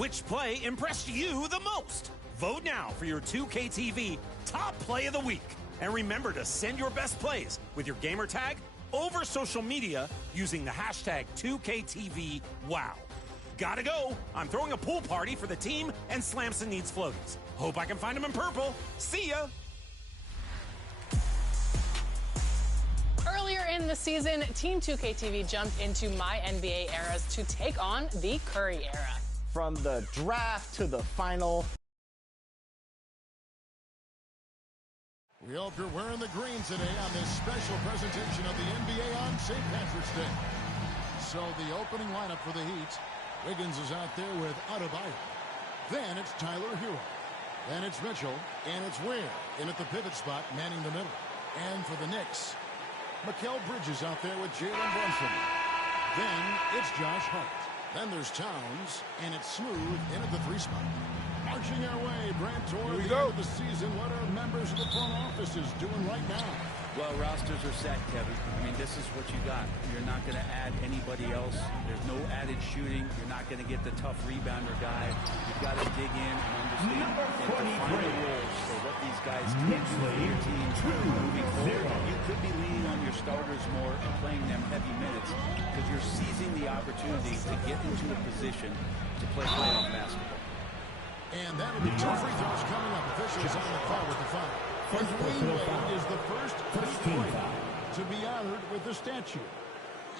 Which play impressed you the most? Vote now for your 2KTV Top Play of the Week. And remember to send your best plays with your gamer tag over social media using the hashtag 2KTVWow. Gotta go. I'm throwing a pool party for the team, and Slamson needs floaties. Hope I can find him in purple. See ya. Earlier in the season, Team 2KTV jumped into my NBA eras to take on the Curry era. From the draft to the final. We hope you're wearing the green today on this special presentation of the NBA on St. Patrick's Day. So the opening lineup for the Heat. Wiggins is out there with Adebayo. Then it's Tyler Hero. Then it's Mitchell. And it's Ware in at the pivot spot, manning the middle. And for the Knicks, Mikal Bridges out there with Jalen Brunson. Then it's Josh Hart. Then there's Towns. And it's Smooth in at the 3 spot. Marching our way, Brant, toward the end of the season. What are members of the front offices doing right now? Well, rosters are set, Kevin. I mean, this is what you got. You're not going to add anybody else. There's no added shooting. You're not going to get the tough rebounder guy. You've got to dig in and understand and define the roles for what these guys can do for your team moving forward. You could be leaning on your starters more and playing them heavy minutes because you're seizing the opportunity to get into a position to play playoff basketball. And that'll be 2 free throws coming up. Officials on the call with the foul. And Dwayne Wade is the first to be honored with the statue.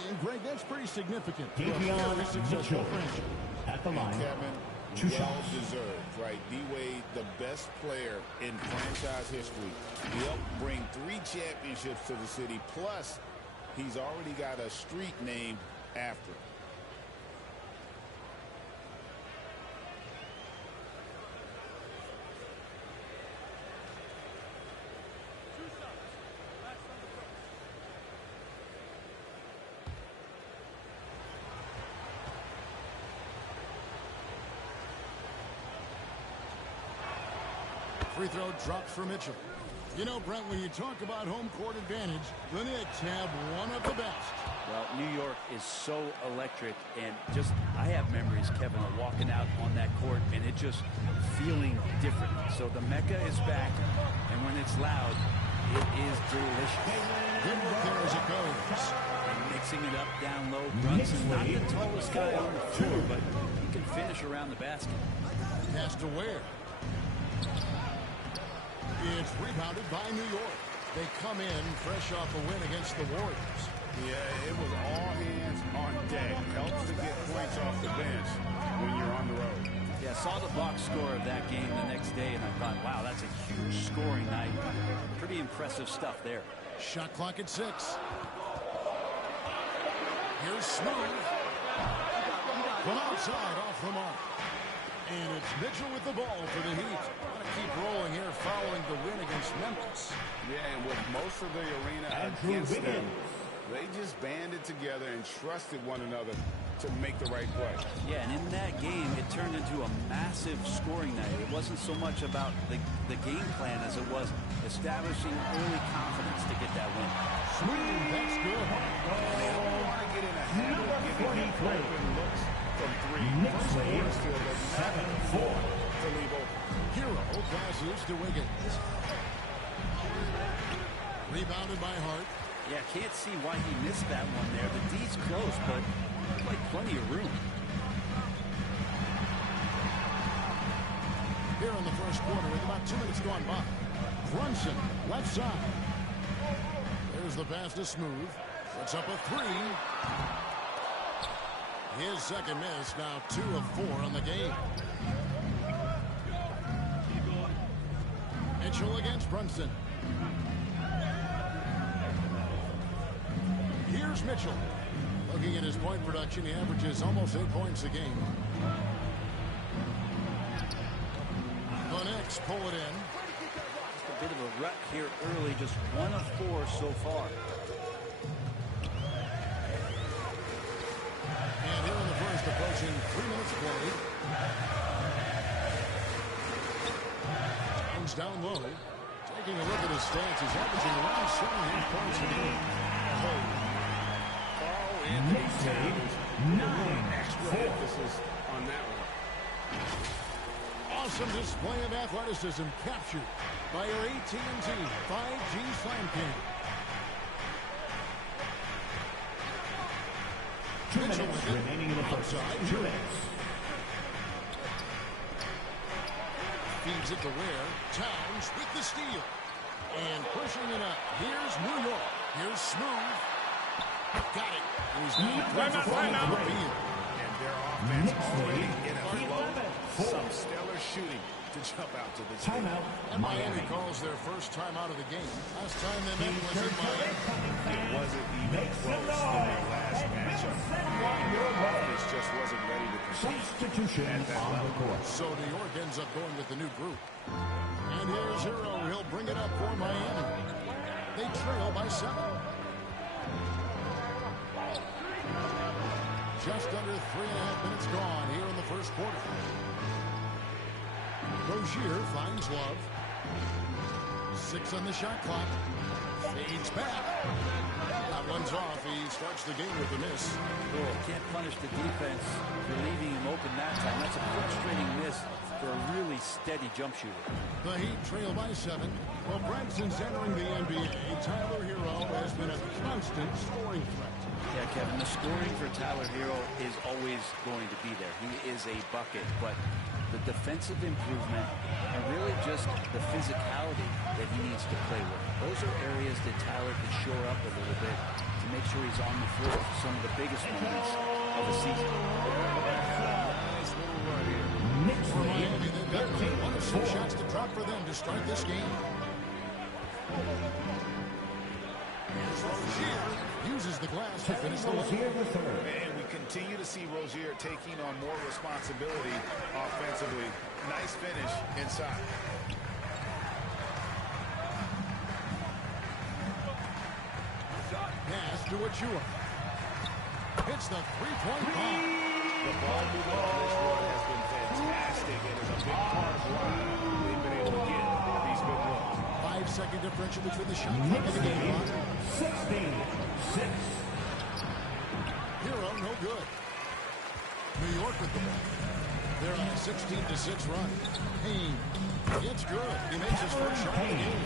And, Greg, that's pretty significant. Very successful franchise. At the line, Kevin, well deserved, right? D-Wade, the best player in franchise history. He helped bring 3 championships to the city. Plus, he's already got a street named after him. Free throw drops for Mitchell. You know, Brent, when you talk about home court advantage, the Knicks have one of the best. Well, New York is so electric, and just, I have memories, Kevin, of walking out on that court, and it just feeling different. So the Mecca is back, and when it's loud, it is delicious. Good look there as it goes. And mixing it up down low. Brunson, not the tallest guy on the floor, but he can finish around the basket. Pass to Ware. It's rebounded by New York. They come in fresh off a win against the Warriors. Yeah, it was all hands on deck. Helps to get points off the bench when you're on the road. Yeah, saw the box score of that game the next day, and I thought, wow, that's a huge scoring night. Pretty impressive stuff there. Shot clock at 6. Here's Smooth. From outside, off the mark. And it's Mitchell with the ball for the Heat. Want to keep rolling here following the win against Memphis. Yeah, and with most of the arena against them, they just banded together and trusted one another to make the right play. Yeah, and in that game, it turned into a massive scoring night. It wasn't so much about the game plan as it was establishing early confidence to get that win. Smooth, that's good. And they don't want to get in a habit of giving open looks from 3. First quarter still does not have 4 to leave open. Hero passes to Wiggins. Rebounded by Hart. Yeah, can't see why he missed that one there. The D's close, but like plenty of room. Here in the first quarter with about 2 minutes gone by. Brunson, left side. There's the pass to Smooth. Puts up a 3. His second miss, now 2 of 4 on the game. Mitchell against Brunson. Here's Mitchell. Looking at his point production, he averages almost 8 points a game. The Knicks pull it in. Just a bit of a rut here early, just 1 of 4 so far. And here in the first, approaching 3 minutes played. Jones down low. Taking a look at his stats, he's averaging around 7 points a game. Carl Anthony Towns, 9 extra emphasis on that one. Awesome display of athleticism captured by your AT&T 5G Slam King. 2 minutes remaining in the first. 2 minutes. Feeds it to Ware. Towns with the steal. And pushing it up. Here's New York. Here's Smooth. Got it. And he's now timeout. And their offense already in a flow. Some stellar shooting to jump out to this game. And Miami calls their first time out of the game. Last time they met was in Miami. It wasn't even close in their last matchup. Their offense just wasn't ready to compete. Substitution on the court. So New York ends up going with the new group. And here's Hero. He'll bring it up for Miami. They trail by 7. Just under 3.5 minutes gone here in the first quarter. Rozier finds Love. 6 on the shot clock. Fades back. That one's off. He starts the game with a miss. Oh, can't punish the defense for leaving him open that time. That's a frustrating miss for a really steady jump shooter. The Heat trail by 7. Well, Branson's entering the NBA. Tyler Hero has been a constant scoring threat. Yeah, Kevin, the scoring for Tyler Hero is always going to be there. He is a bucket, but the defensive improvement and really just the physicality that he needs to play with. Those are areas that Tyler can shore up a little bit to make sure he's on the floor for some of the biggest moments of the season. Nice little run here. For Miami, they've got 1 or 2 shots to drop for them to start this game. Here's Rozier. Uses the glass to finish the line. And we continue to see Rozier taking on more responsibility offensively. Nice finish inside. Pass to Achua. Hits the three-point bomb. The ball movement on this run has been fantastic and is a big part of why they've been able to get these good runs. 5-second differential between the shot clock and the game clock. 16-6. Hero, no good. New York with the ball. They're on a 16-6 run. Payne. It's good. He makes his first shot of the game.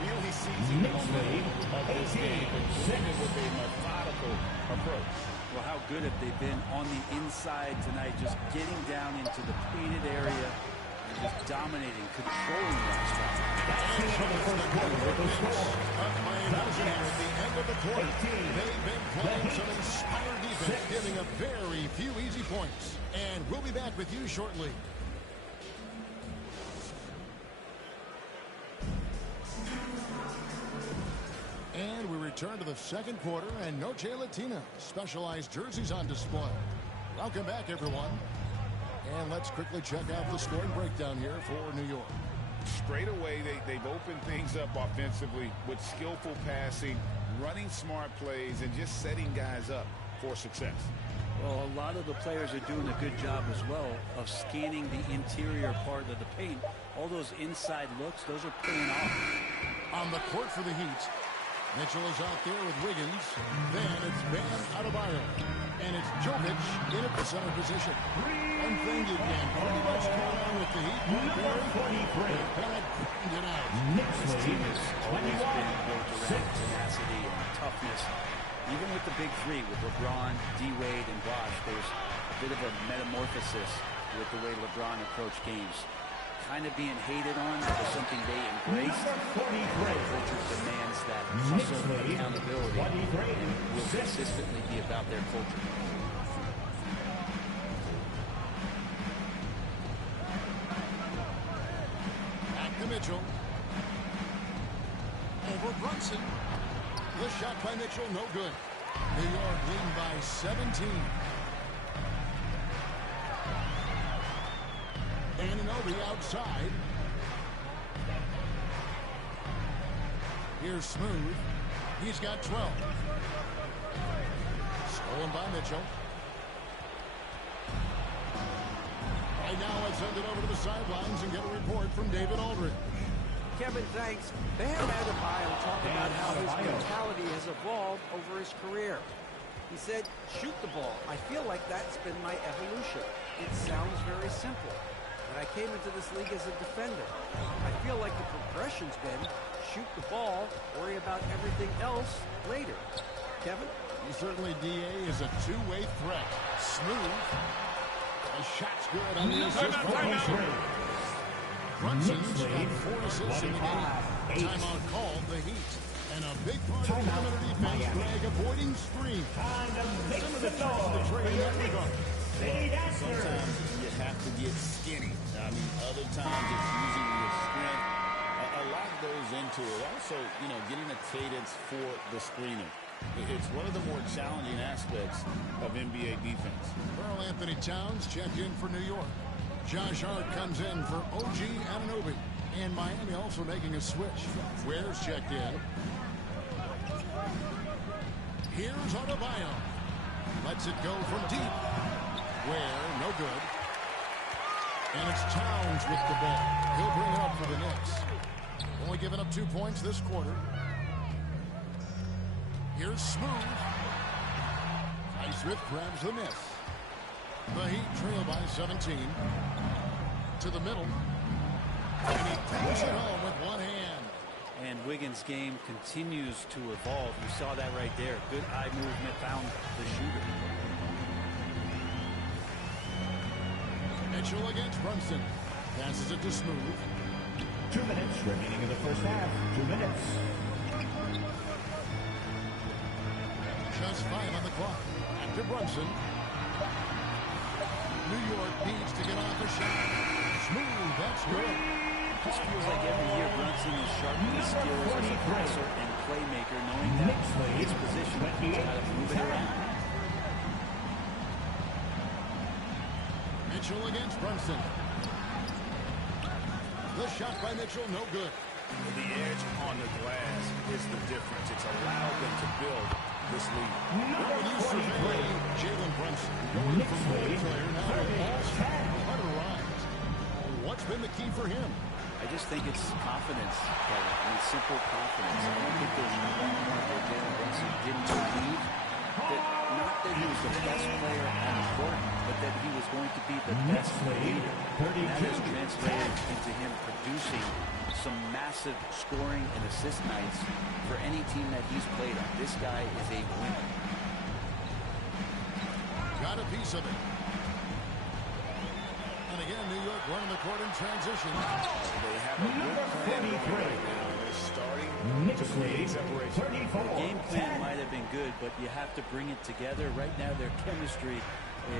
Really seizing the momentum of this game and doing it with a methodical approach. Well, how good have they been on the inside tonight, just getting down into the painted area and just dominating, controlling that spot. At the end of the quarter, they've been playing some inspired defense, giving up very few easy points. And we'll be back with you shortly. And we return to the second quarter, and Noche Latina specialized jerseys on display. Welcome back, everyone. And let's quickly check out the scoring breakdown here for New York. Straight away, they've opened things up offensively with skillful passing, running smart plays, and just setting guys up for success. Well, a lot of the players are doing a good job as well of scanning the interior part of the paint. All those inside looks, those are paying off. On the court for the Heat, Mitchell is out there with Wiggins. Then it's Bam Adebayo. And it's Jokic in at the center position. One thing you can pretty much count on with the Heat. It out. This team has always been built around tenacity and toughness. Even with the big three, with LeBron, D-Wade, and Bosh, there's a bit of a metamorphosis with the way LeBron approached games. Kind of being hated on was something they embraced. The culture demands that hustle and accountability will consistently be about their culture. Back to Mitchell. Over Brunson. The shot by Mitchell, no good. New York leading by 17. Anunoby outside. Here's Smooth. He's got 12. Stolen by Mitchell. Right now, let's send it over to the sidelines and get a report from David Aldridge. Kevin, thanks. Bam Adebayo talked about how his mentality has evolved over his career. He said, shoot the ball. I feel like that's been my evolution. It sounds very simple, but I came into this league as a defender. I feel like the progression's been shoot the ball, worry about everything else later. Kevin? Certainly, DA is a two-way threat. Smooth. The shot's good on the assist. Brunson's got 4 assists in the game. Timeout called, the Heat. And a big part of the perimeter defense, Greg, avoiding screens. Some of the tricks of the trade in that regard. Sometimes you have to get skinny. I mean, other times it's using your strength. A lot goes into it. Also, you know, getting a cadence for the screener. It's one of the more challenging aspects of NBA defense. Karl Anthony Towns checked in for New York. Josh Hart comes in for OG Anunoby. And Miami also making a switch. Ware's checked in. Here's Adebayo. Lets it go from deep. Ware, no good. And it's Towns with the ball. He'll bring it up for the Knicks. Only giving up 2 points this quarter. Here's Smooth. Highsmith grabs the miss. The Heat trail by 17. To the middle. And he takes it home with one hand. And Wiggins' game continues to evolve. You saw that right there. Good eye movement, found the shooter. Mitchell against Brunson. Passes it to Smooth. 2 minutes remaining in the first half. 2 minutes. Just 5 on the clock. Back to Brunson. New York needs to get off a shot. Smooth, that's good. Just feels like every year Brunson is sharpening his skills as a passer and playmaker, knowing that his position he's got to move it around. Mitchell against Brunson. The shot by Mitchell, no good. The edge on the glass is the difference. It's allowed them to build this lead. When you survey Jalen Brunson going from role player now to all-star, what a rise. What's been the key for him? I just think it's confidence, Kevin. I mean, simple confidence. I don't think there's one point where Jalen Brunson didn't believe that, not that he was the best player on the court, but that he was going to be the best leader. And that has translated into him producing some massive scoring and assist nights for any team that he's played on. This guy is a winner. Got a piece of it. And again, New York running the court in transition. They have a good plan right now. They're starting to create separation. The game plan might have been good, but you have to bring it together. Right now, their chemistry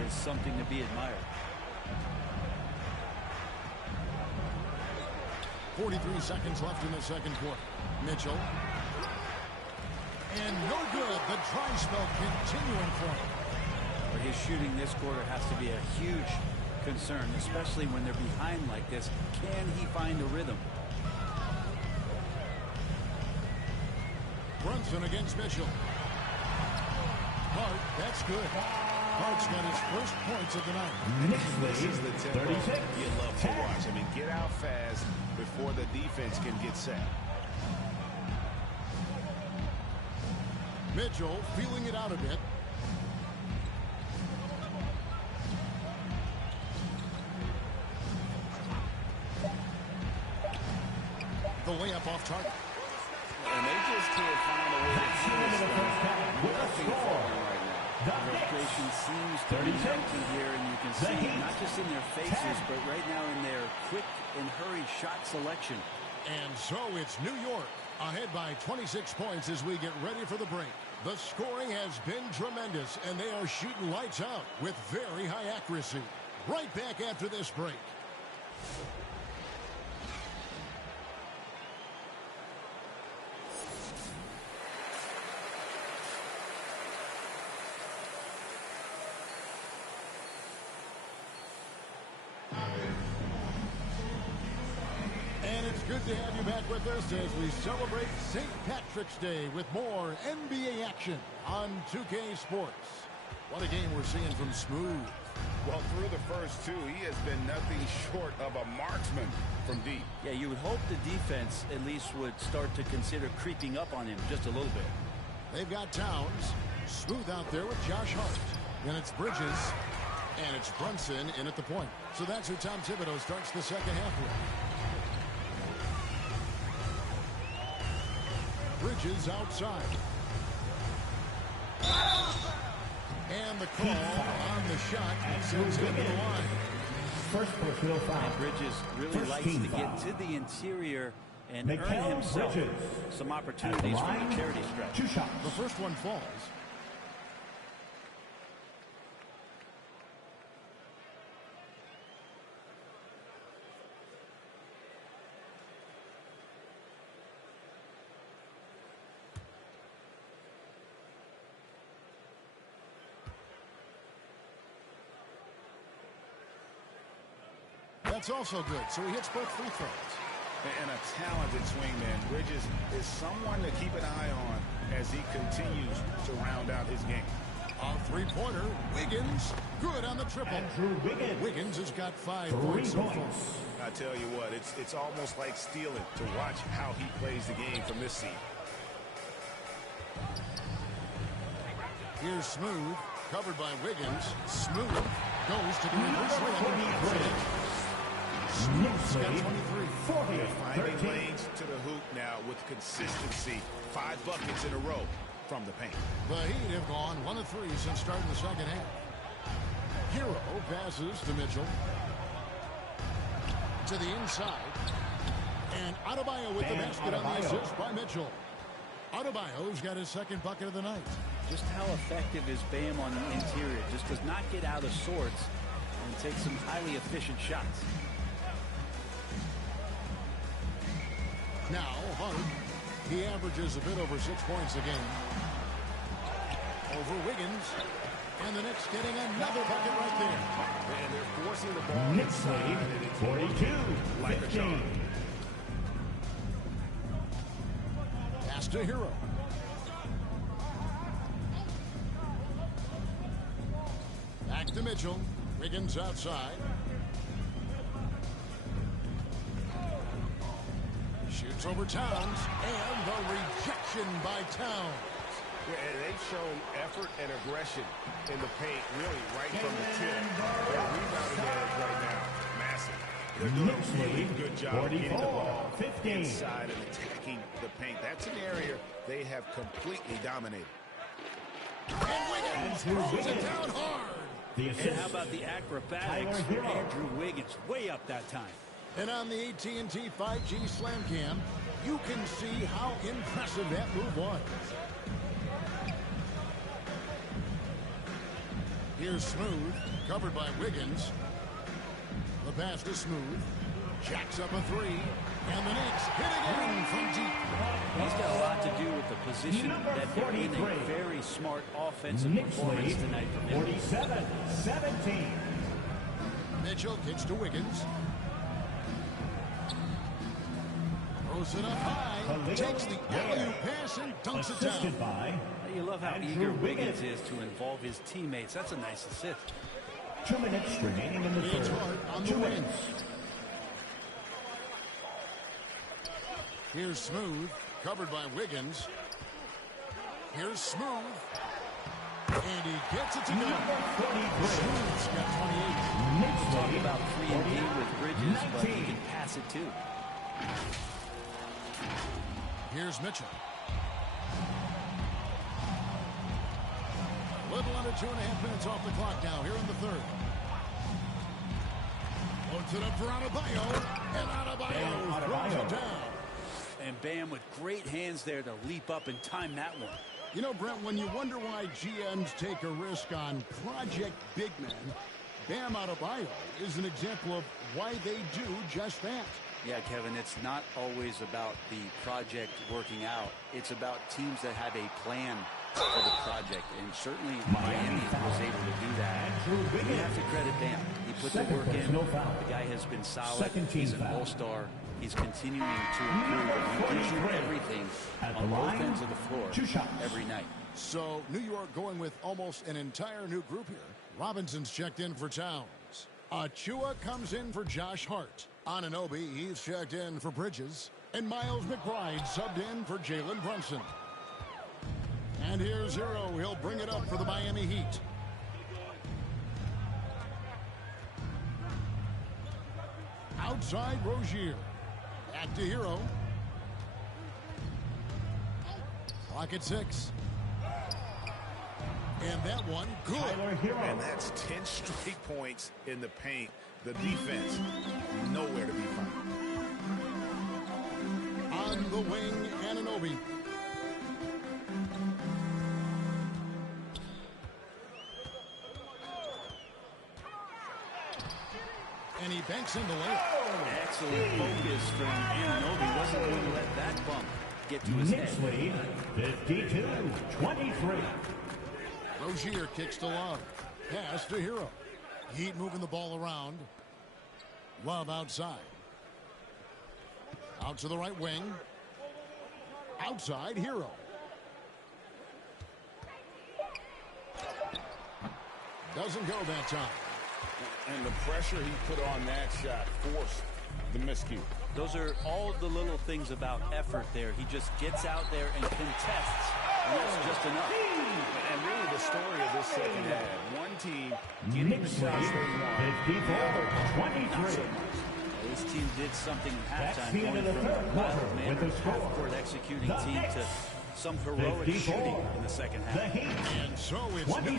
is something to be admired. 43 seconds left in the second quarter. Mitchell. And no good. The dry spell continuing for him. But his shooting this quarter has to be a huge concern, especially when they're behind like this. Can he find a rhythm? Brunson against Mitchell. Hart, that's good. Hart's got his first points of the night. This is the tempo you love to watch. I mean, get out fast before the defense can get set. Mitchell feeling it out a bit. The layup off target. And they just can't find a way to finish nothing falling right now. Frustration seems to be mounting here, and you can see it not just in their faces, but right now in their quick and hurried shot selection. And so it's New York ahead by 26 points as we get ready for the break. The scoring has been tremendous, and they are shooting lights out with very high accuracy. Right back after this break. Good to have you back with us as we celebrate St. Patrick's Day with more NBA action on 2K Sports. What a game we're seeing from Smooth. Well, through the first two, he has been nothing short of a marksman from deep. Yeah, you would hope the defense at least would start to consider creeping up on him just a little bit. They've got Towns. Smooth out there with Josh Hart. Then it's Bridges. And it's Brunson in at the point. So that's who Tom Thibodeau starts the second half with. Bridges outside. And the call on the shot sends him to the line. First personal foul. Bridges really likes to get to the interior and earn himself some opportunities from the charity stretch. 2 shots. The first one falls. That's also good, so he hits both free throws. And a talented swingman. Bridges is someone to keep an eye on as he continues to round out his game. A three-pointer, Wiggins, good on the triple. Andrew Wiggins. Wiggins has got 5 3 points so far. points. I tell you what, it's almost like stealing to watch how he plays the game from this seat. Here's Smooth, covered by Wiggins. Smooth goes to the reverse rim. Smooth's got 23. They're finding lanes to the hoop now with consistency. 5 buckets in a row from the paint. The Heat have gone 1 of 3 since starting the second half. Hero passes to Mitchell. To the inside. And Adebayo with the basket on the assist by Mitchell. Adebayo's got his second bucket of the night. Just how effective is Bam on the interior? Just does not get out of sorts and takes some highly efficient shots. Now, Hart. He averages a bit over 6 points a game. Over Wiggins. And the Knicks getting another bucket right there. And they're forcing the ball Knicks inside. lead, And it's 42-15. Pass to Hero. Back to Mitchell. Wiggins outside. Shoots over Towns. And the rejection by Towns. Yeah, and they've shown effort and aggression in the paint, really right from the tip. Their rebounding edge right now, massive. They're doing a really good job getting the ball inside and attacking the paint. That's an area they have completely dominated. And Wiggins throws it down hard. And how about the acrobatics for Andrew Wiggins? Way up that time. And on the AT&T 5G Slam Cam, you can see how impressive that move was. Here's Smooth, covered by Wiggins. The pass to Smooth. Jacks up a 3. And the Knicks hit again from deep. He's got a lot to do with the position that they're in. A very smart offensive performance tonight from him. 47-17. Mitchell kicks to Wiggins. Throws it up high. Takes the alley-oop pass and dunks it Assisted down. by You love how Andrew eager Wiggins Wiggins. is to involve his teammates. That's a nice assist. 2 minutes remaining in the It's third. Hart on the 2 wing. minutes. Here's Smooth, covered by Wiggins. Here's Smooth. And he gets it to go. Smooth's got 28. Knicks Talk lead, about 3-and-D with Bridges, but he 19. can pass it too. Here's Mitchell. A little under 2.5 minutes off the clock now here in the third. Puts it up for Adebayo. And Adebayo throws it down. And Bam with great hands there to leap up and time that one. You know, Brent, when you wonder why GMs take a risk on project big men, Bam Adebayo is an example of why they do just that. Yeah, Kevin, it's not always about the project working out. It's about teams that have a plan for the project. And certainly Miami was able to do that. You have to credit Bam. He put the work in. The guy has been solid. He's an all-star. He's continuing to improve. He gives you everything on both ends of the floor every night. So New York going with almost an entire new group here. Robinson's checked in for Towns. Achua comes in for Josh Hart. Anunoby, he's checked in for Bridges. And Miles McBride subbed in for Jalen Brunson. And here's Hero. He'll bring it up for the Miami Heat. Outside Rozier. Back to Hero. Clock at 6. And that one good. And that's 10 straight points in the paint. The defense, nowhere to be found. On the wing, Anunoby. And he banks in the layup. Excellent focus from Anunoby. Wasn't going to let that bump get to his Knicks head. lead 52-23. Rozier kicks to Love. Pass to Hero. Heat moving the ball around. Love outside. Out to the right wing. Outside Hero. Doesn't go that time. And the pressure he put on that shot forced the miscue. Those are all the little things about effort there. He just gets out there and contests. And that's just enough. And really the story of this second half. One team getting the shots they want. 54-23. This team did something in That's halftime, the going end of the from third mild quarter manner with the score. half-court executing The team Knicks, to some heroic 54. shooting in the second The half. Heat, And so it's 23.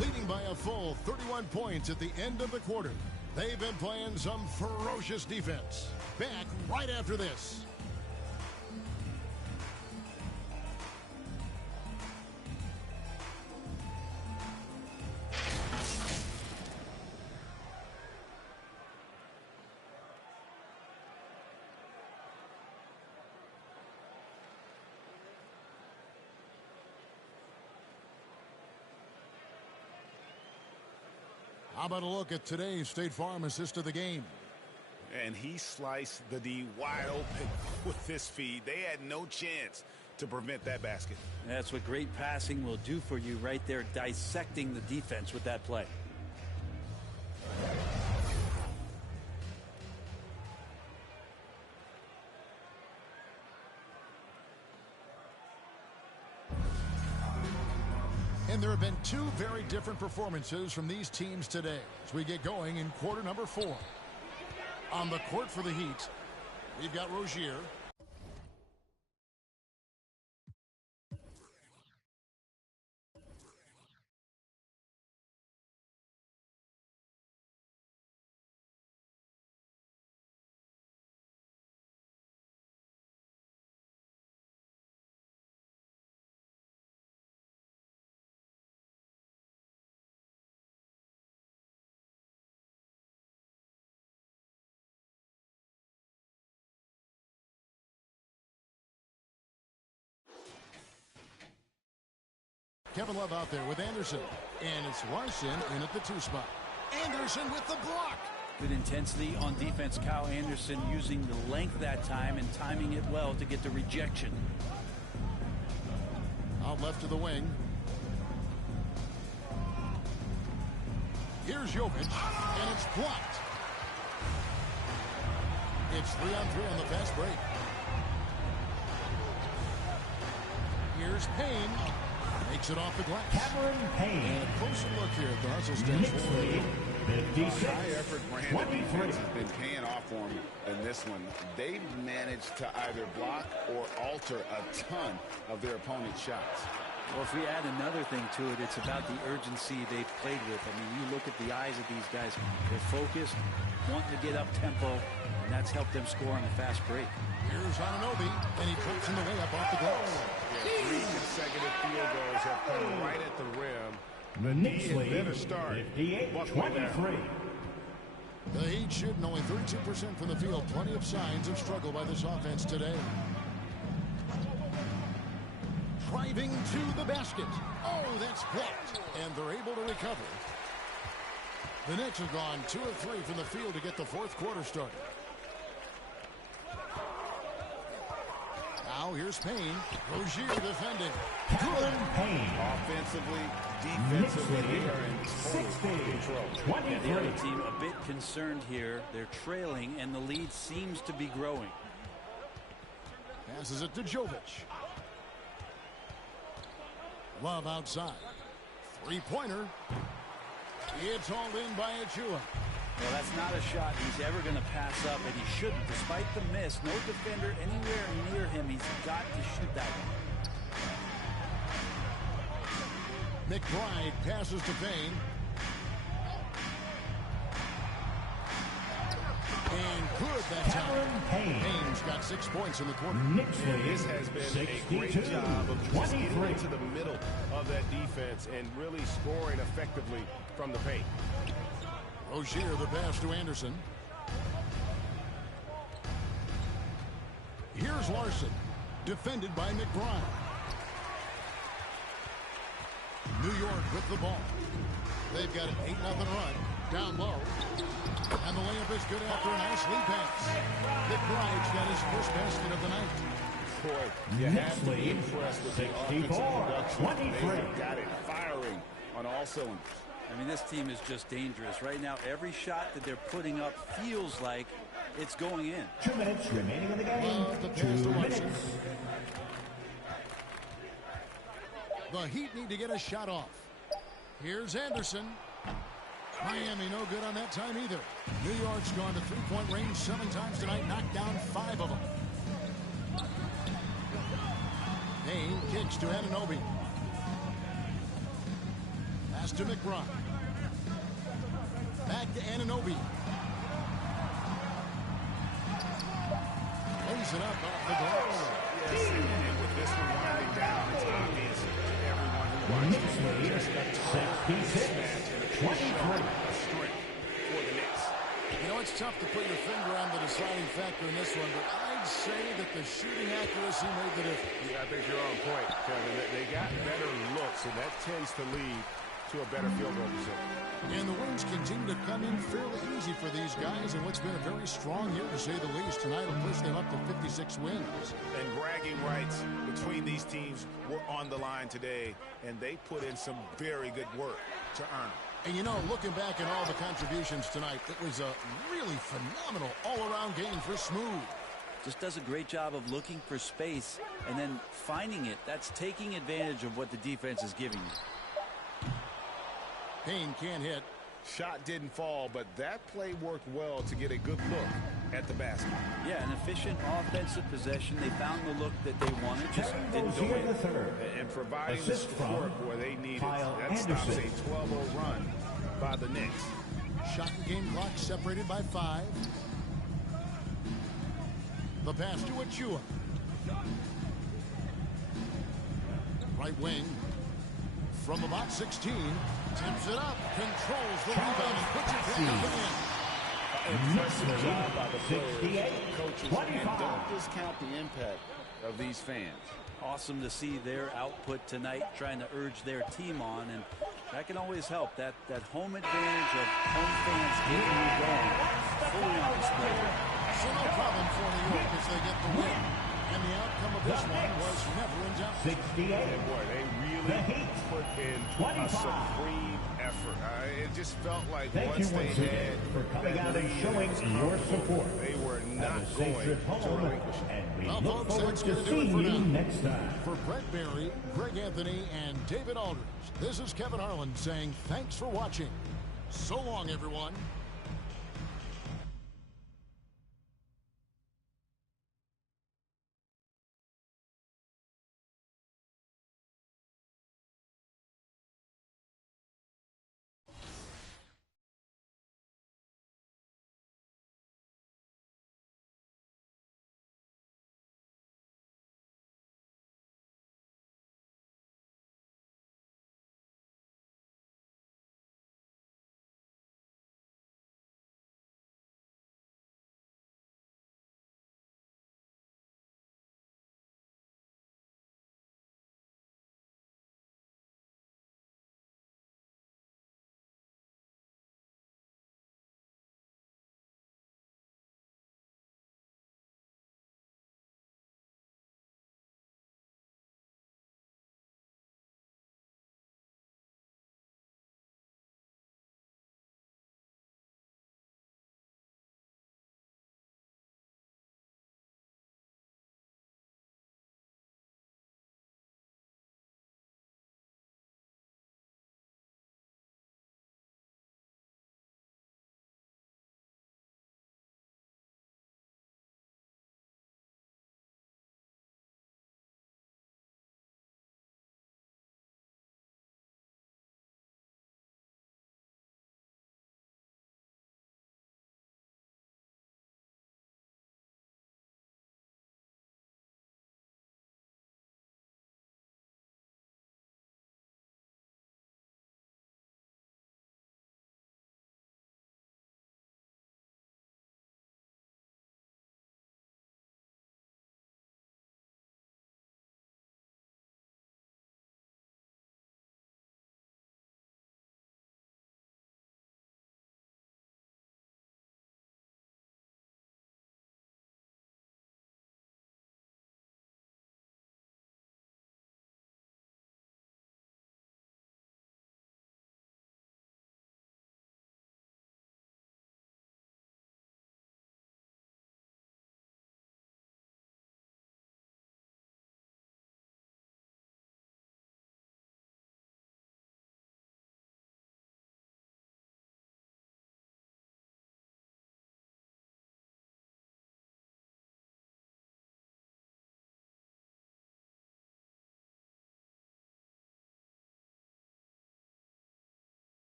leading by a full 31 points at the end of the quarter. They've been playing some ferocious defense. Back right after this. How about a look at today's State Farm assist of the game? And he sliced the D wide open with his feed. They had no chance to prevent that basket. That's what great passing will do for you right there, dissecting the defense with that play. And there have been two very different performances from these teams today as we get going in quarter number 4. On the court for the Heat, we've got Rozier. Kevin Love out there with Anderson. And it's Larson in at the 2 spot. Anderson with the block. Good intensity on defense. Kyle Anderson using the length that time and timing it well to get the rejection. Out left to the wing. Here's Jovic, and it's blocked. It's 3-on-3 on the fast break. Here's Payne. Makes it off the glass. Cameron Payne. And a closer look here at the hustle stage. Knicks lead 56. High-effort brand of 23. defense has been paying off for them in this one. They've managed to either block or alter a ton of their opponent's shots. Well, if we add another thing to it, it's about the urgency they've played with. I mean, you look at the eyes of these guys. They're focused, wanting to get up tempo, and that's helped them score on the fast break. Here's Anunoby, and he puts in the way up off the glass. 3 consecutive field goals have come right at the rim. The Knicks He had lead better start. 58-23. The Heat shooting only 32% from the field. Plenty of signs of struggle by this offense today. Driving to the basket. Oh, that's blocked. And they're able to recover. The Knicks have gone 2 of 3 from the field to get the fourth quarter started. Now here's Payne. Rozier defending. Cameron Payne. Offensively, defensively, Knicks they lead are in total control. And the other 60-23. team a bit concerned here. They're trailing, and the lead seems to be growing. Passes it to Jovic. Love outside. 3-pointer. It's hauled in by Achua. Well, that's not a shot he's ever going to pass up, and he shouldn't. Despite the miss, no defender anywhere near him. He's got to shoot that one. McBride passes to Payne. And good that time. Payne's got 6 points in the quarter. This has been a great job of just getting into the middle of that defense and really scoring effectively from the paint. Rozier the pass to Anderson. Here's Larson, defended by McBride. New York with the ball. They've got an 8-0 run down low. And the layup is good after a nice lead pass. McBride's got his first basket of the night. Boy, you have to be impressed with the offensive production. They've got it firing on all cylinders. I mean, this team is just dangerous. Right now, every shot that they're putting up feels like it's going in. 2 minutes remaining in the game. 2 minutes. The Heat need to get a shot off. Here's Anderson. Miami no good on that time either. New York's gone to three-point range 7 times tonight, knocked down 5 of them. Payne kicks to Anunoby. Pass to McBride. Back to Anunoby. Lays it up off the glass. Yes, and with this one winding down, it's obvious to everyone who watches. Just a total mismatch and a strength for the Knicks. You know, it's tough to put your finger on the deciding factor in this one, but I'd say that the shooting accuracy made the difference. Yeah, I think you're on point, Kevin. They got better looks, and that tends to lead to a better field goal percentage. And the wins continue to come in fairly easy for these guys, and what's been a very strong year, to say the least. Tonight will push them up to 56 wins. And bragging rights between these teams were on the line today, and they put in some very good work to earn it. And, you know, looking back at all the contributions tonight, it was a really phenomenal all-around game for Smooth. Just does a great job of looking for space and then finding it. That's taking advantage of what the defense is giving you. Payne can't hit. Shot didn't fall, but that play worked well to get a good look at the basket. Yeah, an efficient offensive possession. They found the look that they wanted, just didn't go in. And providing the support where they needed. That stops a 12-0 run by the Knicks. Shot and game clock separated by 5. The pass to Achua. Right wing. From about 16. Tips it up. Controls the rebound and puts it back up and in. Impressive job by the players, coaches, and don't discount the impact of these fans. Awesome to see their output tonight, trying to urge their team on, and that can always help. That home advantage of home fans getting you going, fully on display. So no problem for New York as they get the win. And the outcome of this one was never in doubt. 68. And boy, they really put in a supreme effort. It just felt like once they had for coming out and showing your support. They were not going to relinquish it. And we Well, look folks, forward that's to going to do it seeing for you now. next time. For Brett Barry, Greg Anthony, and David Aldridge, this is Kevin Harlan saying thanks for watching. So long, everyone.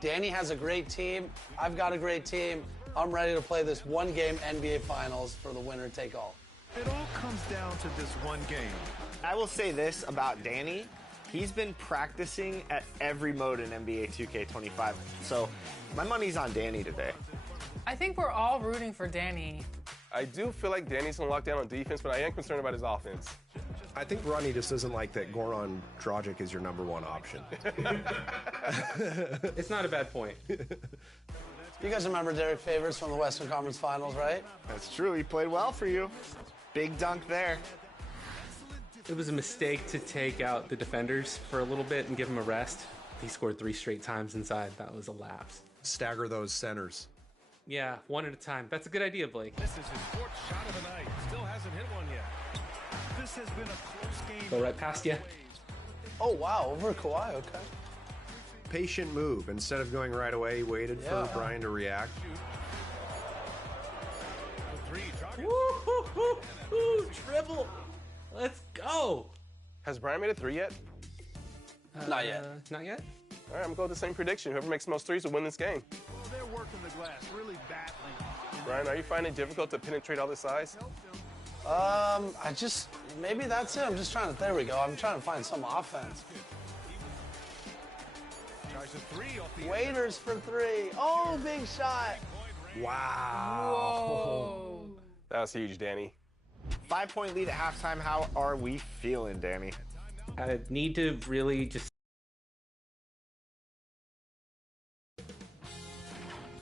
Danny has a great team. I've got a great team. I'm ready to play this one-game NBA Finals for the winner take all. It all comes down to this one game. I will say this about Danny. He's been practicing at every mode in NBA 2K25. So my money's on Danny today. I think we're all rooting for Danny. I do feel like Danny's going to lock down on defense, but I am concerned about his offense. I think Ronnie just doesn't like that Goran Dragic is your #1 option. It's not a bad point. You guys remember Derek Favors from the Western Conference Finals, right? That's true. He played well for you. Big dunk there. It was a mistake to take out the defenders for a little bit and give him a rest. He scored 3 straight times inside. That was a lapse. Stagger those centers. Yeah, one at a time. That's a good idea, Blake. This is his 4th shot of the night. Still hasn't hit one yet. This has been a close game. Go right past you. Oh, wow, over Kawhi, okay. Patient move. Instead of going right away, he waited for Brian to react. Woo-hoo-hoo-hoo, dribble. Let's go. Has Brian made a 3 yet? Not yet. Not yet? All right, I'm going to go with the same prediction. Whoever makes the most threes will win this game. Well, they're working the glass, really battling. Brian, are you finding it difficult to penetrate all this size? Maybe that's it. I'm just trying to, there we go. I'm trying to find some offense. Tries a 3 off the Waiters for 3. Oh, big shot. Wow. Whoa. That was huge, Danny. 5-point lead at halftime. How are we feeling, Danny? I need to really just...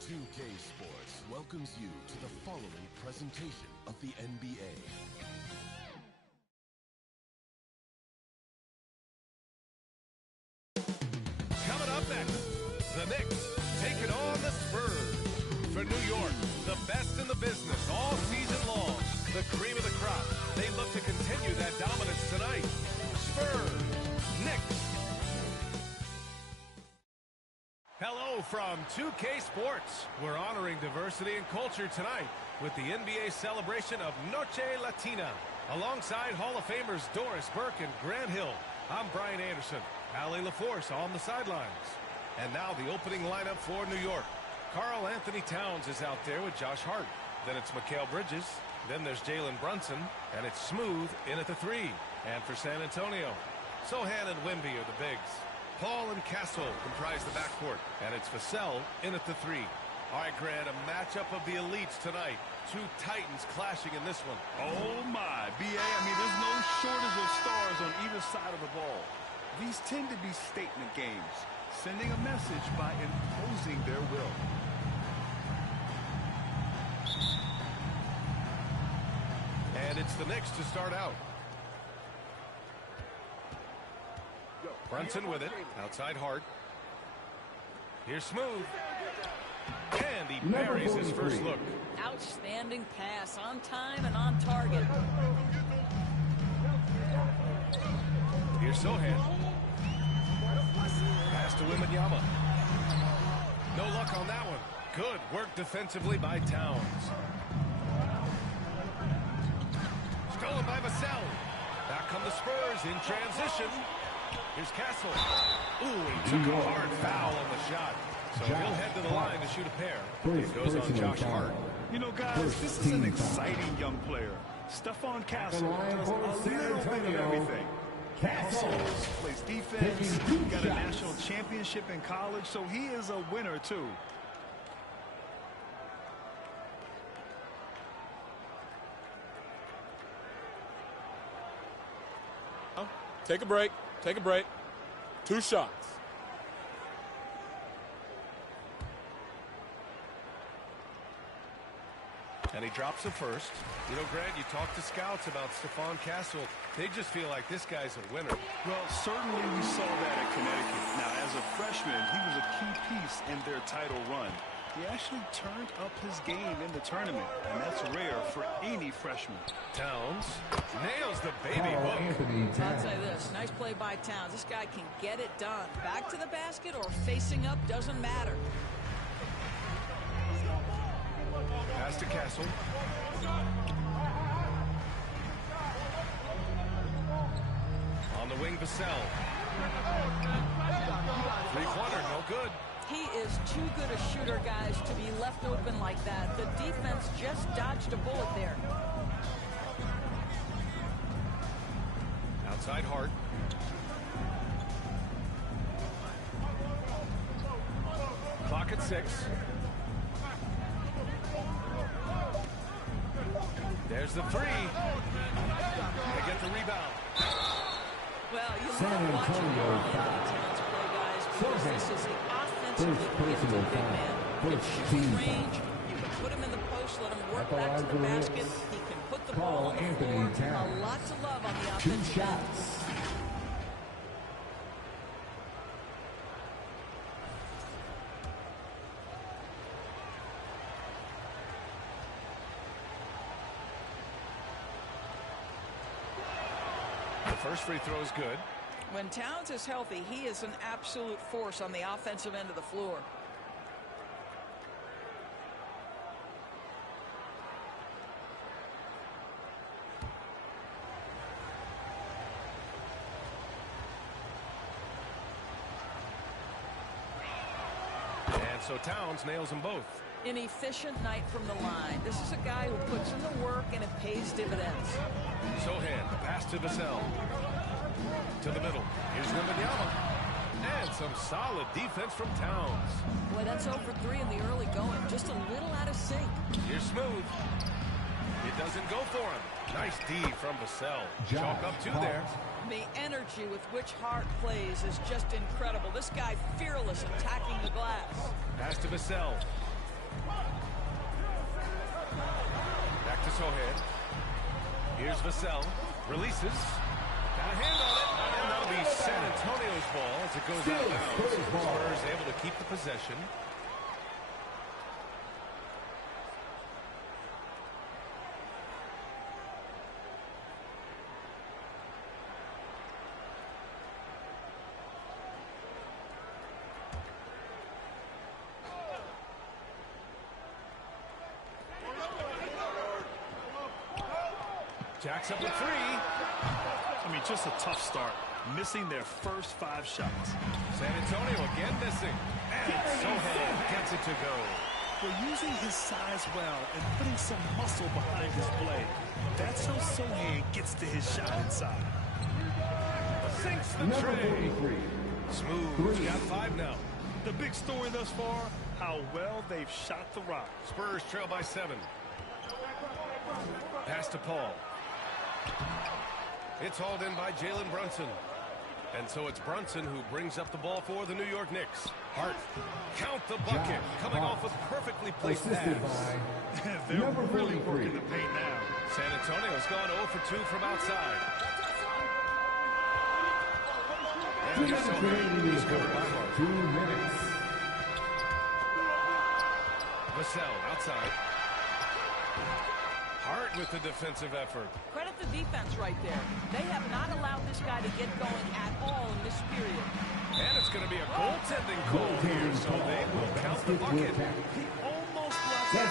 2K Sports welcomes you to the following presentation of the NBA. Coming up next, the Knicks take it on the Spurs. For New York, the best in the business all season long. The cream of the crop. They look to continue that dominance tonight. Spurs, Knicks. Hello from 2K Sports. We're honoring diversity and culture tonight with the NBA celebration of Noche Latina. Alongside Hall of Famers Doris Burke and Grant Hill, I'm Brian Anderson. Allie LaForce on the sidelines. And now the opening lineup for New York. Karl Anthony Towns is out there with Josh Hart. Then it's Mikal Bridges. Then there's Jalen Brunson. And it's Smooth in at the 3. And for San Antonio, Sohan and Wemby are the bigs. Paul and Castle comprise the backcourt. And it's Vassell in at the 3. All right, Grant, a matchup of the elites tonight. 2 Titans clashing in this one. Oh, my. B.A., I mean, there's no shortage of stars on either side of the ball. These tend to be statement games, sending a message by imposing their will. And it's the Knicks to start out. Brunson with it. Outside Hart. Here's Smooth. And he buries his first look. Outstanding pass, on time and on target. Here's Sohan. Pass to Wembanyama. No luck on that one. Good work defensively by Towns. Stolen by Vassell. Back come the Spurs in transition. Here's Castle. Ooh, he took a hard foul on the shot. So he'll head to the line to shoot a pair. It goes on Josh Hart. You know, guys, this is an exciting young player. Stephon Castle does a little bit of everything. Also plays defense, got a national championship in college, so he is a winner, too. Take a break. Take a break. 2 shots. And he drops the first. You know, Grant, you talk to scouts about Stephon Castle. They just feel like this guy's a winner. Well, certainly we saw that at Connecticut. Now, as a freshman, he was a key piece in their title run. He actually turned up his game in the tournament, and that's rare for any freshman. Towns nails the baby hook. I'll say this, nice play by Towns. This guy can get it done. Back to the basket or facing up, doesn't matter. Pass to Castle. On the wing, Vassell. 3-pointer, no good. He is too good a shooter, guys, to be left open like that. The defense just dodged a bullet there. Outside Hart. Clock at 6. There's the 3. They get the rebound. Well, you love watching Anthony Towns play, guys, because this is an offensively gifted big man. With shooting range, you can put him in the post, let him work back to the basket. He can put the ball on the floor. A lot to love on the offensive end. First free throw is good. When Towns is healthy, he is an absolute force on the offensive end of the floor. And so Towns nails them both. An efficient night from the line. This is a guy who puts in the work and it pays dividends. Sohan, the pass to Vassell. To the middle. Here's Wembanyama. And some solid defense from Towns. Boy, that's over 3 in the early going. Just a little out of sync. Here's Smooth. It doesn't go for him. Nice D from Vassell. Chalk up 2 there. The energy with which Hart plays is just incredible. This guy fearless attacking the glass. Pass to Vassell. Back to Sohan. Here's Vassell. Releases. Got a hand on it. And that'll be San Antonio's ball as it goes out of bounds. Spurs able to keep the possession. Jacks up a 3. I mean, just a tough start. Missing their first 5 shots. San Antonio again missing. And Sohan gets it to go. We're using his size well and putting some muscle behind his play. That's how Sohan gets to his shot inside. Sinks the tray. Smooth. Got 5 now. The big story thus far, how well they've shot the rock. Spurs trail by 7. Pass to Paul. It's hauled in by Jalen Brunson. And so it's Brunson who brings up the ball for the New York Knicks. Hart, count the bucket, coming off a perfectly placed pass. They're really working the paint now. San Antonio's gone 0 for 2 from outside. And he's covered by Hart. 2 minutes. Vassell outside. Hart with the defensive effort. Credit the defense right there. They have not allowed this guy to get going at all in this period. And it's going to be a goaltending call here, so they will count the bucket. He almost left that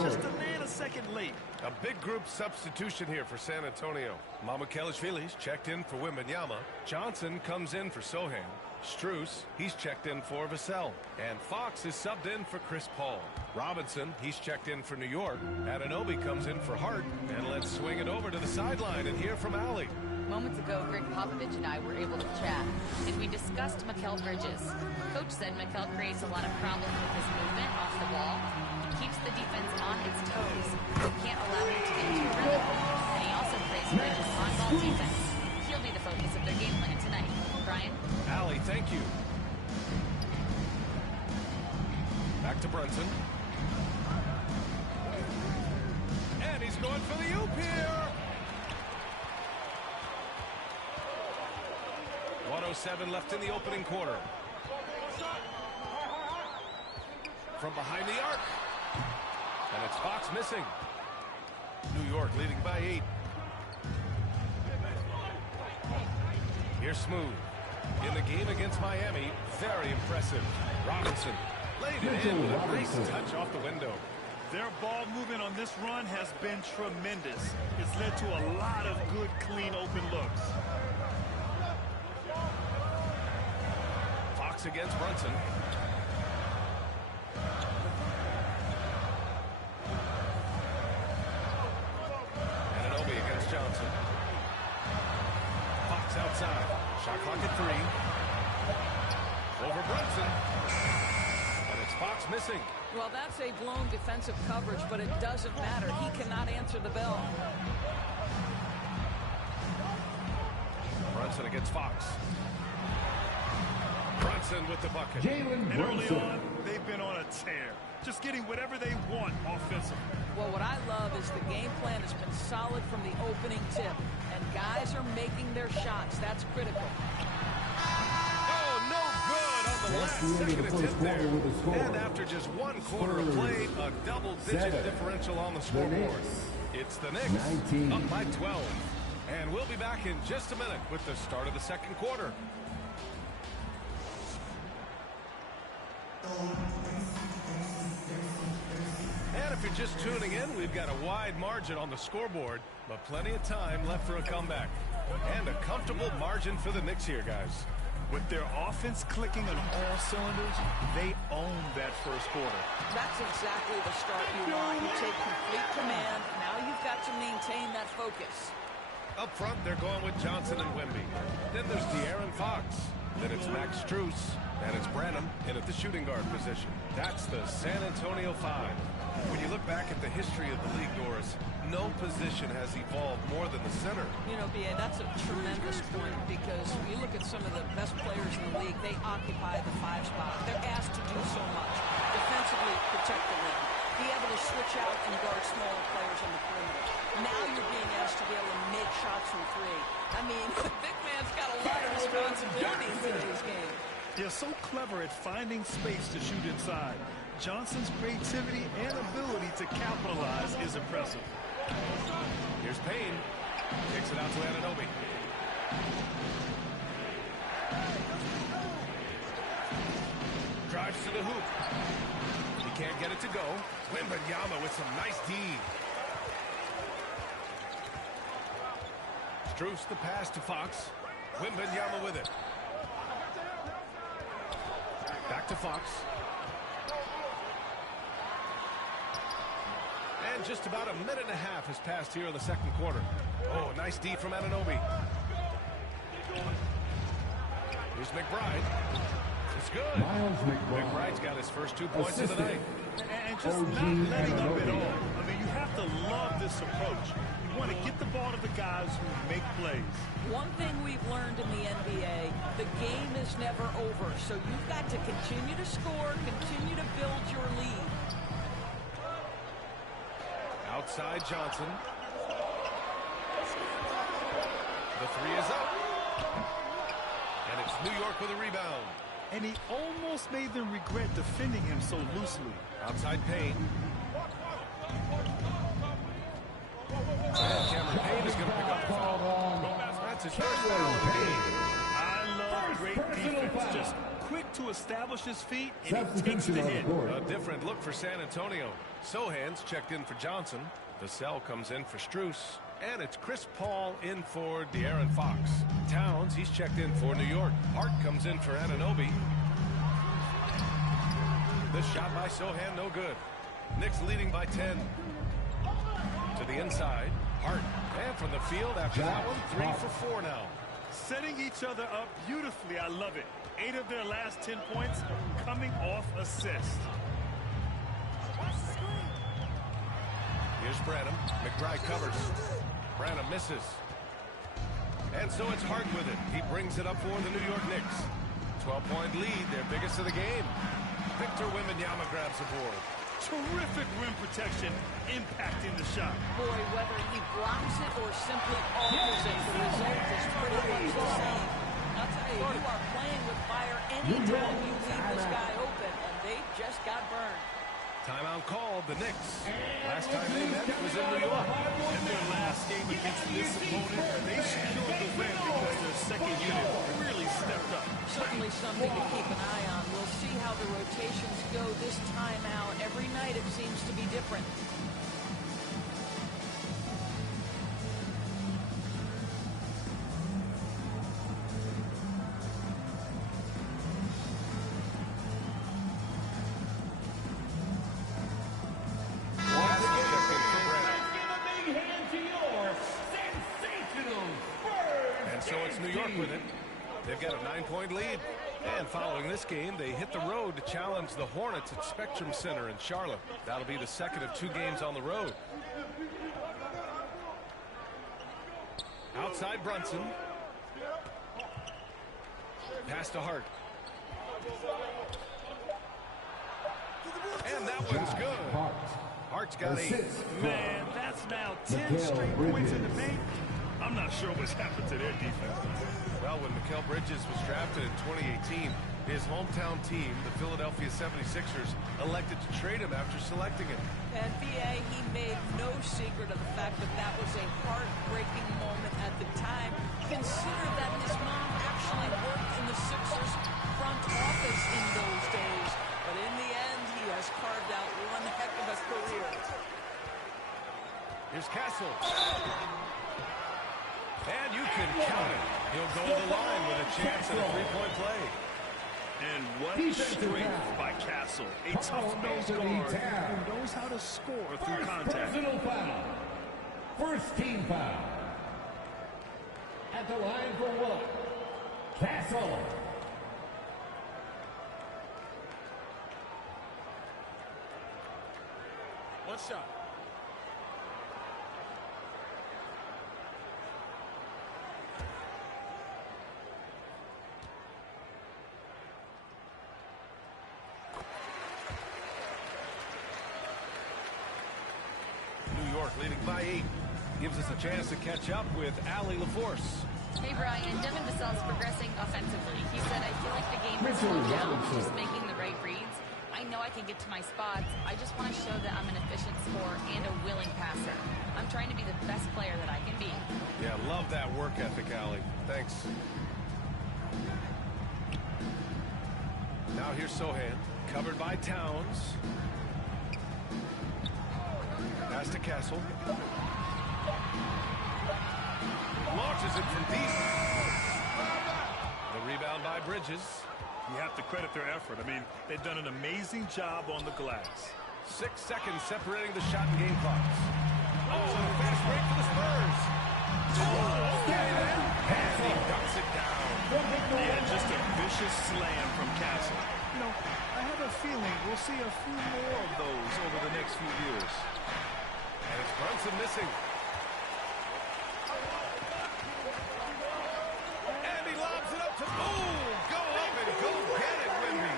just a nanosecond late. A big group substitution here for San Antonio. Mamukelashvili's checked in for Wembanyama. Johnson comes in for Sohan. Strus, he's checked in for Vassell. And Fox is subbed in for Chris Paul. Robinson, he's checked in for New York. Anunoby comes in for Hart. And let's swing it over to the sideline and hear from Allie. Moments ago, Greg Popovich and I were able to chat, and we discussed Mikal Bridges. Coach said Mikal creates a lot of problems with his movement off the ball. He keeps the defense on its toes. He can't allow him to get into a rhythm. And he also plays Bridges on-ball defense. He'll be the focus of their game plan tonight. Brian? Allie, thank you. Back to Brunson. And he's going for the oop here. 1:07 left in the opening quarter. From behind the arc. And it's Fox missing. New York leading by 8. Here's Smooth. In the game against Miami, very impressive. Robinson laid it in with a nice touch off the window. Their ball movement on this run has been tremendous. It's led to a lot of good, clean, open looks. Fox against Brunson. Shot clock at 3. Over Brunson. And it's Fox missing. Well, that's a blown defensive coverage, but it doesn't matter. He cannot answer the bell. Brunson against Fox. Brunson with the bucket. And early on, they've been on a tear. Just getting whatever they want offensively. Well, what I love is the game plan has been solid from the opening tip, and guys are making their shots. That's critical. Oh, no good on the last second attempt there. And after just one quarter of play, a double-digit differential on the scoreboard. It's the Knicks up by 12. And we'll be back in just a minute with the start of the second quarter. And if you're just tuning in, we've got a wide margin on the scoreboard, but plenty of time left for a comeback. And a comfortable margin for the Knicks here, guys. With their offense clicking on all cylinders, they own that first quarter. That's exactly the start you want. You take complete command. Now you've got to maintain that focus. Up front, they're going with Johnson and Wemby. Then there's De'Aaron Fox. Then it's Max Strus. And it's Branham in at the shooting guard position. That's the San Antonio 5. When you look back at the history of the league, Doris, no position has evolved more than the center. You know, B.A., that's a tremendous point because you look at some of the best players in the league, they occupy the 5 spot. They're asked to do so much. Defensively, protect the rim. Be able to switch out and guard smaller players on the perimeter. Now you're being asked to be able to make shots from 3. I mean, the big man's got a lot of responsibility in today's game. They're so clever at finding space to shoot inside. Johnson's creativity and ability to capitalize is impressive. Here's Payne. Kicks it out to Anunoby. Drives to the hoop. He can't get it to go. Wembanyama with some nice D. Strus the pass to Fox. Wembanyama with it. Back to Fox. And just about a minute and a half has passed here in the second quarter. Oh, nice D from Anunoby. Here's McBride. It's good. McBride's got his first 2 points of the night. And just not letting up at all. I mean, you have to love this approach. You want to get the ball to the guys who make plays. One thing we've learned in the NBA, the game is never over. So you've got to continue to score, continue to build your lead. Outside Johnson. The 3 is up. And it's New York with a rebound. And he almost made them regret defending him so loosely. Outside Payne. And Cameron Payne is going to pick up the foul. That's his first foul of the game. I love great defense. Just quick to establish his feet, and he takes the hit. A different look for San Antonio. Sohan's checked in for Johnson. Vassell comes in for Strus. And it's Chris Paul in for De'Aaron Fox. Towns, he's checked in for New York. Hart comes in for Anunoby. The shot by Sohan, no good. Knicks leading by 10. To the inside, Hart. And from the field after that one, 3 for 4 now. Setting each other up beautifully. I love it. 8 of their last 10 points coming off assist. Here's Branham. McBride covers. Branham misses. And so it's Hart with it. He brings it up for the New York Knicks. 12-point lead, their biggest of the game. Victor Wembanyama grabs the board. Terrific rim protection, impacting the shot. Boy, whether he blocks it or simply alters it, the result is pretty much the same. I'll tell you, you are playing with fire anytime you leave this guy open, and they just got burned. Timeout called, the Knicks. Last time they met was in New York. In their last game against this opponent, they secured the win because their second unit really stepped up. Certainly something to keep an eye on. We'll see how the rotations go this time out. Every night it seems to be different. So it's New York with it. They've got a 9-point lead. And following this game, they hit the road to challenge the Hornets at Spectrum Center in Charlotte. That'll be the second of 2 games on the road. Outside Brunson. Pass to Hart. And that one's good. Hart's got 8. Man, that's now 10 straight points in the paint. I'm not sure what's happened to their defense. Well, when Mikal Bridges was drafted in 2018, his hometown team, the Philadelphia 76ers, elected to trade him after selecting him. And B.A., he made no secret of the fact that that was a heartbreaking moment at the time. Consider that his mom actually worked in the Sixers front office in those days. But in the end, he has carved out one heck of a career. Here's Castle. And you can count it. He'll go to the line with a chance at a 3-point play. And what strength by Castle. A tough-nosed guard who knows how to score through contact. Personal foul. First team foul. At the line for one. Castle. One shot. New York leading by 8. Gives us a chance to catch up with Allie LaForce. Hey, Brian, Devin Vassell's progressing offensively. He said, I feel like the game has slowed down, just making the right reads. I know I can get to my spots. I just want to show that I'm an efficient scorer and a willing passer. I'm trying to be the best player that I can be. Yeah, love that work ethic, Allie. Thanks. Now here's Sohan, covered by Towns. Pass to Castle. Launches it from deep. The rebound by Bridges. You have to credit their effort. I mean, they've done an amazing job on the glass. 6 seconds separating the shot and game clocks. Oh, and a fast break for the Spurs. Oh, okay then. And he dunks it down. Yeah, just a vicious slam from Castle. You know, I have a feeling we'll see a few more of those over the next few years. And it's Brunson missing. And he lobs it up to boom. Go up and go get it, Wimby.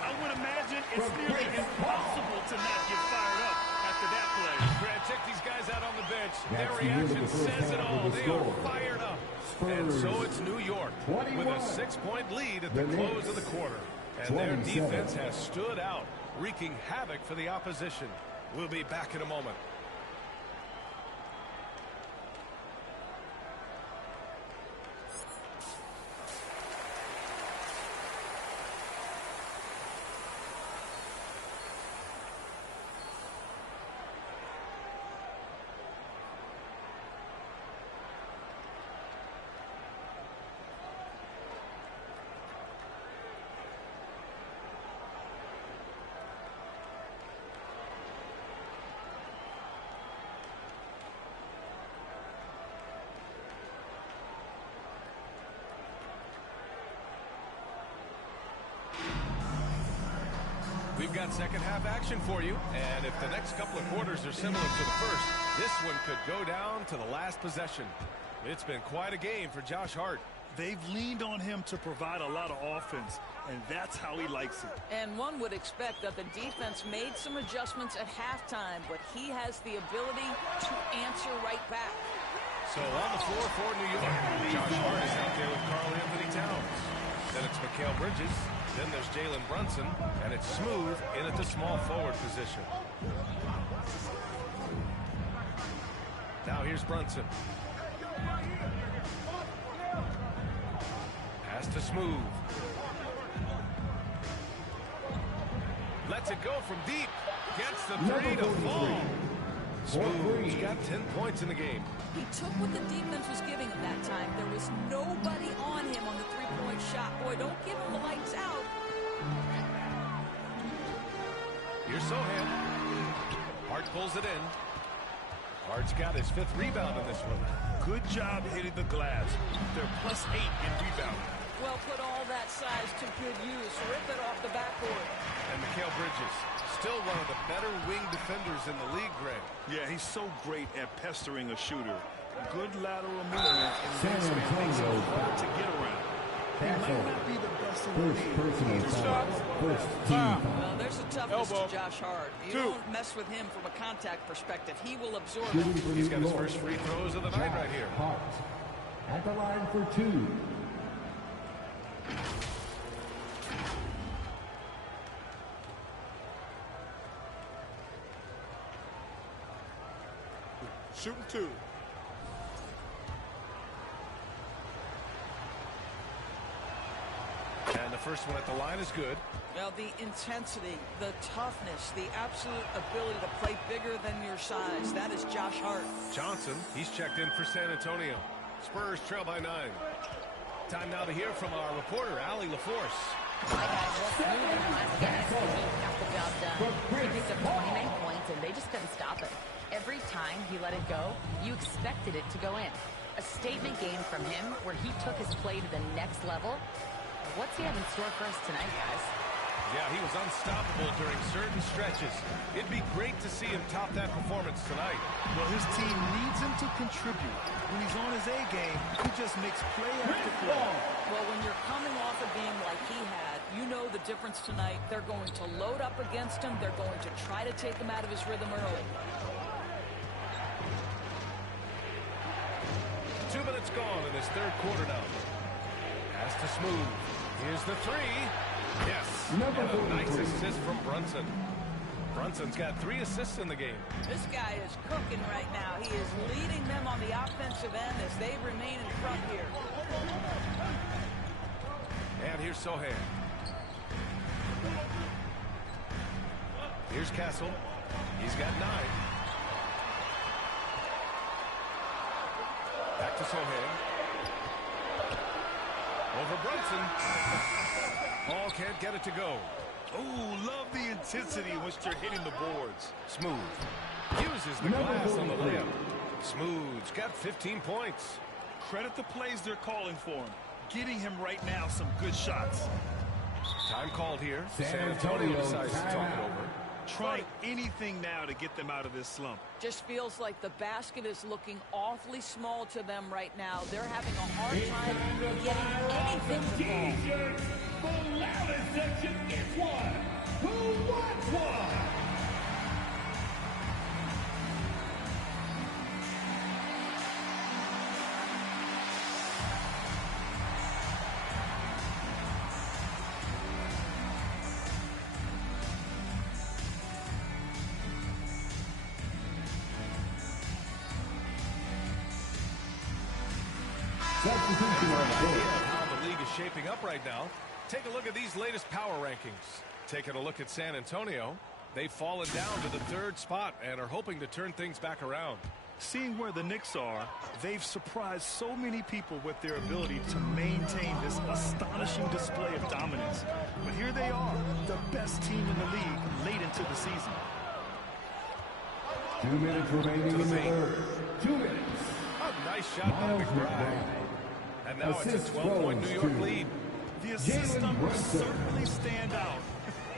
I would imagine it's nearly impossible to not get fired up after that play. Brad, check these guys out on the bench. Their reaction says it all. They are fired up. And so it's New York with a 6-point lead at the close of the quarter. And their defense has stood out, wreaking havoc for the opposition. We'll be back in a moment. We've got second half action for you, and if the next couple of quarters are similar to the first, this one could go down to the last possession. It's been quite a game for Josh Hart. They've leaned on him to provide a lot of offense, and that's how he likes it. And one would expect that the defense made some adjustments at halftime, but he has the ability to answer right back. So on the floor for New York, Josh Hart is out there with Karl Anthony Towns. Then it's Mikal Bridges. Then there's Jalen Brunson, and it's Smooth in at the small forward position. Now here's Brunson. Pass to Smooth. Lets it go from deep. Gets the 3 to fall. Smooth's got 10 points in the game. He took what the defense was giving him that time. There was nobody on him on the three-point shot. Boy, don't give him the lights out. Here's Sohan. Hart pulls it in. Hart's got his 5th rebound in this one. Good job hitting the glass. They're +8 in rebounding. Well, put all that size to good use. Rip it off the backboard. And Mikal Bridges, still one of the better wing defenders in the league, Greg. Yeah, he's so great at pestering a shooter. Good lateral movement, and wingspan makes him hard to get around. He might not be the best in the league. Well, there's a toughness to Josh Hart. You don't mess with him from a contact perspective. He will absorb it. He's got his first free throws of the night right here. Hart at the line for 2. Shooting 2. And the first one at the line is good. Well, the intensity, the toughness, the absolute ability to play bigger than your size. That is Josh Hart. Johnson, he's checked in for San Antonio. Spurs trail by 9. Time now to hear from our reporter, Allie LaForce. My guys, what's moving once again is he got the job done. He picked up 29 points, and they just couldn't stop it. Every time he let it go, you expected it to go in. A statement game from him where he took his play to the next level. What's he have in store for us tonight, guys? Yeah, he was unstoppable during certain stretches. It'd be great to see him top that performance tonight. Well, his team needs him to contribute. When he's on his A game, he just makes play after play. Well, when you're coming off a game like he had, you know the difference tonight. They're going to load up against him. They're going to try to take him out of his rhythm early. 2 minutes gone in this third quarter now. Pass to Smooth. Here's the 3. Yes. And a nice assist from Brunson. Brunson's got 3 assists in the game. This guy is cooking right now. He is leading them on the offensive end as they remain in front here. And here's Sohan. Here's Castle. He's got 9. Back to Sohan. Over Brunson. Ball can't get it to go. Oh, love the intensity in which they're hitting the boards. Smooth. Uses the glass on the layup. Smooth's got 15 points. Credit the plays they're calling for him. Getting him right now some good shots. Time called here. San Antonio decides to talk it over. Try anything now to get them out of this slump. Just feels like the basket is looking awfully small to them right now. They're having a hard time getting anything to fall. The loudest section is one. Who wants one? How the league is shaping up right now. Take a look at these latest power rankings. Taking a look at San Antonio, they've fallen down to the 3rd spot and are hoping to turn things back around. Seeing where the Knicks are, they've surprised so many people with their ability to maintain this astonishing display of dominance. But here they are, the best team in the league late into the season. 2 minutes remaining in the third. 2 minutes. A nice shot by McBride. And now it's a 12-point New York lead. The assist numbers certainly stand out.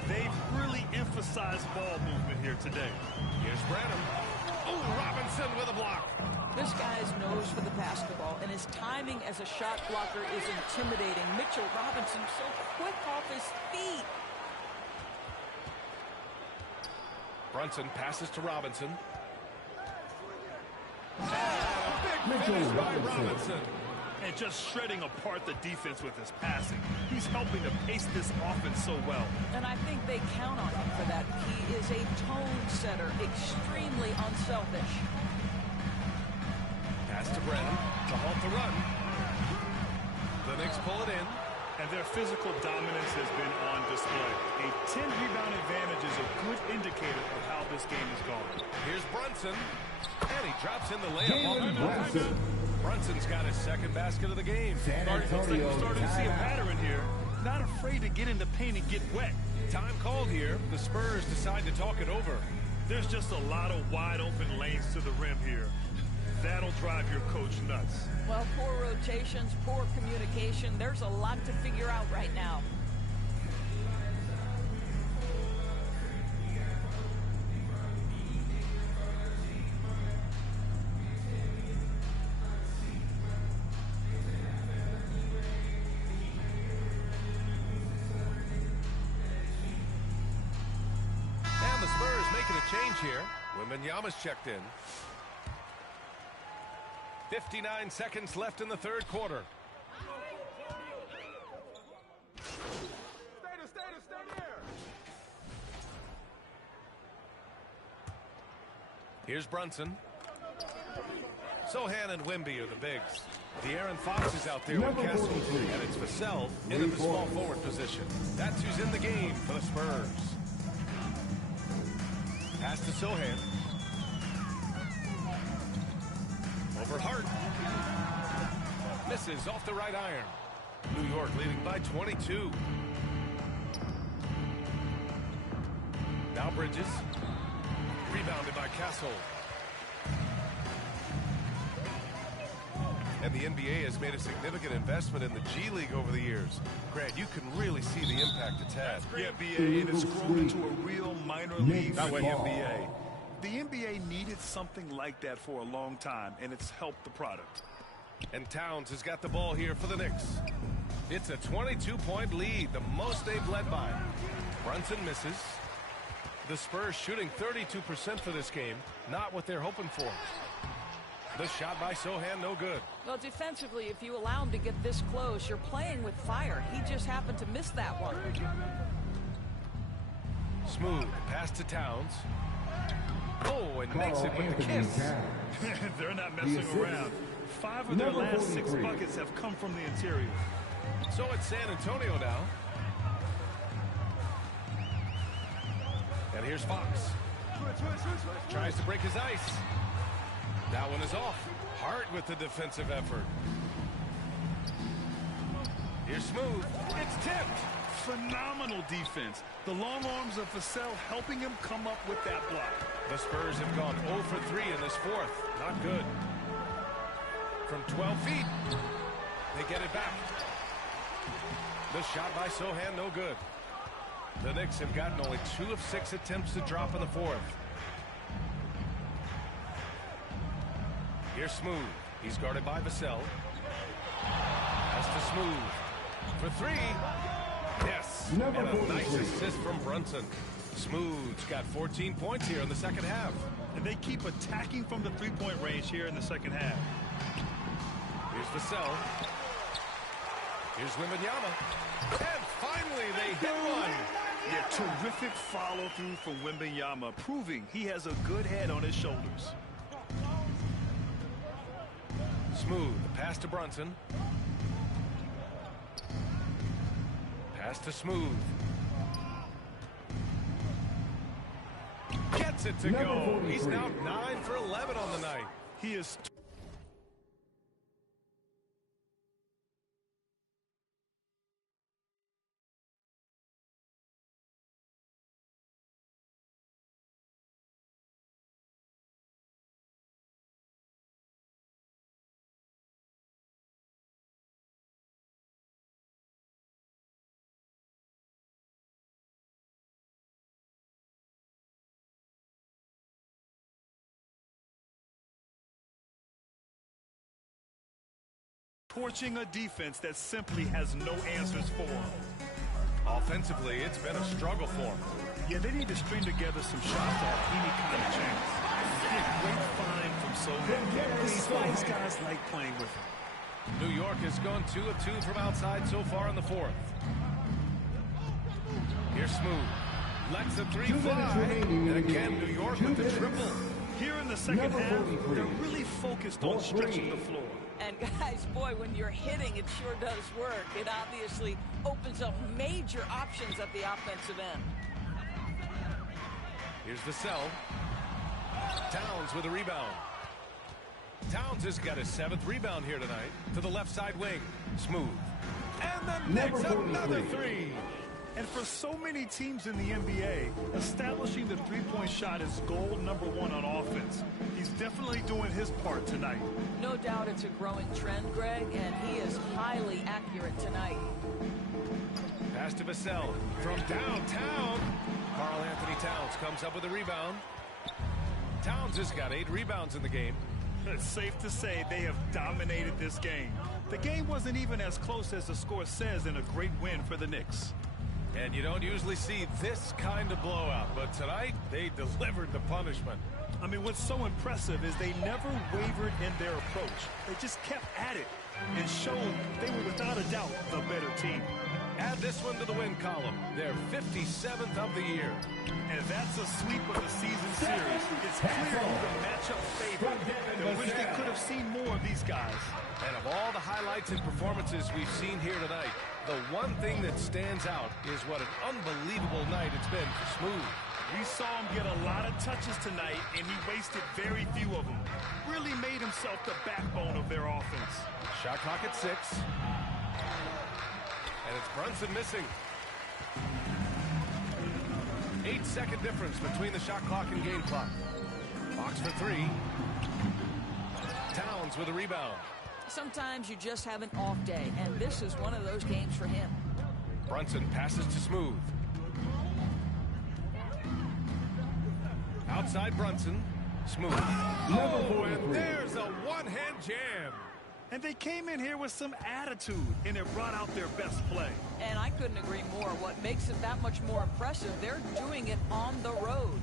They've really emphasized ball movement here today. Here's Branham. Oh, Robinson with a block. This guy's nose for the basketball, and his timing as a shot blocker is intimidating. Mitchell Robinson so quick off his feet. Brunson passes to Robinson. Big finish by Robinson. And just shredding apart the defense with his passing. He's helping to pace this offense so well. And I think they count on him for that. He is a tone setter, extremely unselfish. Pass to Brennan to halt the run. The Knicks pull it in. And their physical dominance has been on display. A 10-rebound advantage is a good indicator of how this game is going. Here's Brunson. And he drops in the layup. Brunson's got his 2nd basket of the game. Looks like we're starting to see a pattern here. Not afraid to get in the paint and get wet. Time called here. The Spurs decide to talk it over. There's just a lot of wide open lanes to the rim here. That'll drive your coach nuts. Well, poor rotations, poor communication. There's a lot to figure out right now. And the Spurs making a change here. Wembanyama's checked in. 59 seconds left in the third quarter. Here's Brunson. Sohan and Wemby are the bigs. De'Aaron Fox is out there with Kessel. And it's Vassell into the small forward position. That's who's in the game for the Spurs. Pass to Sohan. Over Hart. Misses off the right iron. New York leading by 22. Now Bridges. Rebounded by Castle. And the NBA has made a significant investment in the G League over the years. Grant, you can really see the impact it's had. Yeah, BA, and it's grown into a real minor league for the NBA. The NBA needed something like that for a long time, and it's helped the product. And Towns has got the ball here for the Knicks. It's a 22-point lead, the most they've led by. Brunson misses. The Spurs shooting 32% for this game, not what they're hoping for. The shot by Sohan, no good. Well, defensively, if you allow him to get this close, you're playing with fire. He just happened to miss that one. Smooth pass to Towns. Oh, and makes it with the kiss. They're not messing around. 5 of their last 6 buckets have come from the interior. So it's San Antonio now. And here's Fox. Tries to break his ice. That one is off. Hart with the defensive effort. Here's Smooth. It's tipped. Phenomenal defense. The long arms of Vassell helping him come up with that block. The Spurs have gone 0 for 3 in this fourth. Not good. From 12 feet. They get it back. The shot by Sohan, no good. The Knicks have gotten only 2 of 6 attempts to drop in the fourth. Here's Smooth. He's guarded by Vassell. Pass to Smooth. For 3. Yes. And a nice assist from Brunson. Smooth's got 14 points here in the second half. And they keep attacking from the three-point range here in the second half. Here's Vassell. Here's Wembanyama. And finally they hit one. Yeah, terrific follow-through from Wembanyama, proving he has a good head on his shoulders. Smooth. Pass to Brunson. Pass to Smooth. Gets it to go. He's now 9 for 11 on the night. He is... torching a defense that simply has no answers for him. Offensively, it's been a struggle for him. Yeah, they need to string together some shots to have any kind of chance. Yeah, great find from Sohan. These guys like playing with him. New York has gone 2 of 2 from outside so far in the fourth. Here's Smooth. Lets the 3 fly. And again, New York with the triple. Here in the second half, they're really focused on stretching the floor. And guys, boy, when you're hitting, it sure does work. It obviously opens up major options at the offensive end. Here's Vassell. Towns with a rebound. Towns has got his 7th rebound here tonight to the left side wing. Smooth. And the Knicks another 3. And for so many teams in the NBA, establishing the three-point shot is goal number one on offense. He's definitely doing his part tonight. No doubt it's a growing trend, Greg, and he is highly accurate tonight. Pass to Vassell from downtown. Karl Anthony Towns comes up with a rebound. Towns has got 8 rebounds in the game. It's safe to say they have dominated this game. The game wasn't even as close as the score says in a great win for the Knicks. And you don't usually see this kind of blowout, but tonight they delivered the punishment. I mean, what's so impressive is they never wavered in their approach. They just kept at it and showed they were without a doubt the better team. Add this one to the win column. They're 57th of the year. And that's a sweep of the season series. It's clear who the matchup favored. I wish they could have seen more of these guys. And of all the highlights and performances we've seen here tonight, the one thing that stands out is what an unbelievable night it's been for Smooth. We saw him get a lot of touches tonight, and he wasted very few of them. Really made himself the backbone of their offense. Shot clock at 6. And it's Brunson missing. 8-second difference between the shot clock and game clock. Box for 3. Towns with a rebound. Sometimes you just have an off day, and this is one of those games for him. Brunson passes to Smooth. Outside Brunson. Smooth. Oh, and there's a one-hand jam. And they came in here with some attitude, and it brought out their best play. And I couldn't agree more. What makes it that much more impressive, they're doing it on the road.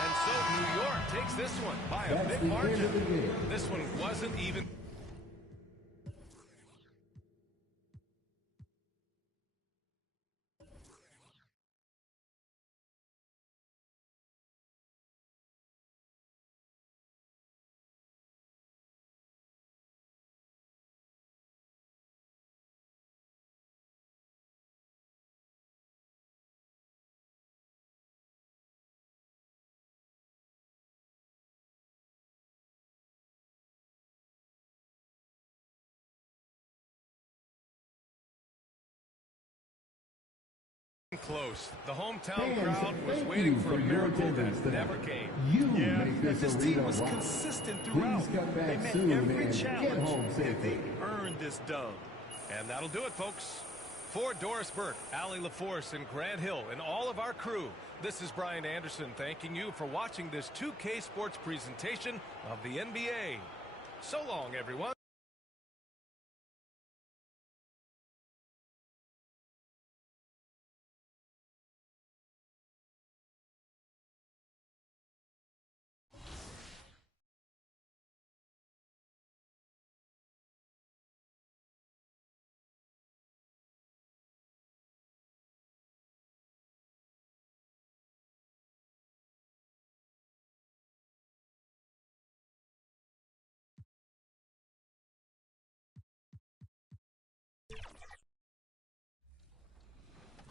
And so New York takes this one by a big margin. This one wasn't even... close. The hometown crowd was waiting for a miracle that never came. Yeah, this team was consistent throughout. They met every challenge, and they earned this dub. And that'll do it, folks. For Doris Burke, Allie LaForce, and Grant Hill, and all of our crew, this is Brian Anderson thanking you for watching this 2K Sports presentation of the NBA. So long, everyone.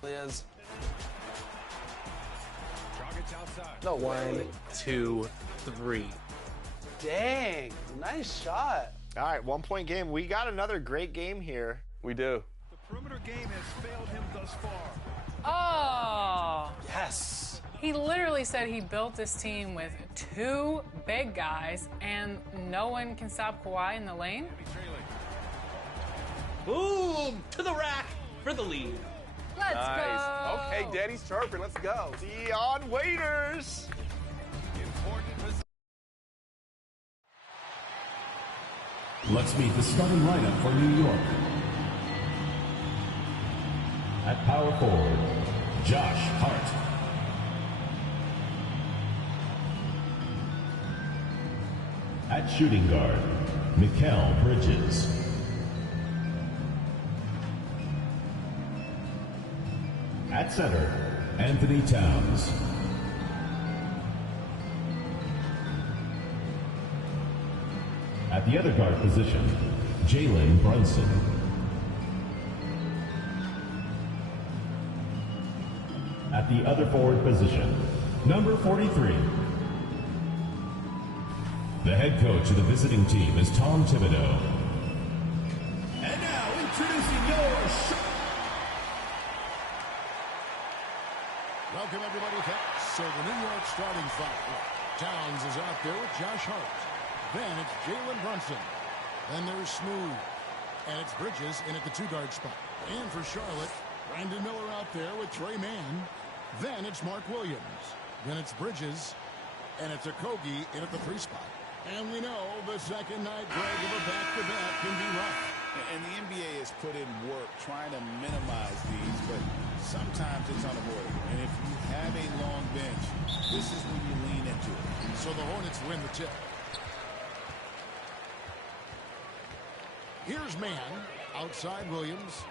Is. No, 1, 2, 3. Dang, nice shot. All right, 1-point game. We got another great game here. We do. The perimeter game has failed him thus far. Oh. Yes. He literally said he built this team with 2 big guys, and no one can stop Kawhi in the lane? Boom! To the rack for the lead. Let's go. Okay, Daddy's chirping. Let's go. Dion Waiters. Let's meet the starting lineup for New York. At power forward, Josh Hart. At shooting guard, Mikal Bridges. At center, Anthony Towns. At the other guard position, Jalen Brunson. At the other forward position, number 43. The head coach of the visiting team is Tom Thibodeau. And now introducing your welcome everybody. So the New York starting five. Towns is out there with Josh Hart. Then it's Jalen Brunson. Then there's Smooth. And it's Bridges in at the 2-guard spot. And for Charlotte, Brandon Miller out there with Trey Mann. Then it's Mark Williams. Then it's Bridges. And it's Okogie in at the 3 spot. And we know the second night drag of a back-to-back can be rough. And the NBA has put in work trying to minimize these, but sometimes it's unavoidable. And if you have a long bench, this is when you lean into it. So the Hornets win the tip. Here's Mann. Outside Williams.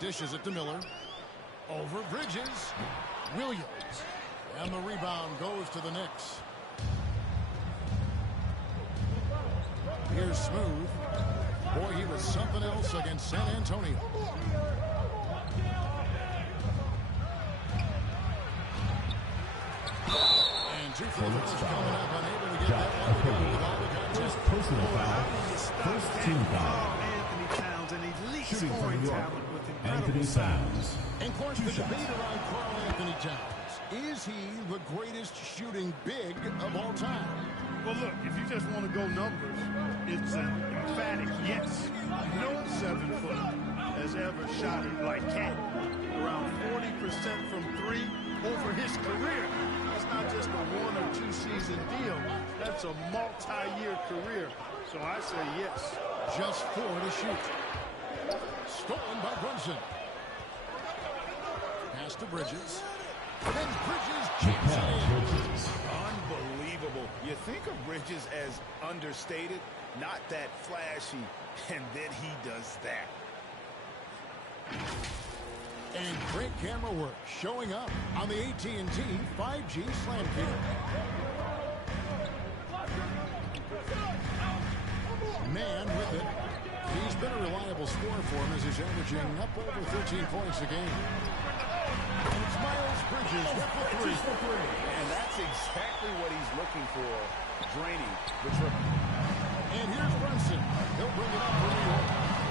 Dishes it to Miller. Over Bridges. Williams. And the rebound goes to the Knicks. Here's Smooth. Boy, he was something else against San Antonio. And 2 free throws coming up, unable to get that one to go with all the contest. First personal foul. First team foul. Anthony Towns, an elite Shooting for scoring New York, talent with Anthony incredible Towns. And of course, the debate around Karl Anthony Towns. Is he the greatest shooting big of all time? Well, look, if you just want to go numbers, it's an emphatic yes. No 7-footer has ever shot it like Cat. Around 40% from 3 over his career. That's not just a 1 or 2 season deal. That's a multi-year career. So I say yes. Just 4 to shoot. Stolen by Brunson. Pass to Bridges. Then Bridges chips it in. Unbelievable. You think of Bridges as understated, not that flashy, and then he does that. And great camera work showing up on the AT&T 5G Slam Cam. Mann with it. He's been a reliable scorer for him as he's averaging up over 13 points a game. And it's Miles Bridges with the 3. And that's exactly what he's looking for, draining the triple. And here's Brunson. He'll bring it up for New York.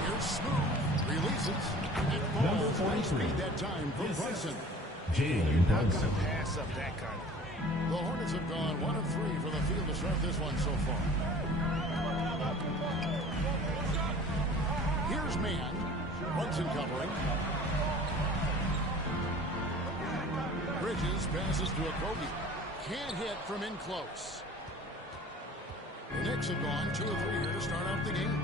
Here's Smooth. Releases. And Number 43. That time from Brunson. Jalen Brunson. Pass up that kind of. The Hornets have gone 1 of 3 for the field to start this one so far. Here's Mann. Brunson covering. Bridges passes to Okogie. Can't hit from in close. The Knicks have gone 2 of 3 here to start off the game.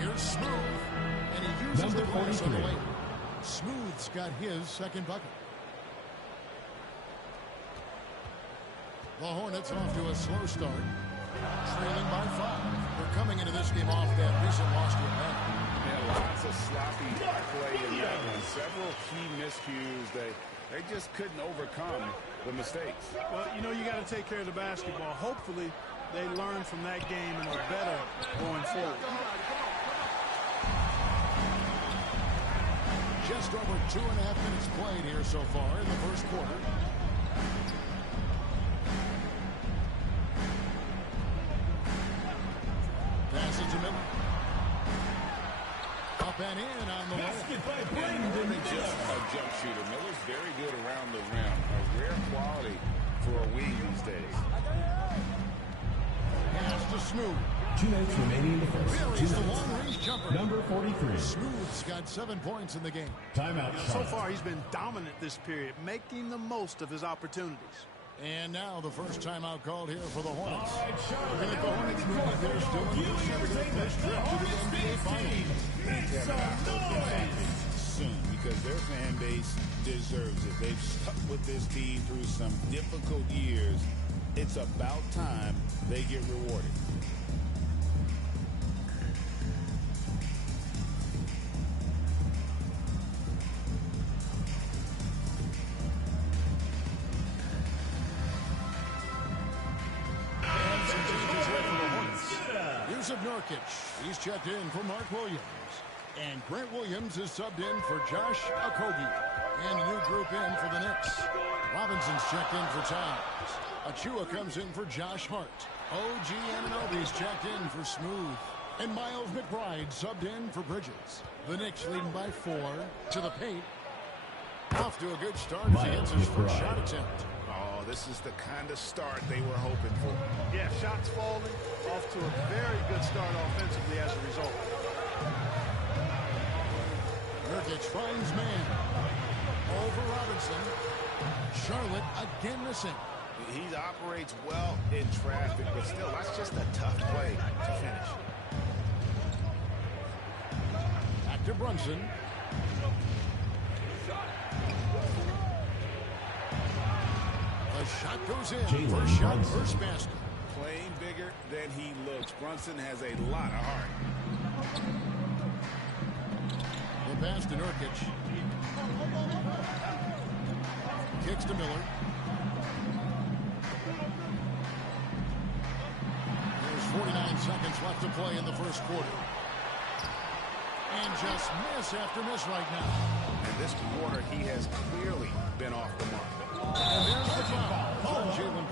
Here's Smooth. And he uses Number the glass on the 43. lane. Smooth's got his second bucket. The Hornets off to a slow start. Trailing by 5. They're coming into this game off that recent loss to Atlanta. Yeah, lots of sloppy play in that one. Several key miscues. They just couldn't overcome the mistakes. Well, you know, you got to take care of the basketball. Hopefully, they learn from that game and are better going forward. Just over 2.5 minutes played here so far in the first quarter. Passes to Miller. Up and in on the lane. More than just a jump shooter. Miller's very good around the rim. A rare quality for a wing these days. Pass to Smooth. 2 minutes remaining in the first. Buries the long-range jumper. Number 43. Smooth's got 7 points in the game. Timeout. So far, he's been dominant this period, making the most of his opportunities. And now the first timeout called here for the Hornets. Looking at the Hornets movement, they're still in position to their first trip to the NBA Finals. Soon, because their fan base deserves it. They've stuck with this team through some difficult years. It's about time they get rewarded. Yusuf Nurkic, he's checked in for Mark Williams. And Grant Williams is subbed in for Josh Okogie. And a new group in for the Knicks. Robinson's checked in for Towns. Achua comes in for Josh Hart. OG Anunoby's checked in for Smooth. And Miles McBride subbed in for Bridges. The Knicks leading by 4 to the paint. Off to a good start as he hits his first shot attempt. Oh, this is the kind of start they were hoping for. Yeah, shots falling, off to a very good start offensively as a result. Nurkic finds man. Over Robinson. Charlotte again missing. He operates well in traffic, but still, that's just a tough play to finish. Back to Brunson. The shot goes in. First shot, first basket. Playing bigger than he looks. Brunson has a lot of heart. The pass to Nurkic. Kicks to Miller. There's 49 seconds left to play in the first quarter. And just miss after miss right now. And this quarter, he has clearly been off the mark. And there's the foul on Jalen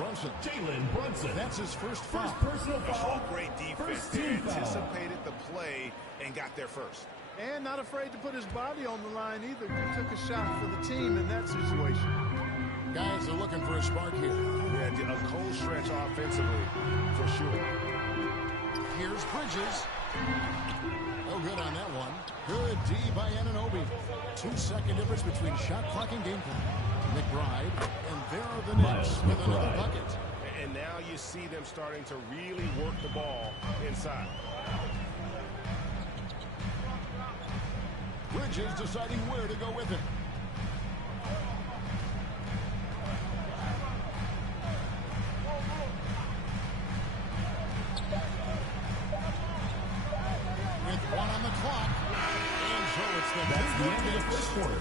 Brunson. That's his first foul. Personal foul. Great defense. They anticipated the play and got there first. And not afraid to put his body on the line either. He took a shot for the team in that situation. Guys are looking for a spark here. Yeah, a cold stretch offensively, for sure. Here's Bridges. No good on that one. Good D by Anunoby. 2-second difference between shot clock and game clock. McBride, and there are the Knicks with another bucket. And now you see them starting to really work the ball inside. Bridges deciding where to go with it. With 1 on the clock. And so it's the end of the first quarter.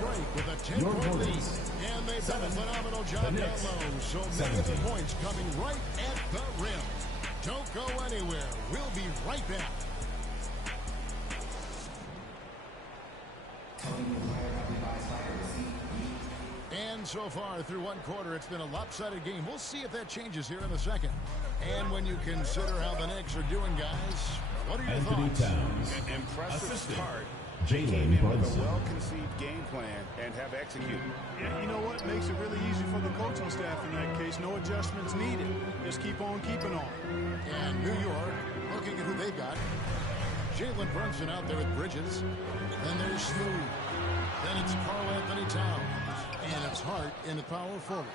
Break with a 10-point lead. And they've done a phenomenal job down low. So many of the points coming right at the rim. Don't go anywhere. We'll be right back. And so far through one quarter, it's been a lopsided game. We'll see if that changes here in a second. And when you consider how the Knicks are doing, guys, what are your thoughts? Impressive start. They came in with a well-conceived game plan and have executed. Yeah, you know what? Makes it really easy for the coaching staff in that case. No adjustments needed. Just keep on keeping on. And New York, looking at who they've got. Jalen Brunson out there with Bridges. Then there's Smooth. Then it's Karl Anthony Towns. And it's Hart in the power forward.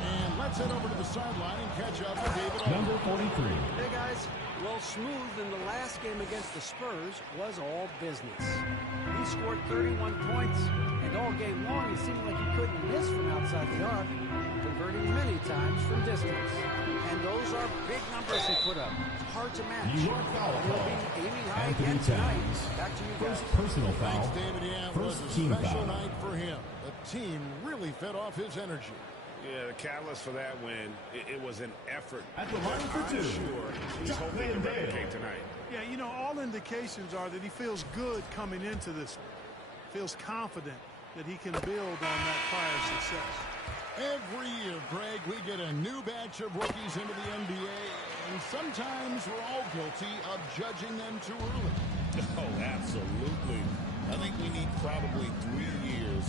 And let's head over to the sideline and catch up with David Aldridge. Number 43. Hey, guys. Well, Smooth in the last game against the Spurs was all business. He scored 31 points, and all game long it seemed like he couldn't miss from outside the arc, converting many times from distance. And those are big numbers he put up. Hard to match. He'll be aiming high again tonight. Back to you guys. First personal foul. Thanks, David. Yeah, it was a special night for him. The team really fed off his energy. Yeah, the catalyst for that win, it was an effort. At the line for two. Sure, he's hoping to replicate tonight. Yeah, you know, all indications are that he feels good coming into this one. Feels confident that he can build on that prior success. Every year, Greg, we get a new batch of rookies into the NBA, and sometimes we're all guilty of judging them too early. Oh, absolutely. I think we need probably 3 years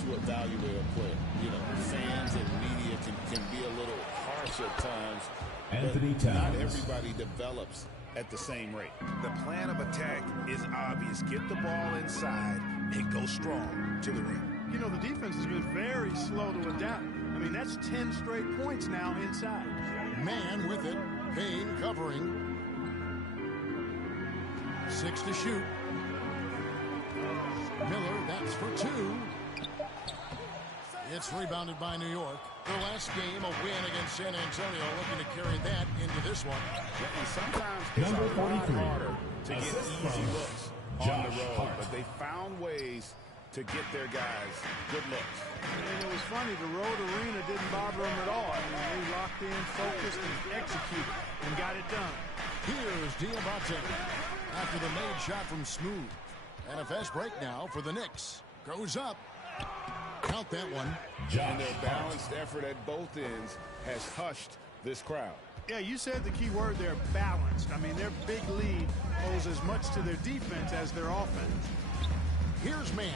to evaluate a player. You know, fans and media can be a little harsh at times. Anthony Towns. Not Towns. everybody develops at the same rate. The plan of attack is obvious. Get the ball inside and go strong to the rim. You know, the defense has been very slow to adapt. I mean, that's 10 straight points now inside. Man with it. Payne covering. 6 to shoot. Miller, that's for 2. It's rebounded by New York. Their last game, a win against San Antonio, looking to carry that into this one. And sometimes it's Number a lot 43. harder to get easy looks on the road, but they found ways to get their guys good looks. And it was funny, the road arena didn't bother them at all. I mean, they locked in, focused, and executed, and got it done. Here's Diabate after the made shot from Smooth. And a fast break now for the Knicks. Goes up. Count that one. And their balanced effort at both ends has hushed this crowd. Yeah, you said the key word there, balanced. I mean, their big lead owes as much to their defense as their offense. Here's Mann.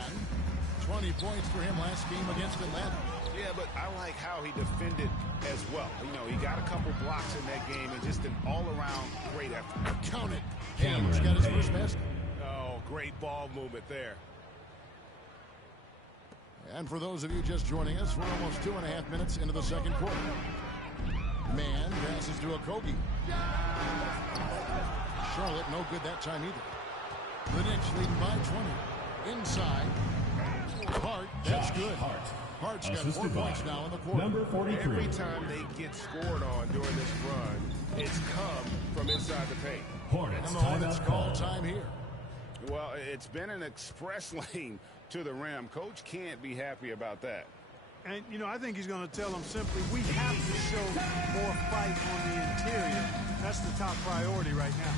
20 points for him last game against Atlanta. Yeah, but I like how he defended as well. You know, he got a couple blocks in that game and just an all-around great effort. Count it. Payne's got his first basket. Oh, great ball movement there. And for those of you just joining us, we're almost 2.5 minutes into the second quarter. Mann passes to Okogie. Charlotte no good that time either. The Knicks leading by 20. Inside. Hart, that's good. Hart's got 4 points now in the quarter. Number 43. Every time they get scored on during this run, it's come from inside the paint. And the Hornets call time here. Well, it's been an express lane to the rim. Coach can't be happy about that. And, you know, I think he's going to tell them simply, we have to show more fight on the interior. That's the top priority right now.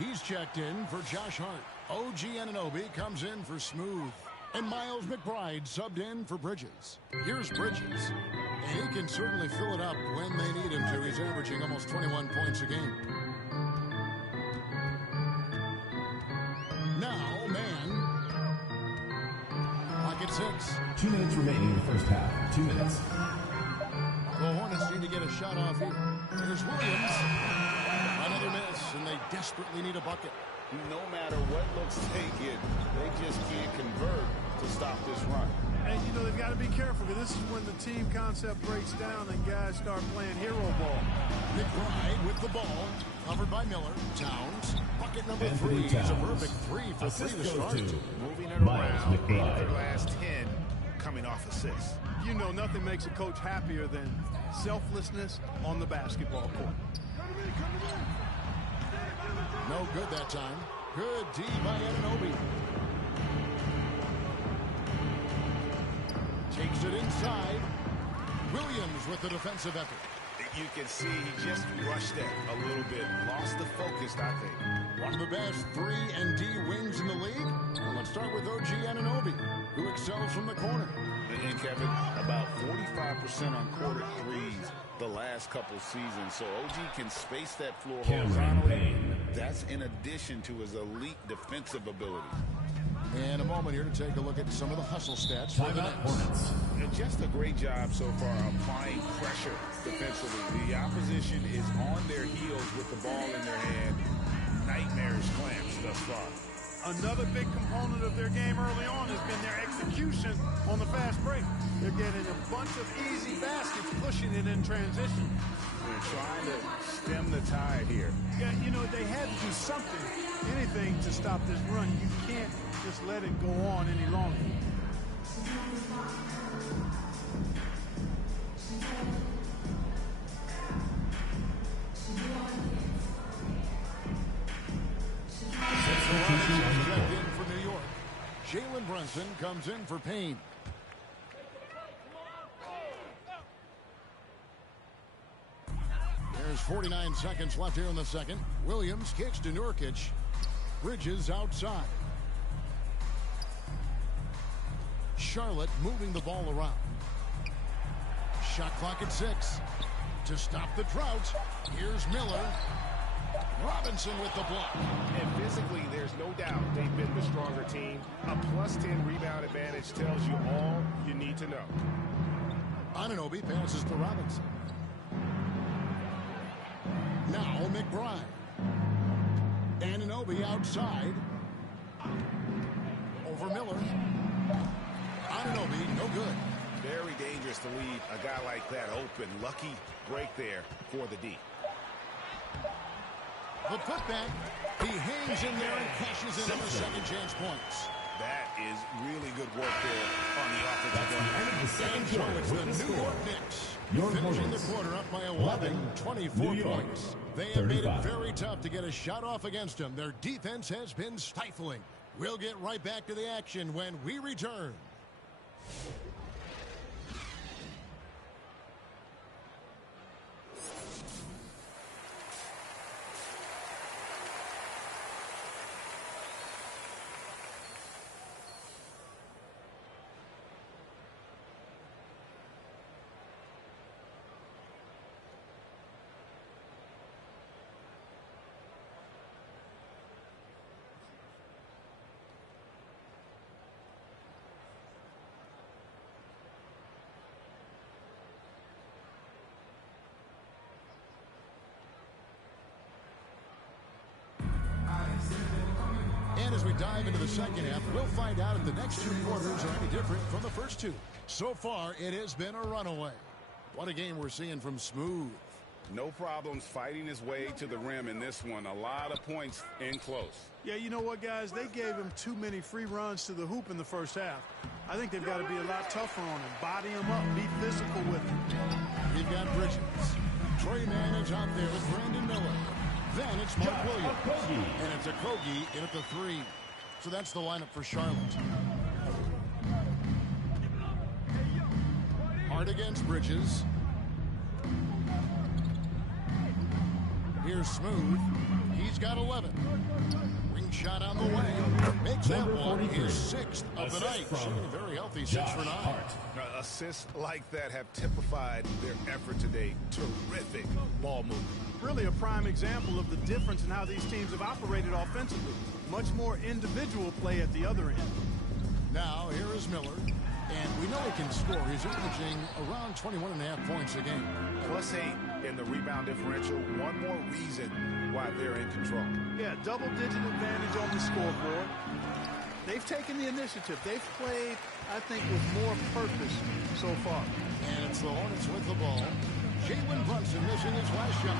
He's checked in for Josh Hart. OG Anunoby comes in for Smooth. And Miles McBride subbed in for Bridges. Here's Bridges. And he can certainly fill it up when they need him to. He's averaging almost 21 points a game. Now, Mann. Clock at 6. 2 minutes remaining in the first half. 2 minutes. The Hornets need to get a shot off here. There's Williams. Another miss, and they desperately need a bucket. No matter what looks they get, they just can't convert to stop this run. And, you know, they've got to be careful because this is when the team concept breaks down and guys start playing hero ball. McBride with the ball, covered by Miller. Towns, bucket number 3. He's a perfect 3 for 3 to start. Moving it around, 8 of their last 10 coming off assists. You know, nothing makes a coach happier than selflessness on the basketball court. No good that time. Good D by Anunoby. Takes it inside. Williams with the defensive effort. You can see he just rushed it a little bit. Lost the focus, I think. One of the best 3 and D wings in the league. Well, let's start with OG Anunoby, who excels from the corner. And Kevin, about 45% on quarter threes the last couple seasons. So OG can space that floor horizontally. That's in addition to his elite defensive ability. And a moment here to take a look at some of the hustle stats for the Hornets. Just a great job so far applying pressure defensively. The opposition is on their heels with the ball in their hand. Nightmarish clamps thus far. Another big component of their game early on has been their execution on the fast break. They're getting a bunch of easy baskets, pushing it in transition. They're trying to stem the tide here. Yeah, you know, they had to do something, anything to stop this run. You can't just let it go on any longer. Checked in for New York. Jalen Brunson comes in for Payne. There's 49 seconds left here in the second. Williams kicks to Nurkic. Bridges outside. Charlotte moving the ball around. Shot clock at 6. To stop the drought, here's Miller. Robinson with the block. And physically, there's no doubt they've been the stronger team. A +10 rebound advantage tells you all you need to know. Anunoby passes to Robinson. Now McBride. Anunoby outside. Over Miller. Anunoby, no good. Very dangerous to leave a guy like that open. Lucky break there for the D. The putback. He hangs in there and cashes in on the second chance points. That is really good work there on the offensive end. So it's the New York Knicks finishing the quarter up by 24 points. They have made it very tough to get a shot off against them. Their defense has been stifling. We'll get right back to the action when we return. And as we dive into the second half, we'll find out if the next two quarters are any different from the first two. So far, it has been a runaway. What a game we're seeing from Smooth. No problems fighting his way to the rim in this one. A lot of points in close. Yeah, you know what, guys? They gave him too many free runs to the hoop in the first half. I think they've got to be a lot tougher on him. Body him up, be physical with him. We've got Bridges. Trey Mann is out there with Brandon Miller. Then it's Mark Williams. And it's Okogie in at the 3. So that's the lineup for Charlotte. Hard against Bridges. Here's Smooth. He's got 11. Ring shot on the way. Makes that one his 6th of the night. Shooting a very healthy 6 for 9. Assists like that have typified their effort today. Terrific ball movement. Really a prime example of the difference in how these teams have operated offensively. Much more individual play at the other end. Now, here is Miller. And we know he can score. He's averaging around 21.5 points a game. +8 in the rebound differential. One more reason why they're in control. Yeah, double-digit advantage on the scoreboard. They've taken the initiative. They've played, I think, with more purpose so far. And it's the Hornets with the ball. Jalen Brunson missing his last shot.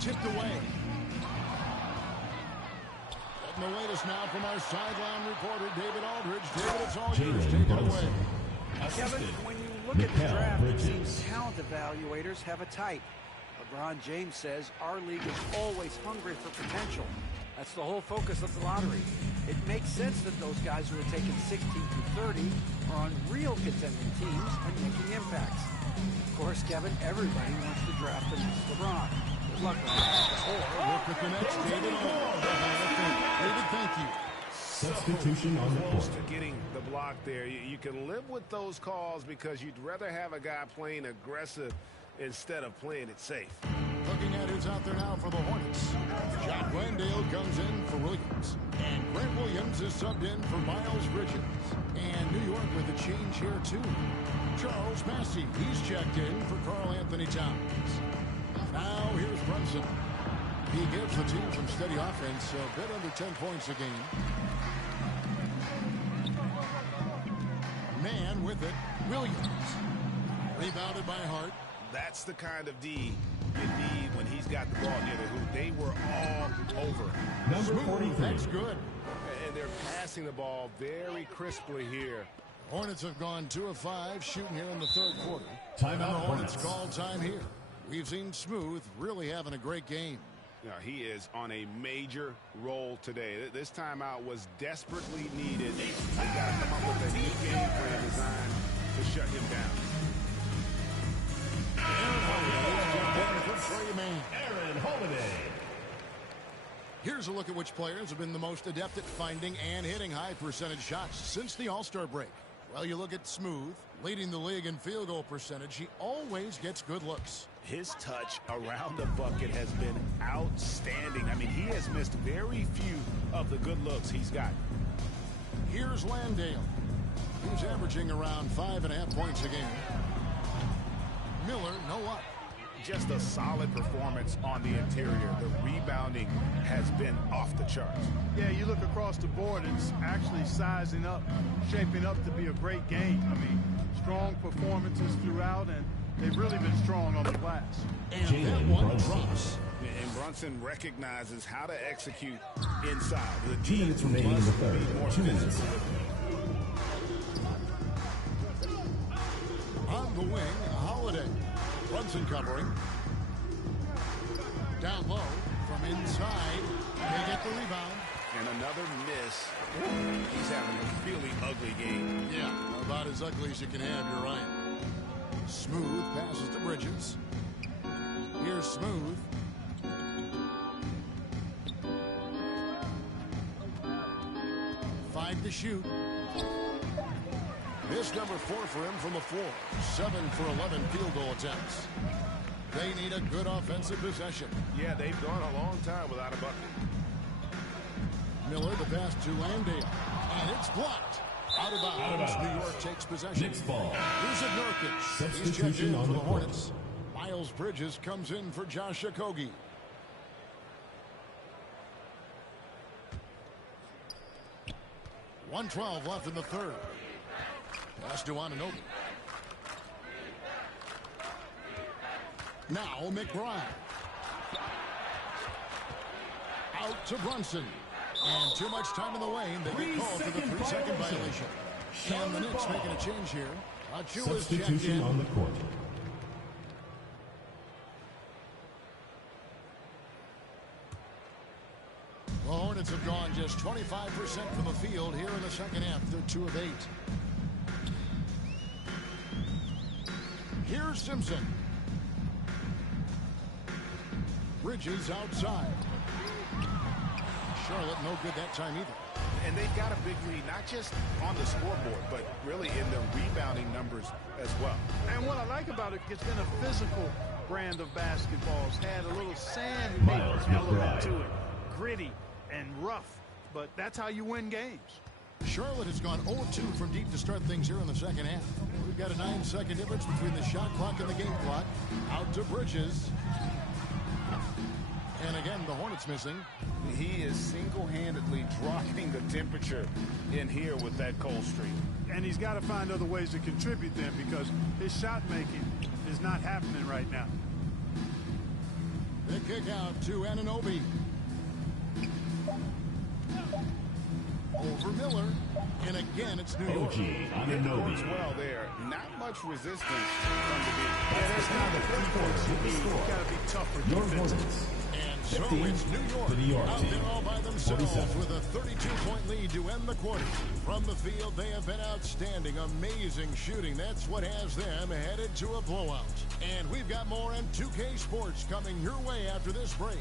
Tipped away. Getting the latest now from our sideline reporter, David Aldridge. David, it's all yours. Take it away. Kevin, when you look at the draft, it seems talent evaluators have a type. LeBron James says our league is always hungry for potential. That's the whole focus of the lottery. It makes sense that those guys who are taken 16 through 30 are on real contending teams and making impacts. Of course, Kevin, everybody wants to draft the next LeBron. Good luck with that. Or look at the next David David, thank you. Substitution on the Close court. to getting the block there. You can live with those calls because you'd rather have a guy playing aggressive instead of playing it safe. Looking at who's out there now for the Hornets. John Glendale comes in for Williams. And Grant Williams is subbed in for Miles Bridges. And New York with a change here, too. Charles Massey, he's checked in for Karl Anthony Towns. Now here's Brunson. He gives the team some steady offense, a bit under 10 points a game. Man with it, Williams. Rebounded by Hart. That's the kind of D you need when he's got the ball near the hoop. They were all over. Number 43. That's good. And they're passing the ball very crisply here. Hornets have gone 2 of 5 shooting here in the third quarter. Timeout, And the Hornets Hornets. call time here. We've seen Smooth really having a great game. Now, he is on a major roll today. This timeout was desperately needed. They've got to come up with a new game plan designed to shut him down. Aaron Holiday. Here's a look at which players have been the most adept at finding and hitting high percentage shots since the All-Star break. Well, you look at Smooth, leading the league in field goal percentage. He always gets good looks. His touch around the bucket has been outstanding. I mean, he has missed very few of the good looks he's got. Here's Landale. He's averaging around 5.5 points a game. Miller, no luck. Just a solid performance on the interior. The rebounding has been off the charts. Yeah, you look across the board, it's actually sizing up, shaping up to be a great game. I mean, strong performances throughout, and they've really been strong on the glass. And that one drops. And Brunson recognizes how to execute inside. The 2 minutes remaining in the third. 2 minutes. On the wing, Holiday. Brunson covering. Down low from inside. They get the rebound. And another miss. He's having a really ugly game. Yeah, about as ugly as you can have, you're right. Smooth passes to Bridges. Here's Smooth. Five to shoot. This number 4 for him from the floor. 7 for 11 field goal attempts. They need a good offensive possession. Yeah, they've gone a long time without a bucket. Miller, the pass to Landale. And it's blocked. Out of bounds. New York takes possession. Next ball. Here's it Nurkic. He's checked in for the Hornets. Miles Bridges comes in for Josh Okogie. .112 left in the third. Pass to Anunoby. Now McBride. Out to Brunson. And too much time in the lane. They get called for the 3-second violation. And the Knicks making a change here. Achua's checked in. On the court. The Hornets have gone just 25% from the field here in the second half. They're 2 of 8. Here's Simpson. Bridges outside. Charlotte no good that time either. And they've got a big lead, not just on the scoreboard, but really in the rebounding numbers as well. And what I like about it, it's been a physical brand of basketball. It's had a little sand element to it. Gritty and rough, but that's how you win games. Charlotte has gone 0-2 from deep to start things here in the second half. We've got a 9-second difference between the shot clock and the game clock. Out to Bridges. And again, the Hornets missing. He is single-handedly dropping the temperature in here with that cold streak. And he's got to find other ways to contribute then, because his shot making is not happening right now. The kick out to Anunoby. Over Miller. And again, it's New York. It works well there. Not much resistance from the deep. Yeah, that's not the first point. He's got to be tougher defensively. And so it's New York out there all by themselves with a 32-point lead to end the quarter. From the field, they have been outstanding. Amazing shooting. That's what has them headed to a blowout. And we've got more on 2K Sports coming your way after this break.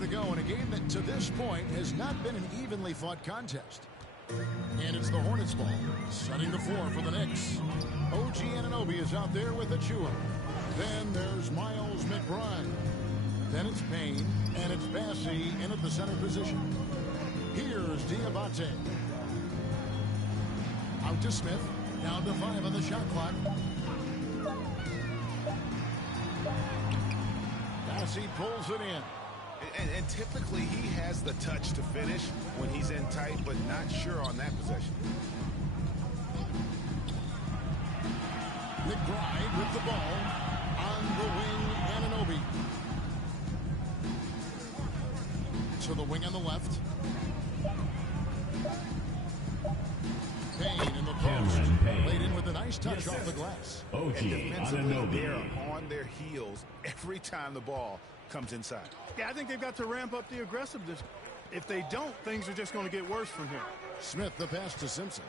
To go in a game that to this point has not been an evenly fought contest. And it's the Hornets ball, setting the floor for the Knicks. OG Anunoby is out there with Achua. Then there's Miles McBride. Then it's Payne, and it's Bassey in at the center position. Here's Diabate. Out to Smith, down to 5 on the shot clock. Bassey pulls it in. And typically he has the touch to finish when he's in tight, but not sure on that possession. McBride with the ball on the wing. Anunoby to the wing on the left. Payne in the post. Laid in with a nice touch off the glass. OG Anunoby. They're on their heels every time the ball comes inside. Yeah, I think they've got to ramp up the aggressiveness. If they don't, things are just going to get worse from here. Smith, the pass to Simpson.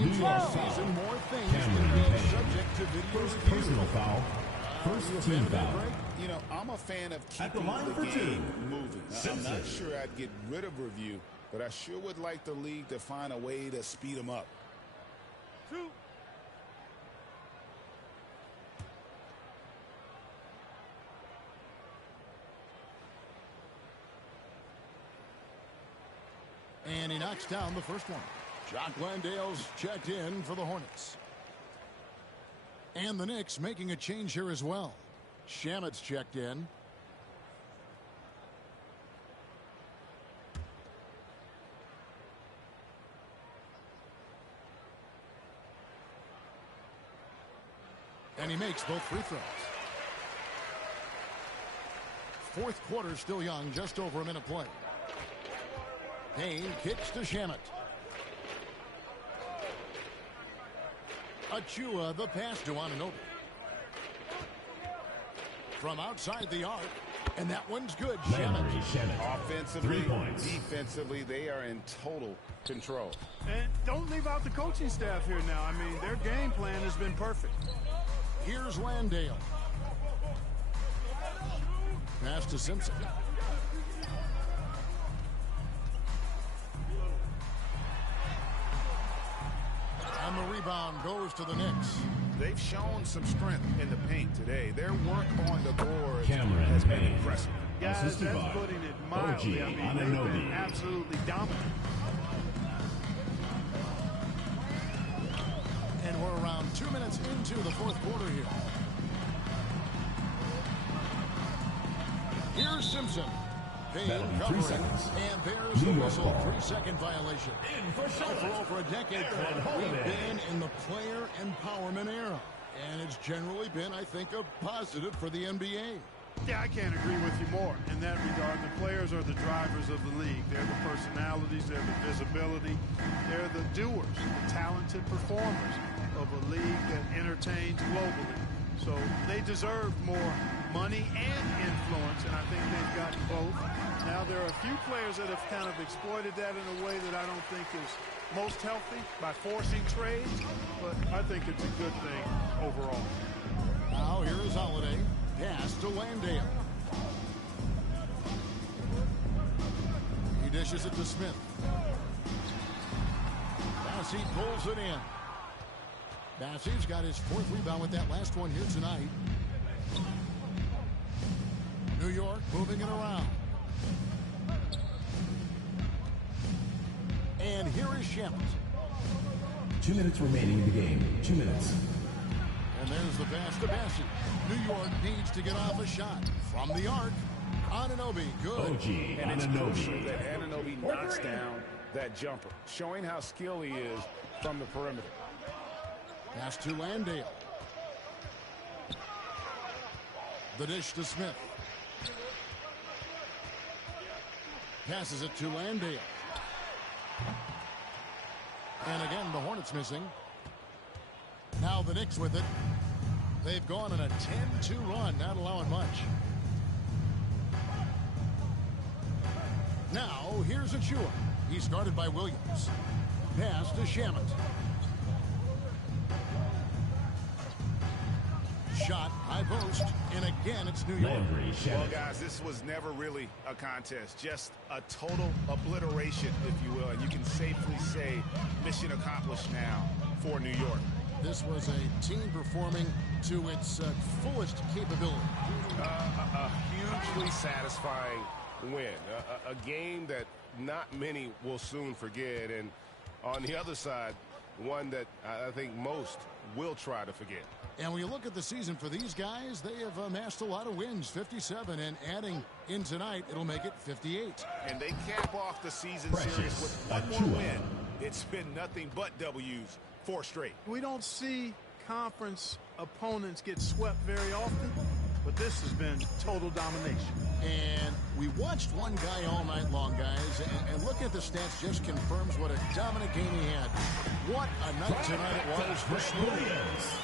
New York season, more things can be subject to video first personal foul. First team foul. You know, I'm a fan of keeping the game moving. I'm not sure I'd get rid of review, but I sure would like the league to find a way to speed them up. 2. And he knocks down the first one. Jock Landale's checked in for the Hornets. And the Knicks making a change here as well. Shamet's checked in. And he makes both free throws. Fourth quarter still young, just over a minute play. Payne kicks to Shamet. Achua, the pass to Anunoby. From outside the arc, and that one's good. Shamet. Offensively, defensively, they are in total control. And don't leave out the coaching staff here now. I mean, their game plan has been perfect. Here's Landale. Pass to Simpson. And the rebound goes to the Knicks. They've shown some strength in the paint today. Their work on the board has been impressive. Guys, that's putting it mildly. I mean, they've been absolutely dominant. And we're around 2 minutes into the fourth quarter here. Here's Simpson. Payne covering. And there's the whistle. 3-second violation. For over a decade, we've been in the player empowerment era. And it's generally been, I think, a positive for the NBA. Yeah, I can't agree with you more in that regard. The players are the drivers of the league. They're the personalities, they're the visibility, they're the doers, the talented performers of a league that entertains globally. So they deserve more money and influence, and I think they've gotten both. Now, there are a few players that have kind of exploited that in a way that I don't think is most healthy by forcing trades, but I think it's a good thing overall. Now, here's Holiday. Pass to Landale. He dishes it to Smith. Bassey pulls it in. Bassey's got his fourth rebound with that last one here tonight. New York moving it around. And here is Shamet. 2 minutes remaining in the game. 2 minutes. And there's the pass to Bassey. New York needs to get off a shot from the arc. Anunoby, good. And it's crucial that Anunoby knocks down that jumper, showing how skilled he is from the perimeter. Pass to Landale. The dish to Smith. Passes it to Landale. And again, the Hornets missing. Now the Knicks with it. They've gone on a 10-2 run, not allowing much. Now, here's Achua. He's guarded by Williams. Pass to Shamet. Shot, high post, and again it's New York. Well, guys, this was never really a contest, just a total obliteration, if you will, and you can safely say mission accomplished now for New York. This was a team performing to its fullest capability. A hugely satisfying win, a game that not many will soon forget, and on the other side, one that I think most will try to forget. And when you look at the season for these guys, they have amassed a lot of wins, 57, and adding in tonight, it'll make it 58. And they cap off the season series with one more win. It's been nothing but W's, 4 straight. We don't see conference opponents get swept very often, but this has been total domination. And we watched one guy all night long, guys, and look at the stats, just confirms what a dominant game he had. What a night tonight it was for Smoothie.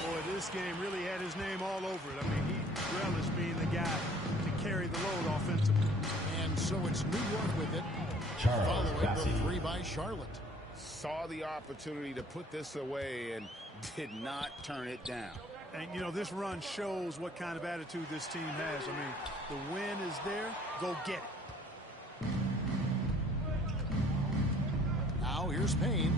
Boy, this game really had his name all over it. I mean, he relished being the guy to carry the load offensively. And so it's New York with it, following the 3 by Charlotte. Saw the opportunity to put this away and did not turn it down. And, you know, this run shows what kind of attitude this team has. I mean, the win is there. Go get it. Now here's Payne.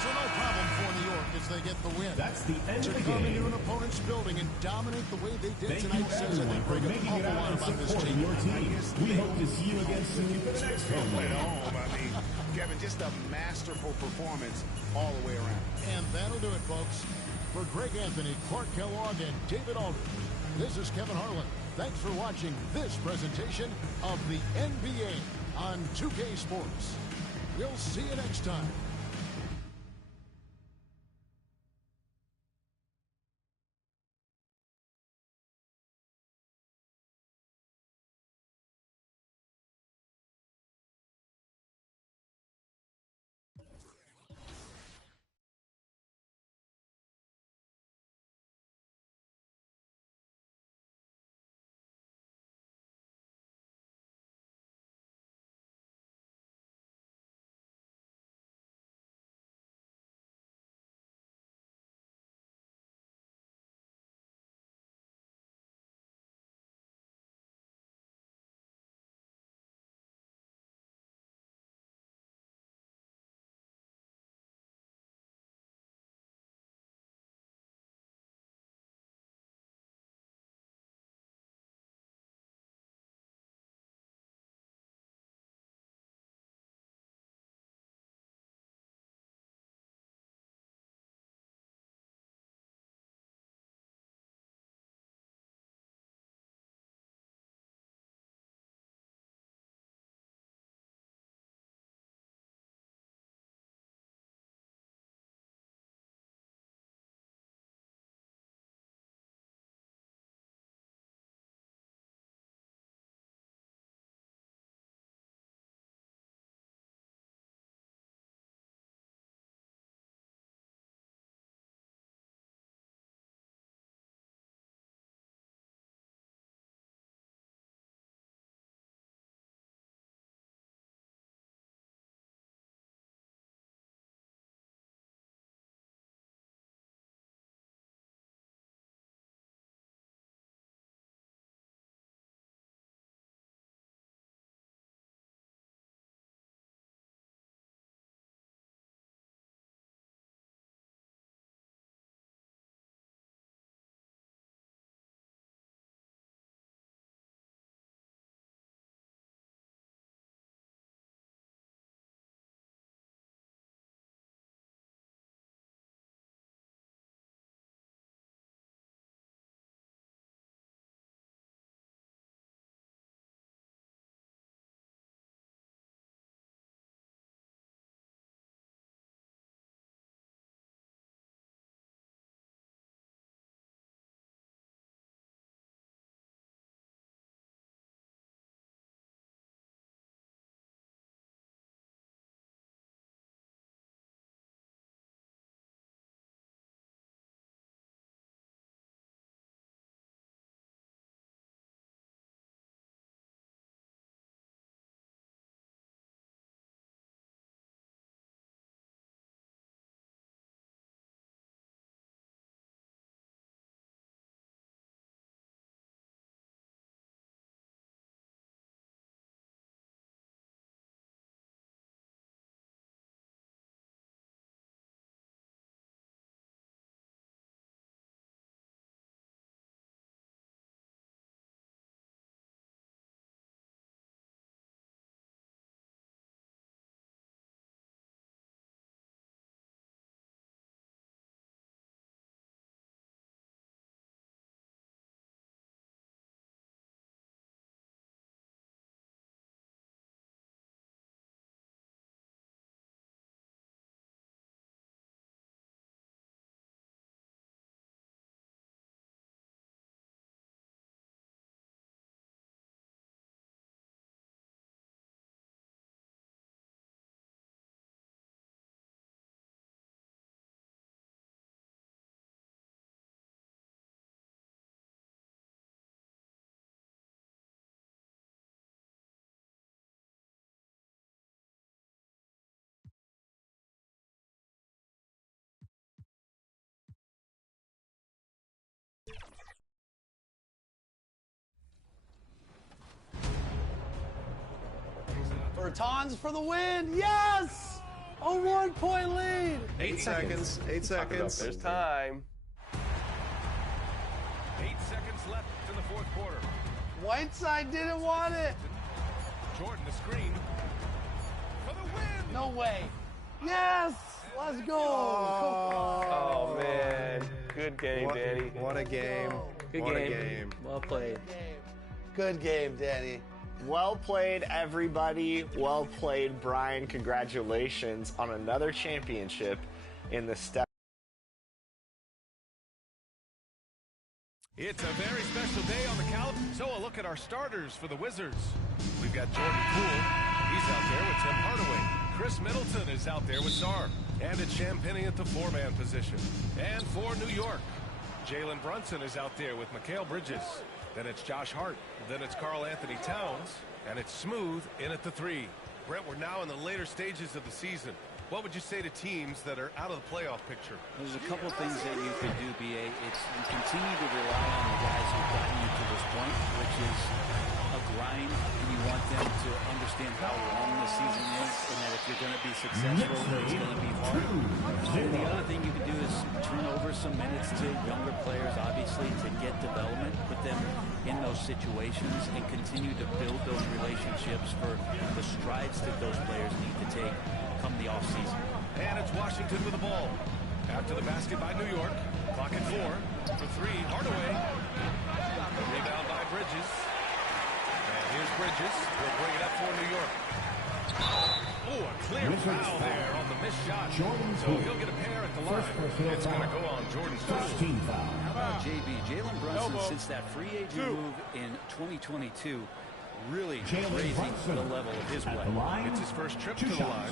So no problem for New York as they get the win. That's the end to of the come game. into an opponent's building and dominate the way they did Thank you tonight says that they everyone for bring an making it awful out lot and about this supporting team. your team. We hope to see you again soon for the next home At home, I mean, Kevin, just a masterful performance all the way around. And that'll do it, folks. For Greg Anthony, Clark Kellogg, and David Aldridge, this is Kevin Harlan. Thanks for watching this presentation of the NBA on 2K Sports. We'll see you next time. Bertans for the win. Yes! A 1-point lead. 8 seconds. 8 seconds. There's time. 8 seconds left in the fourth quarter. Whiteside didn't want it. Jordan, the screen for the win. No way. Yes. Let's go. Oh, man. Good game, Danny. What a game. Good game. Well played. Good game, Danny. Well played, everybody. Well played, Brian. Congratulations on another championship in the step. It's a very special day on the calendar. So a look at our starters for the Wizards. We've got Jordan Poole. He's out there with Tim Hardaway. Chris Middleton is out there with Sarr. And it's Champagnie at the 4-man position. And for New York, Jalen Brunson is out there with Mikal Bridges. Then it's Josh Hart. Then it's Karl Anthony Towns. And it's Smooth in at the 3. Brent, we're now in the later stages of the season. What would you say to teams that are out of the playoff picture? There's a couple things that you could do, B.A. It's you continue to rely on the guys who've gotten you to this point, which is a grind, and you want them to understand how long the season is, and that if you're going to be successful, it's going to be hard. And the other thing you can do is turn over some minutes to younger players, obviously, to get development, put them in those situations, and continue to build those relationships for the strides that those players need to take come the offseason. And it's Washington with the ball. After the basket by New York. Clock at 4. For 3, Hardaway. Rebound by Bridges. And here's Bridges. He'll bring it up for New York. Oh, a clear foul there on the missed shot. So he'll get a pair at the line. It's going to go on Jordan Poole. How about JB? Jalen Brunson, since that free agent move in 2022, really raising the level of his play. It's his first trip to the line.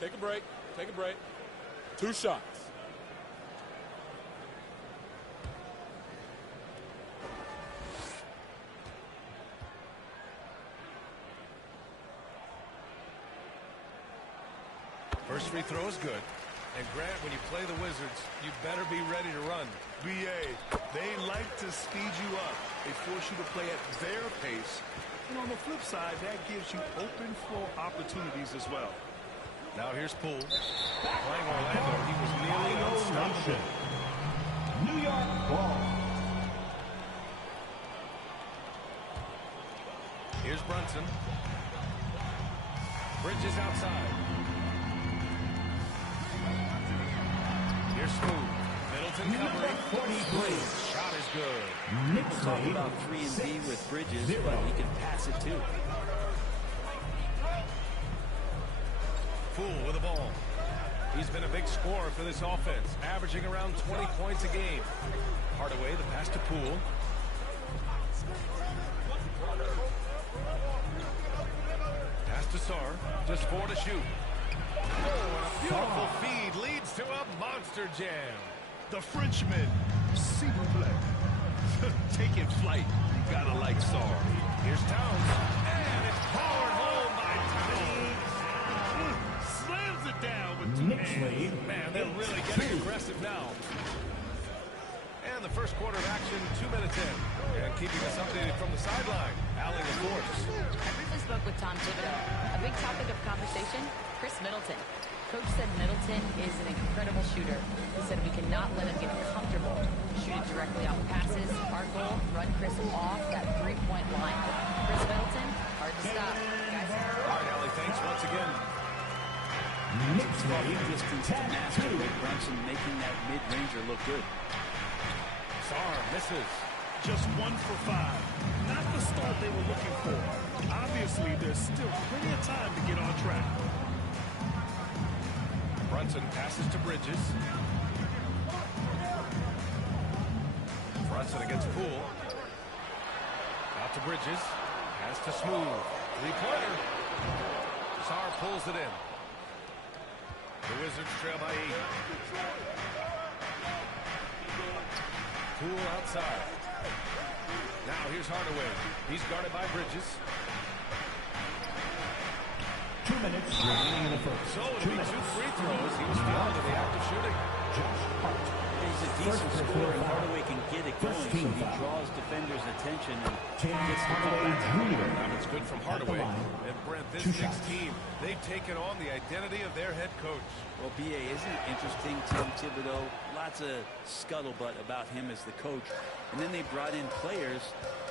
Take a break. Take a break. 2 shots. First free throw is good. And Grant, when you play the Wizards, you better be ready to run. BA, they like to speed you up. They force you to play at their pace. And on the flip side, that gives you open floor opportunities as well. Now here's Poole. Playing Orlando, he was nearly unstoppable. New York ball. Here's Brunson. Bridges outside. Here's Smooth. Middleton covering. Shot is good. We'll talk about 3 and D with Bridges, but he can pass it too. Poole with the ball. He's been a big scorer for this offense, averaging around 20 points a game. Hardaway, the pass to Poole. Pass to Sarr. Just 4 to shoot. Oh, and a beautiful feed leads to a monster jam. The Frenchman, s'il vous plaît. Taking flight. You gotta like Sarr. Here's Towns. And it's powered home by Towns. Slams it down with 2 hands. Man, they're really getting aggressive now. And the first quarter of action, 2 minutes in. And keeping us updated from the sideline, Allie LaForce. I briefly spoke with Tom Thibodeau. A big topic of conversation, Chris Middleton. Coach said Middleton is an incredible shooter. He said we cannot let him get comfortable. Shoot it directly off passes. Our goal, run Chris off that 3-point line. Chris Middleton, hard to stop. Guys. All right, Allie, thanks once again. Distance master with Brunson making that mid-ranger look good. Sarr misses. Just 1 for 5. Not the start they were looking for. Obviously, there's still plenty of time to get on track. Brunson passes to Bridges. Brunson against Poole. Out to Bridges. Pass to Smooth. 3-pointer. Sarr pulls it in. The Wizards trail by 8. Poole outside. Now here's Hardaway. He's guarded by Bridges. 2 minutes remaining in the first. So it'll be 2 free throws. He was fouled in the act of shooting. see some scoring. Hardaway can get it going, so he draws defenders' attention and gets the ball back. That was good from Hardaway. And Brent, this Knicks team, they've taken on the identity of their head coach. Well, B.A., isn't it interesting, Tim Thibodeau? Lots of scuttlebutt about him as the coach. And then they brought in players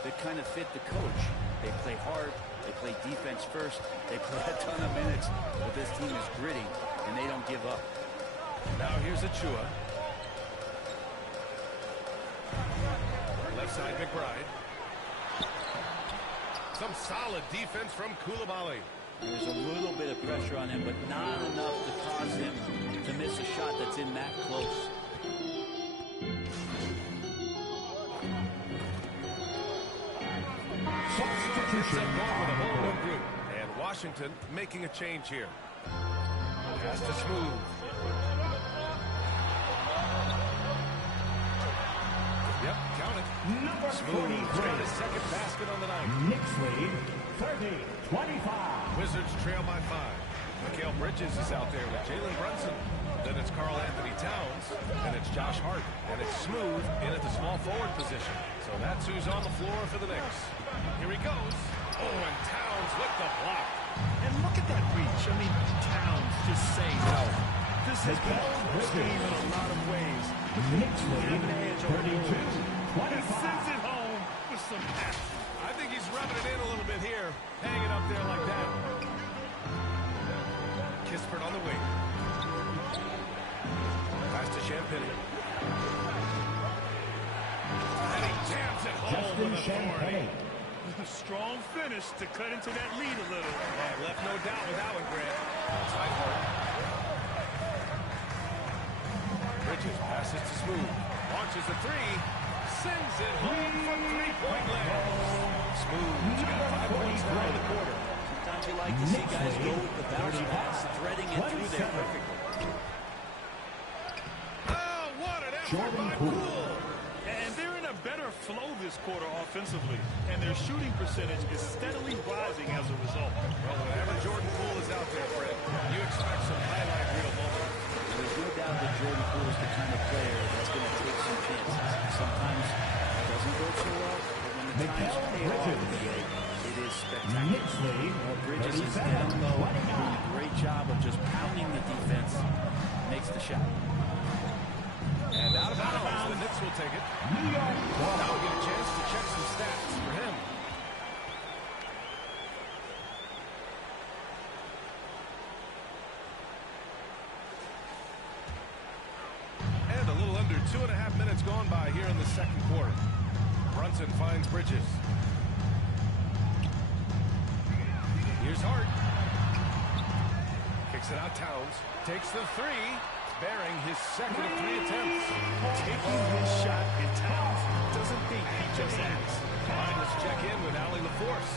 that kind of fit the coach. They play hard. They play defense first. They play a ton of minutes. But this team is gritty, and they don't give up. Now here's Achua. Left side, McBride. Some solid defense from Coulibaly. There's a little bit of pressure on him, but not enough to cause him to miss a shot that's in that close. Substitution going with a whole new group. And Washington making a change here. Pass to Smooth. Yep, count it. Number Smooth got his second basket on the night. Knicks lead 30-25. Wizards trail by 5. Mikal Bridges is out there with Jalen Brunson. Then it's Karl Anthony Towns. And it's Josh Hart. And it's Smooth in at the small forward position. So that's who's on the floor for the Knicks. Here he goes. Oh, and Towns with the block. And look at that reach. I mean, Towns just saying no. This has been his game in a lot of ways. Knicks lead 32-25. He sends it home with some passion. I think he's rubbing it in a little bit here. Hang it up there like that. Kispert on the wing. Pass to Champagny. And he jams it home with authority. A strong finish to cut into that lead a little. Left no doubt with that one, Grant. Side work. Bridges passes to Smooth. Launches a three. Sends it home from three-point land. Smooth's got 5 points now in the quarter. Sometimes you like to see guys go with the bounce pass, threading it through there perfectly. Oh, what an effort by Poole. And they're in a better flow this quarter offensively, and their shooting percentage is steadily rising as a result. Well, whenever Jordan Poole is out there, Fred, you expect some highlight reel moments. There's no doubt that Jordan Poole is the kind of player that's going to take some chances. Sometimes it doesn't go so well, but when the times pay off, it is spectacular. Well, Bridges is down low, doing a great job of just pounding the defense, makes the shot. And out of bounds, the Knicks will take it. Now we get a chance to check some stats for him. And a little under 2.5 minutes gone by here in the second quarter. Brunson finds Bridges. Here's Hart. Kicks it out Towns. Takes the three. Bearing his second of 3 attempts. Taking his shot, and Towns doesn't think he just acts. All right, let's check in with Allie LaForce.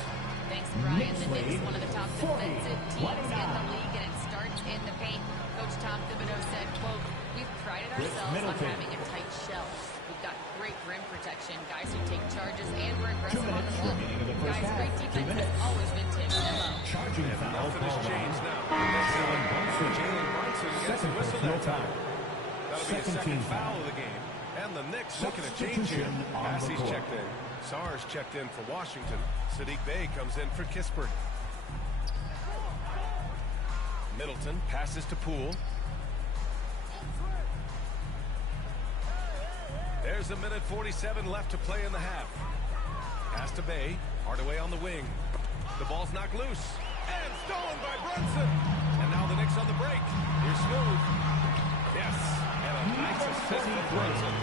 Thanks, Brian. The Knicks, one of the top defensive teams in the league, and it starts in the paint. Coach Tom Thibodeau said, quote, "We've prided ourselves on having a tight shell. We've got great rim protection, guys who take charges, and we're aggressive on the ball. Guys, great defense has always been Tim's MO." Charging foul call changed now. Jalen Brunson gets a whistle that time. That'll be his second foul of the game. And the Knicks making a change here. Passie's checked in. Sars checked in for Washington. Sadiq Bey comes in for Kispert. Middleton passes to Poole. There's a minute 47 left to play in the half. Pass to Bey. Hardaway on the wing. The ball's knocked loose. And stolen by Brunson. And now the Knicks on the break. Here's Smooth. Yes. And a nice assist from Brunson.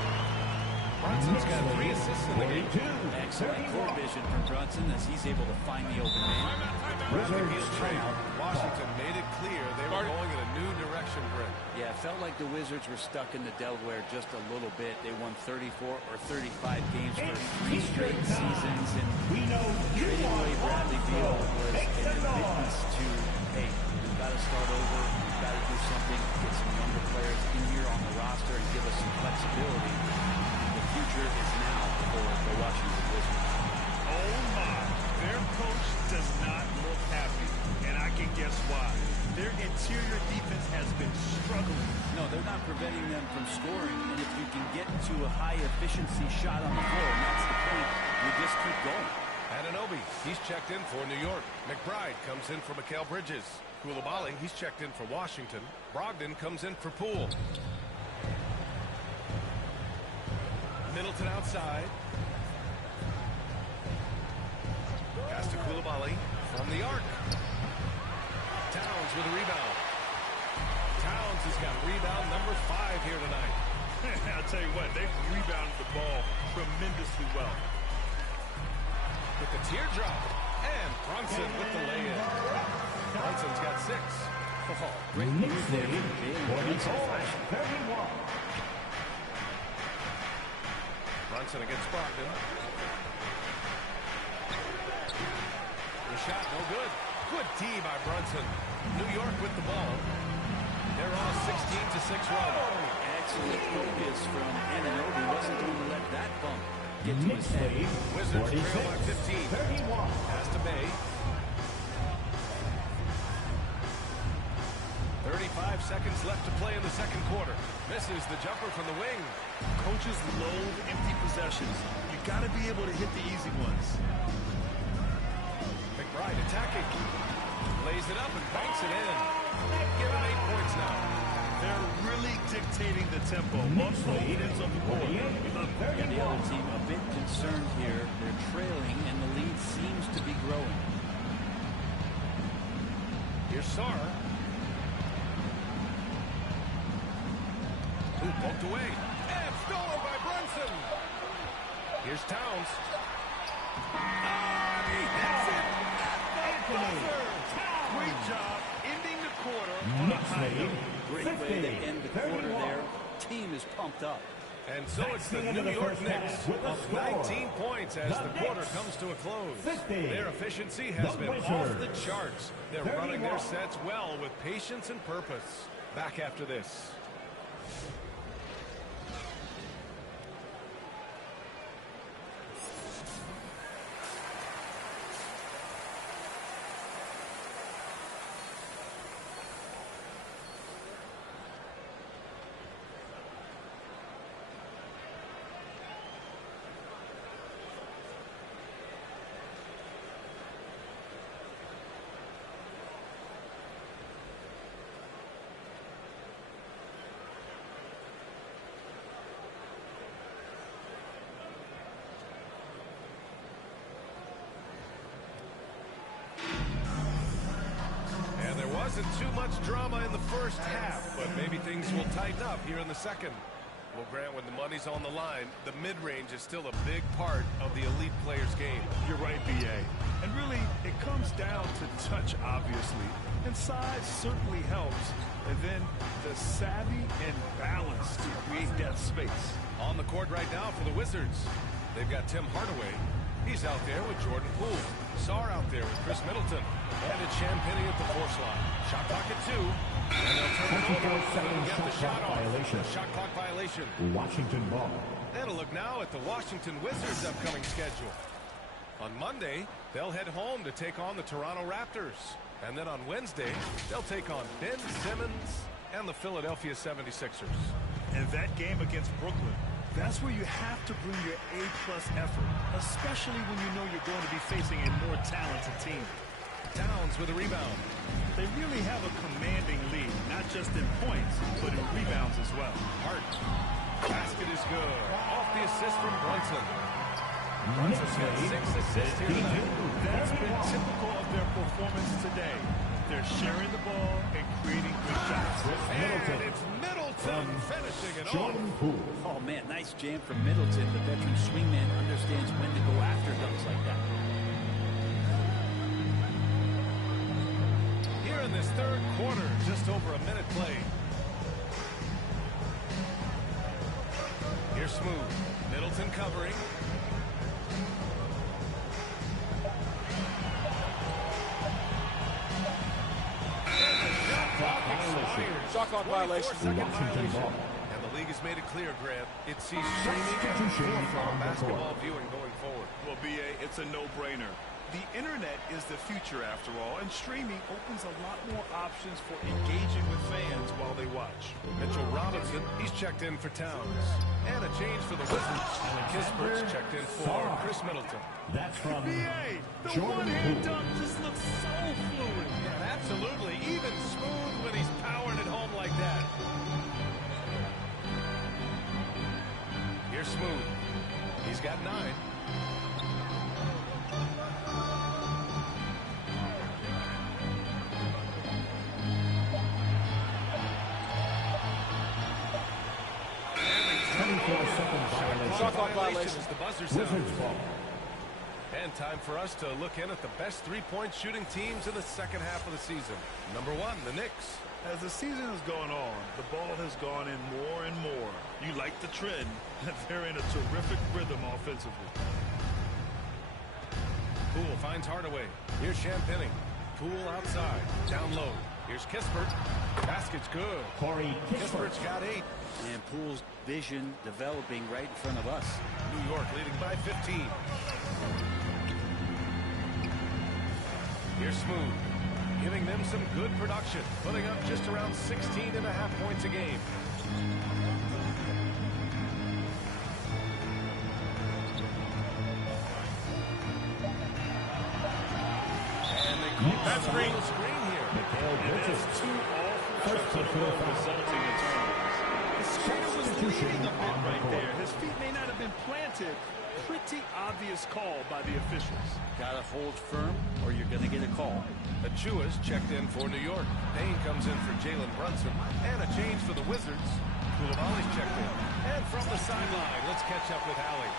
Brunson's got 3 assists in the game. Excellent court vision from Brunson as he's able to find the open man. Bradley Beal trade. Washington made it clear they were going in a new direction, Brent. Yeah, it felt like the Wizards were stuck in the Delaware just a little bit. They won 34 or 35 games for 3 straight seasons, and trading away Bradley Beal was an admittance to, hey, we've got to start over, we've got to do something, get some younger players in here on the roster and give us some flexibility. The future is now for the Washington Wizards. Oh, my. Their coach does not look happy, and I can guess why. Their interior defense has been struggling. No, they're not preventing them from scoring. And if you can get to a high-efficiency shot on the floor, and that's the point, you just keep going. Anunoby, he's checked in for New York. McBride comes in for Mikal Bridges. Koulibaly, he's checked in for Washington. Brogdon comes in for Poole. Middleton outside. Pass to Koulibaly from the arc. Towns with a rebound. Towns has got rebound number 5 here tonight. I'll tell you what, they've rebounded the ball tremendously well. With the teardrop. And Brunson with the lay-in. Brunson's got 6. Oh, great move there. Brunson against Brogdon. The shot, no good. Good D by Brunson. New York with the ball. They're on a 16-6 run. Excellent focus from Anunoby. Wasn't going to let that bump get to his head. Wizards trail by 15. Pass to Bay. 35 seconds left to play in the second quarter. Misses the jumper from the wing. Coaches loathe empty possessions. You got to be able to hit the easy ones. McBride attacking. Lays it up and banks it in. Give him 8 points now. They're really dictating the tempo on both ends of the court. And the other team a bit concerned here. They're trailing, and the lead seems to be growing. Here's Sarr. Who poked away. And stolen by Brunson. Here's Towns. He hits it at the buzzer. Great job ending the quarter on a high note. Great way to end the quarter there. Team is pumped up. And so it's the New York Knicks up 19 points as the quarter comes to a close. Their efficiency has been off the charts. They're running their sets well with patience and purpose. Back after this. Wasn't too much drama in the first half, but maybe things will tighten up here in the second. Well, Grant, when the money's on the line, the mid-range is still a big part of the elite player's game. You're right, B.A. And really, it comes down to touch, obviously. And size certainly helps. And then the savvy and balance to create that space. On the court right now for the Wizards, they've got Tim Hardaway. He's out there with Jordan Poole. Sarr out there with Chris Middleton. And it's Champagny at the force line. Shot clock at 2. And they'll turn it over and get the shot off. Shot clock violation. Washington ball. And a look now at the Washington Wizards' upcoming schedule. On Monday, they'll head home to take on the Toronto Raptors. And then on Wednesday, they'll take on Ben Simmons and the Philadelphia 76ers. And that game against Brooklyn, that's where you have to bring your A-plus effort, especially when you know you're going to be facing a more talented team. Towns with a rebound. They really have a commanding lead, not just in points, but in rebounds as well. Hart. Basket is good. Off the assist from Brunson. Brunson's got 6 assists here tonight. That's been typical of their performance today. They're sharing the ball and creating good shots. And it's Middleton finishing it off. Oh, man, nice jam from Middleton. The veteran swingman understands when to go after dunks like that. Here in this third quarter, just over a minute played. Here's Smooth. Middleton covering. Shot clock violation. And the league has made it clear, Grant. It sees streaming and from basketball viewing going forward. Well, B.A., it's a no-brainer. The internet is the future after all, and streaming opens a lot more options for engaging with fans while they watch. Mitchell Robinson, he's checked in for Towns. And a change for the Wizards. Kispert's checked in for Chris Middleton. That's from BA, the Jordan one-hand Poole. dunk just looks so fluid. Yeah, absolutely. Even smooth when he's powering it home like that. Here's Smooth. He's got 9. Shot clock Violations. The buzzer sounds. Wizards ball. And time for us to look in at the best three-point shooting teams in the second half of the season. Number 1, the Knicks. As the season has gone on, the ball has gone in more and more. You like the trend that they're in a terrific rhythm offensively. Poole finds Hardaway. Here's Champagnie. Poole outside. Down low. Here's Kispert. Basket's good. Corey Kispert's got 8. And Poole's vision developing right in front of us. New York leading by 15. Here's Smooth. Giving them some good production. Putting up just around 16.5 points a game. And they call that screen here. It's 2 all resulting in turnovers. The screener was leading a bit right there. His feet may not have been planted. Pretty obvious call by the officials. Got to hold firm or you're going to get a call. Achua's checked in for New York. Payne comes in for Jalen Brunson. And a change for the Wizards. Koulibaly's checked in. And from the sideline, let's catch up with Allie.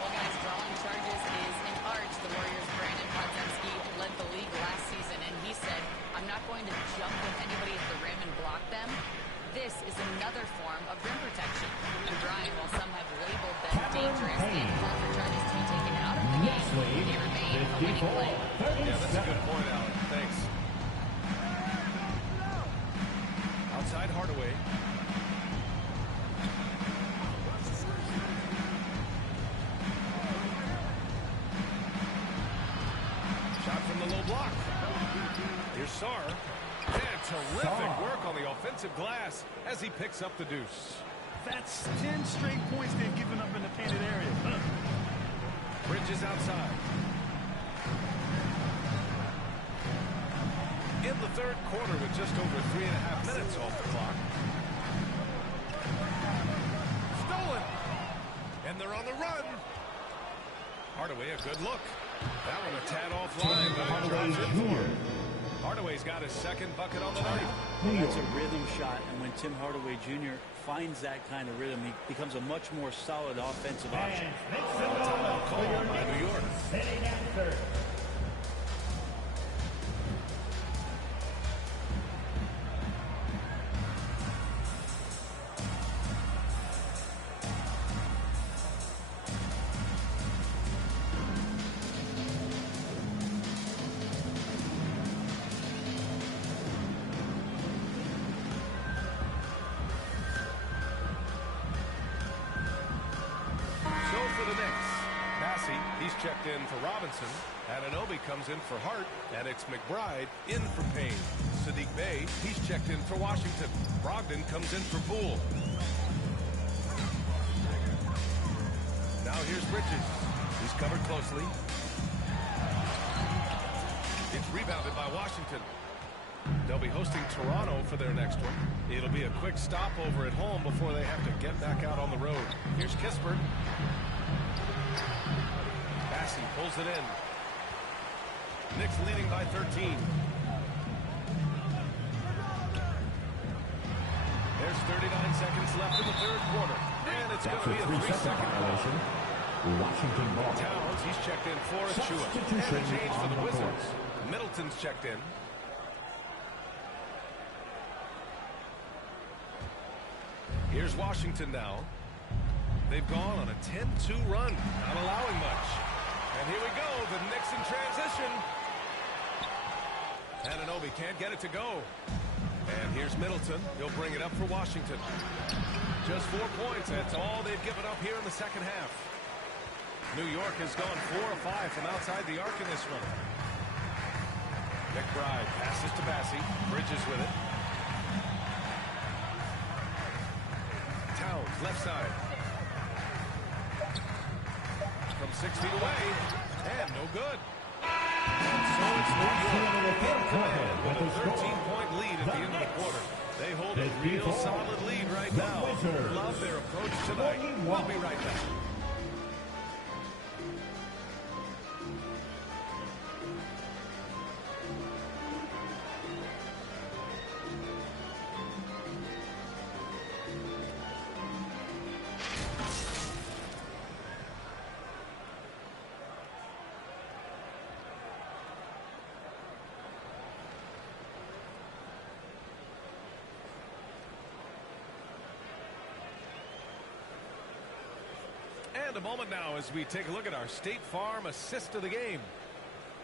Well, guys, drawing charges is an art. The Warriors' Brandon Podziemski led the league last season, and he said, I'm not going to jump with anybody at the rim and block them. This is another form of rim protection. And Brian, while some have labeled them dangerous and called for charges to be taken out of the game, they remain a winning play. Yeah, that's a good point, Allie. Thanks. Outside Hardaway. Shot from the low block. Here's Sarr. And terrific work on the offensive glass as he picks up the deuce. That's 10 straight points they've given up in the painted area. Bridges outside. In the third quarter with just over 3.5 minutes off the clock. Stolen. And they're on the run. Hardaway, a good look. That one a tad offline, but it drops in for him. Hardaway's got his second bucket on the night. That's a rhythm shot, and when Tim Hardaway Jr. finds that kind of rhythm, he becomes a much more solid offensive option. Timeout call by New York. Sitting at third. He's checked in for Robinson. Anunoby comes in for Hart. And it's McBride in for Payne. Sadiq Bey, he's checked in for Washington. Brogdon comes in for Poole. Now here's Bridges. He's covered closely. It's rebounded by Washington. They'll be hosting Toronto for their next one. It'll be a quick stopover at home before they have to get back out on the road. Here's Kispert. Bassey pulls it in. Knicks leading by 13. There's 39 seconds left in the third quarter. And it's going to be a 3-second violation. Washington ball. Towns, he's checked in for Achua. And a change for the Wizards. Middleton's checked in. Here's Washington now. They've gone on a 10-2 run, not allowing much. And here we go, the Knicks in transition. Anunoby can't get it to go. And here's Middleton. He'll bring it up for Washington. Just 4 points. That's all they've given up here in the second half. New York has gone 4 of 5 from outside the arc in this one. McBride passes to Bassey. Bridges with it. Towns, left side. From 6 feet away. And no good. And so it's New York in command with a 13-point lead at the end of the quarter. They hold a real solid lead right now. Love their approach tonight. We'll be right back. And a moment now as we take a look at our State Farm assist of the game.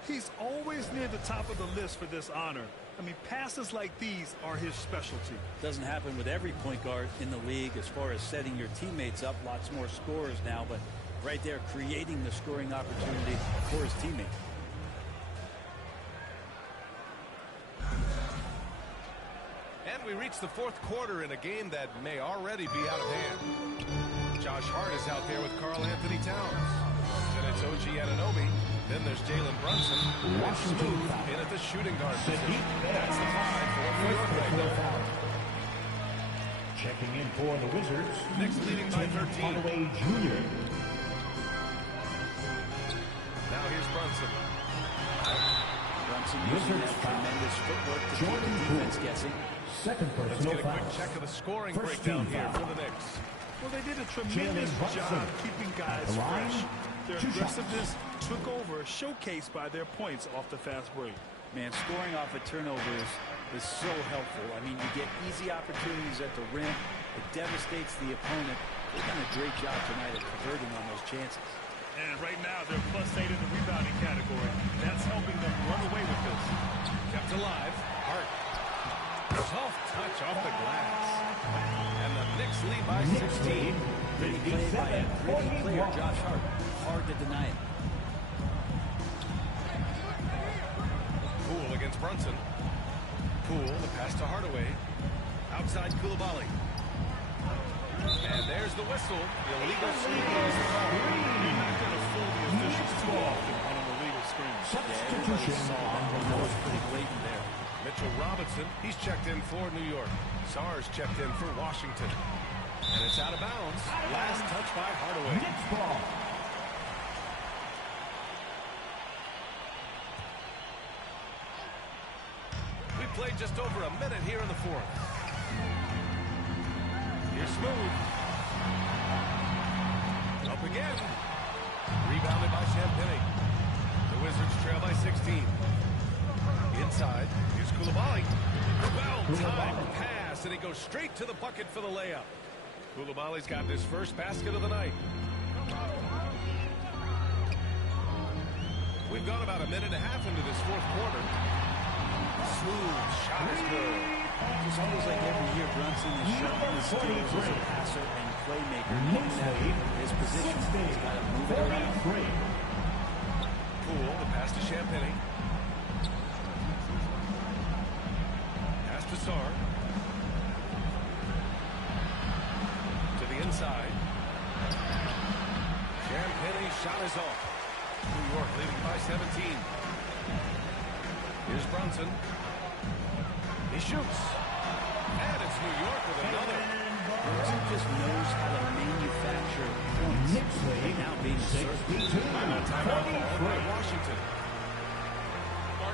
He's always near the top of the list for this honor. I mean, passes like these are his specialty. Doesn't happen with every point guard in the league as far as setting your teammates up. Lots more scorers now, but right there creating the scoring opportunity for his teammate. And we reach the fourth quarter in a game that may already be out of hand. Josh Hart is out there with Karl Anthony Towns. Then it's OG Anunoby. Then there's Jalen Brunson. And Smooth in at the shooting guard position. That's the 5 for New York right now. Checking in for the Wizards. Knicks leading by 13. Holloway Jr. Now here's Brunson. Brunson using that tremendous footwork to keep the defense guessing. Second Let's personal get a foul. quick check of the scoring First breakdown team here foul. for the Knicks. Well, they did a tremendous job keeping guys At the line, fresh. Their 2 shots. aggressiveness took over, showcased by their points off the fast break. Man, scoring off of turnovers is so helpful. I mean, you get easy opportunities at the rim. It devastates the opponent. They've done a great job tonight at converting on those chances. And right now, they're +8 in the rebounding category. That's helping them run away with this. Kept alive. Hart. Soft touch off the glass. And the Knicks lead by 16. Pretty play by a gritty player, Josh Hart. Hard to deny it. Poole against Brunson. Poole, the pass to Hardaway. Outside Coulibaly. And there's the whistle. The illegal screen is called. You're not going to fool the officials too often on an illegal screen. Substitution on the That was pretty blatant there. Mitchell Robinson, he's checked in for New York. Sarge checked in for Washington. And it's out of bounds. Last touch by Hardaway. Knicks ball. We played just over a minute here in the fourth. Here's Smooth. Up again. Rebounded by Champagnie. The Wizards trail by 16. Inside. Here's Coulibaly. Well-timed pass, and he goes straight to the bucket for the layup. Coulibaly's got his first basket of the night. We've gone about a minute and a half into this fourth quarter. Smooth shot is good. It's almost like every year Brunson is showing his skills as a passer and playmaker. Knowing that his position, he's got to move it around. Poole, the pass to Champagnie. Pass to Sarr. To the inside. Champagnie's shot is off. New York leading by 17. Here's Brunson. He shoots. And it's New York with another. Brunson just knows how to manufacture points. Right now being served. Timeout called by Washington.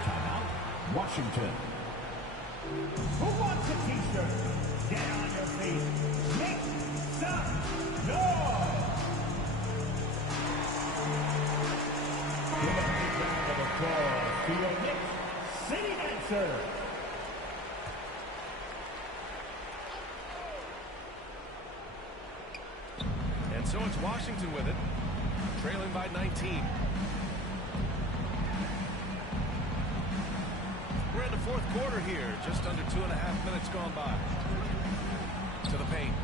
Timeout, Washington. Who wants a t-shirt? Get on your feet. Make some noise. Give a big round of applause to your Knicks City Dancer. And so it's Washington with it, trailing by 19. We're in the fourth quarter here, just under 2.5 minutes gone by. To the paint.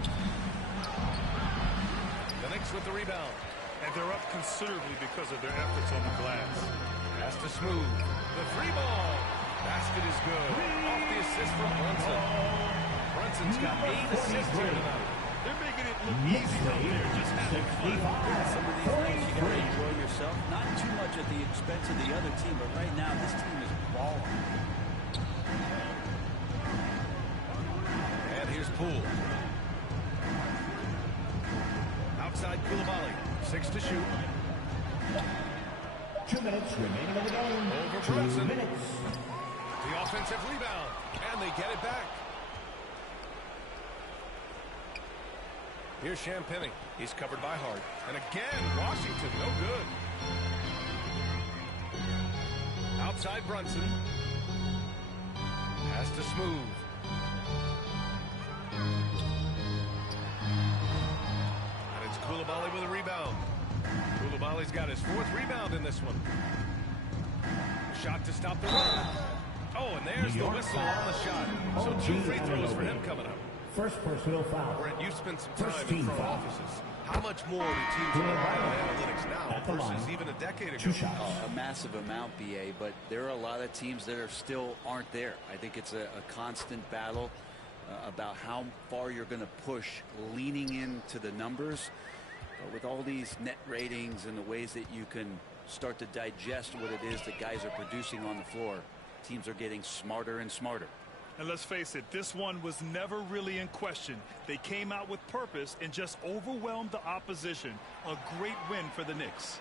The Knicks with the rebound. And they're up considerably because of their efforts on the glass. Pass to Smooth. The free ball. Basket is good. Off the assist from Brunson. Brunson's got 8 assists here tonight. They're making it look easy out there, just having fun. Some of these nights you gotta enjoy yourself. Not too much at the expense of the other team, but right now this team is balling. And here's Poole. Outside Koulibaly. 6 to shoot. 2 minutes remaining in the game. Over 2 Brunson. minutes. The offensive rebound. And they get it back. Here's Champagny. He's covered by Hart. And again, Washington, no good. Outside Brunson. Pass to Smooth. And it's Koulibaly with a rebound. Koulibaly's got his 4th rebound in this one. Shot to stop the run. Oh, and there's the whistle on the shot. So 2 free throws for him coming up. First personal foul. Brent, you spent some time in front offices. How much more do teams rely on analytics now versus even a decade ago? 2 shots. A massive amount, BA, but there are a lot of teams that are still aren't there. I think it's a constant battle about how far you're going to push, leaning into the numbers. But with all these net ratings and the ways that you can start to digest what it is that guys are producing on the floor, teams are getting smarter and smarter. And let's face it, this one was never really in question. They came out with purpose and just overwhelmed the opposition. A great win for the Knicks.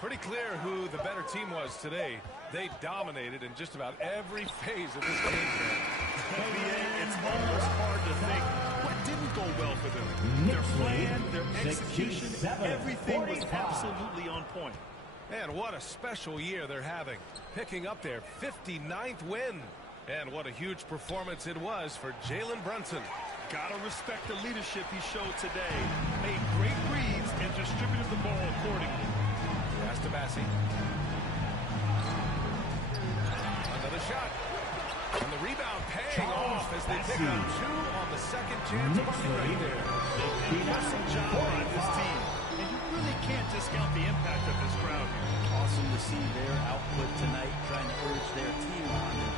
Pretty clear who the better team was today. They dominated in just about every phase of this game. It's almost hard to think what didn't go well for them. Their plan, their execution, everything was absolutely on point. And what a special year they're having, picking up their 59th win. And what a huge performance it was for Jalen Brunson. Gotta respect the leadership he showed today. Made great reads and distributed the ball accordingly. Pass to Massey. Another shot. And the rebound paying off as they pick up 2 on the second chance bucket right there. Impressive job by this team. And you really can't discount the impact of this crowd here. Awesome to see their output tonight, trying to urge their team on. And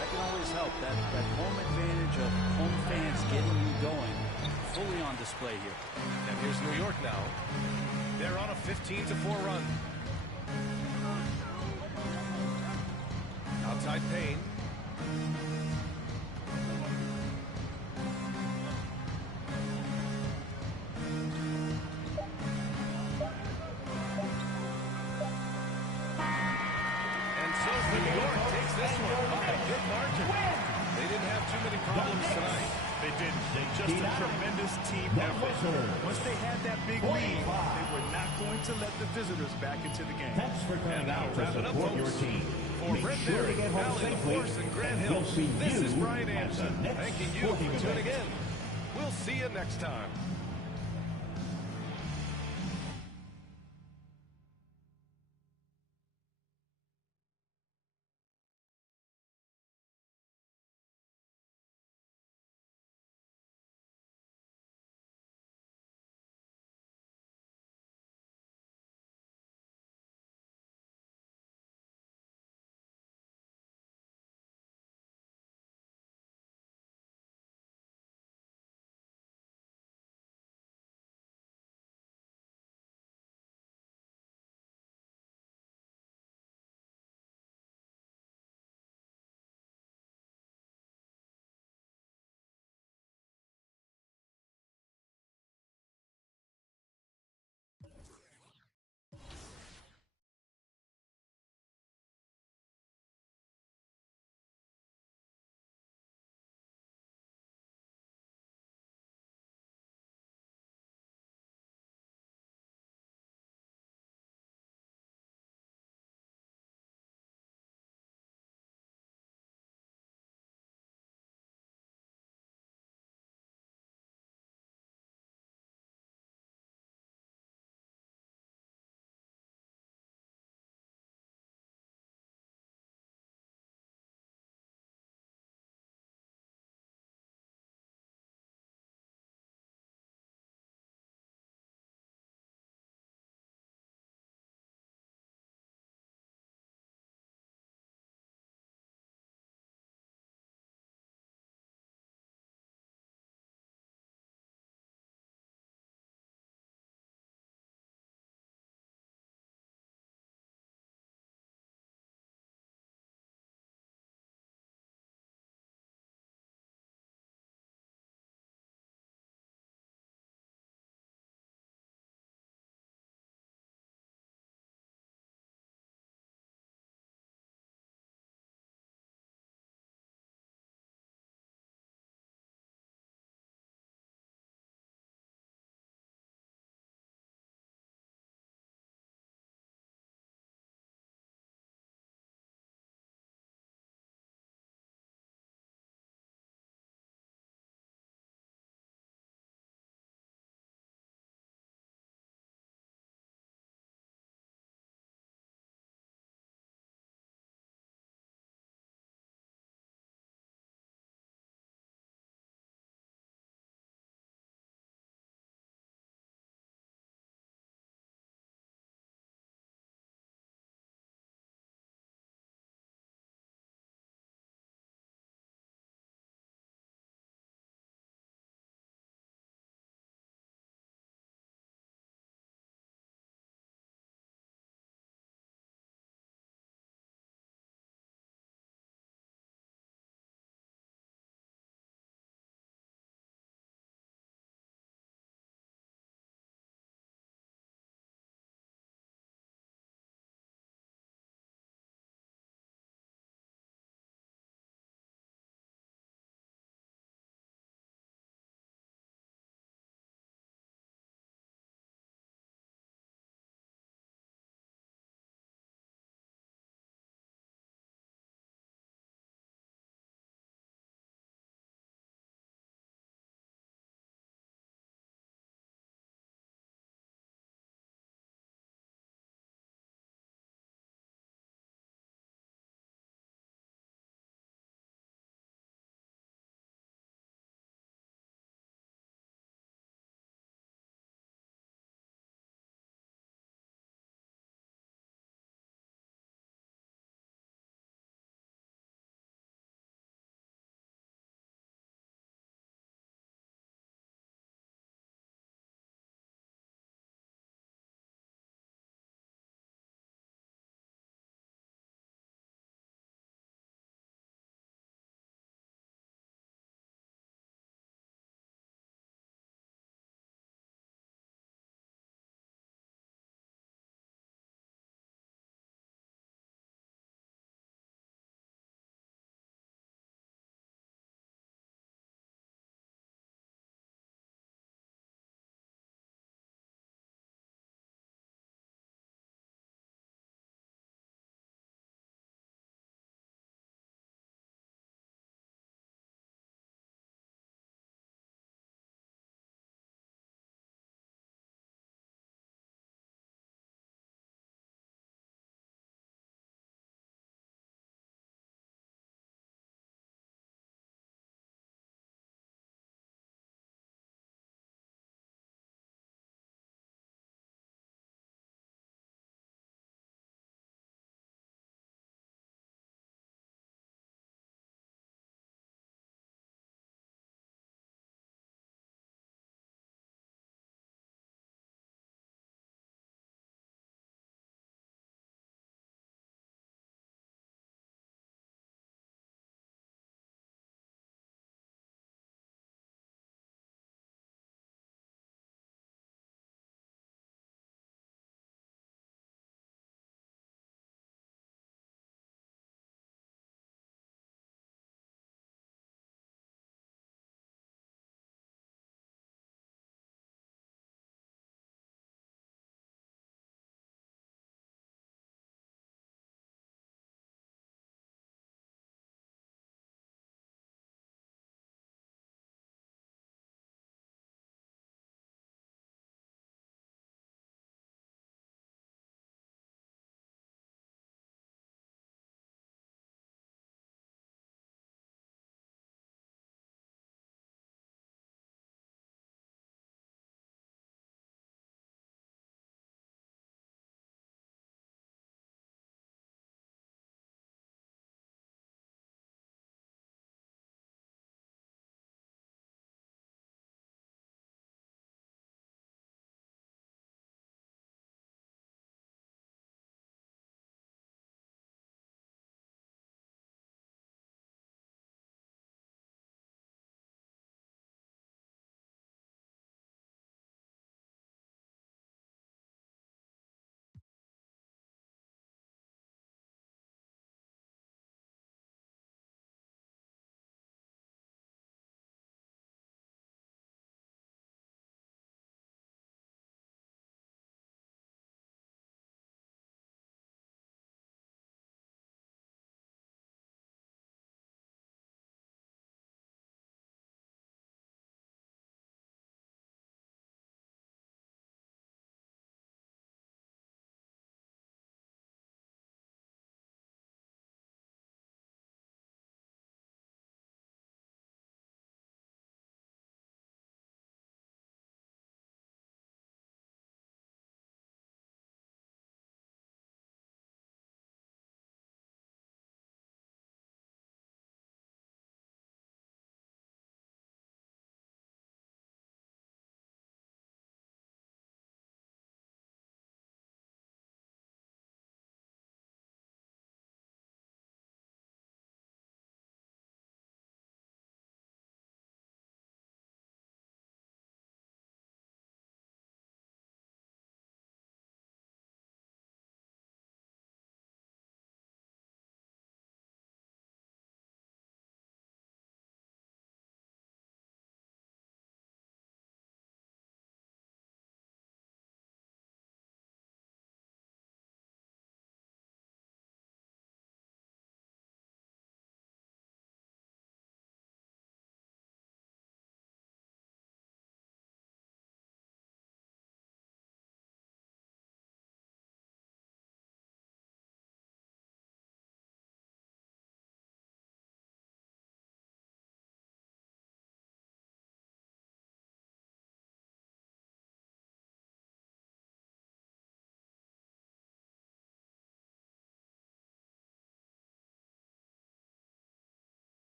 that can always help. That home advantage of home fans getting you going, fully on display here. And here's New York now. They're on a 15-4 run. Outside Payne. And so New York takes this one by a big margin. They didn't have too many problems tonight. They didn't. Just a tremendous team effort. Once they had that big lead, they were not going to let the visitors back into the game. Thanks for coming out to support your team. For Brent Berry, Valley Force, and Grant Hills, this is Brian Anderson, thanking you for tuning in. We'll see you next time.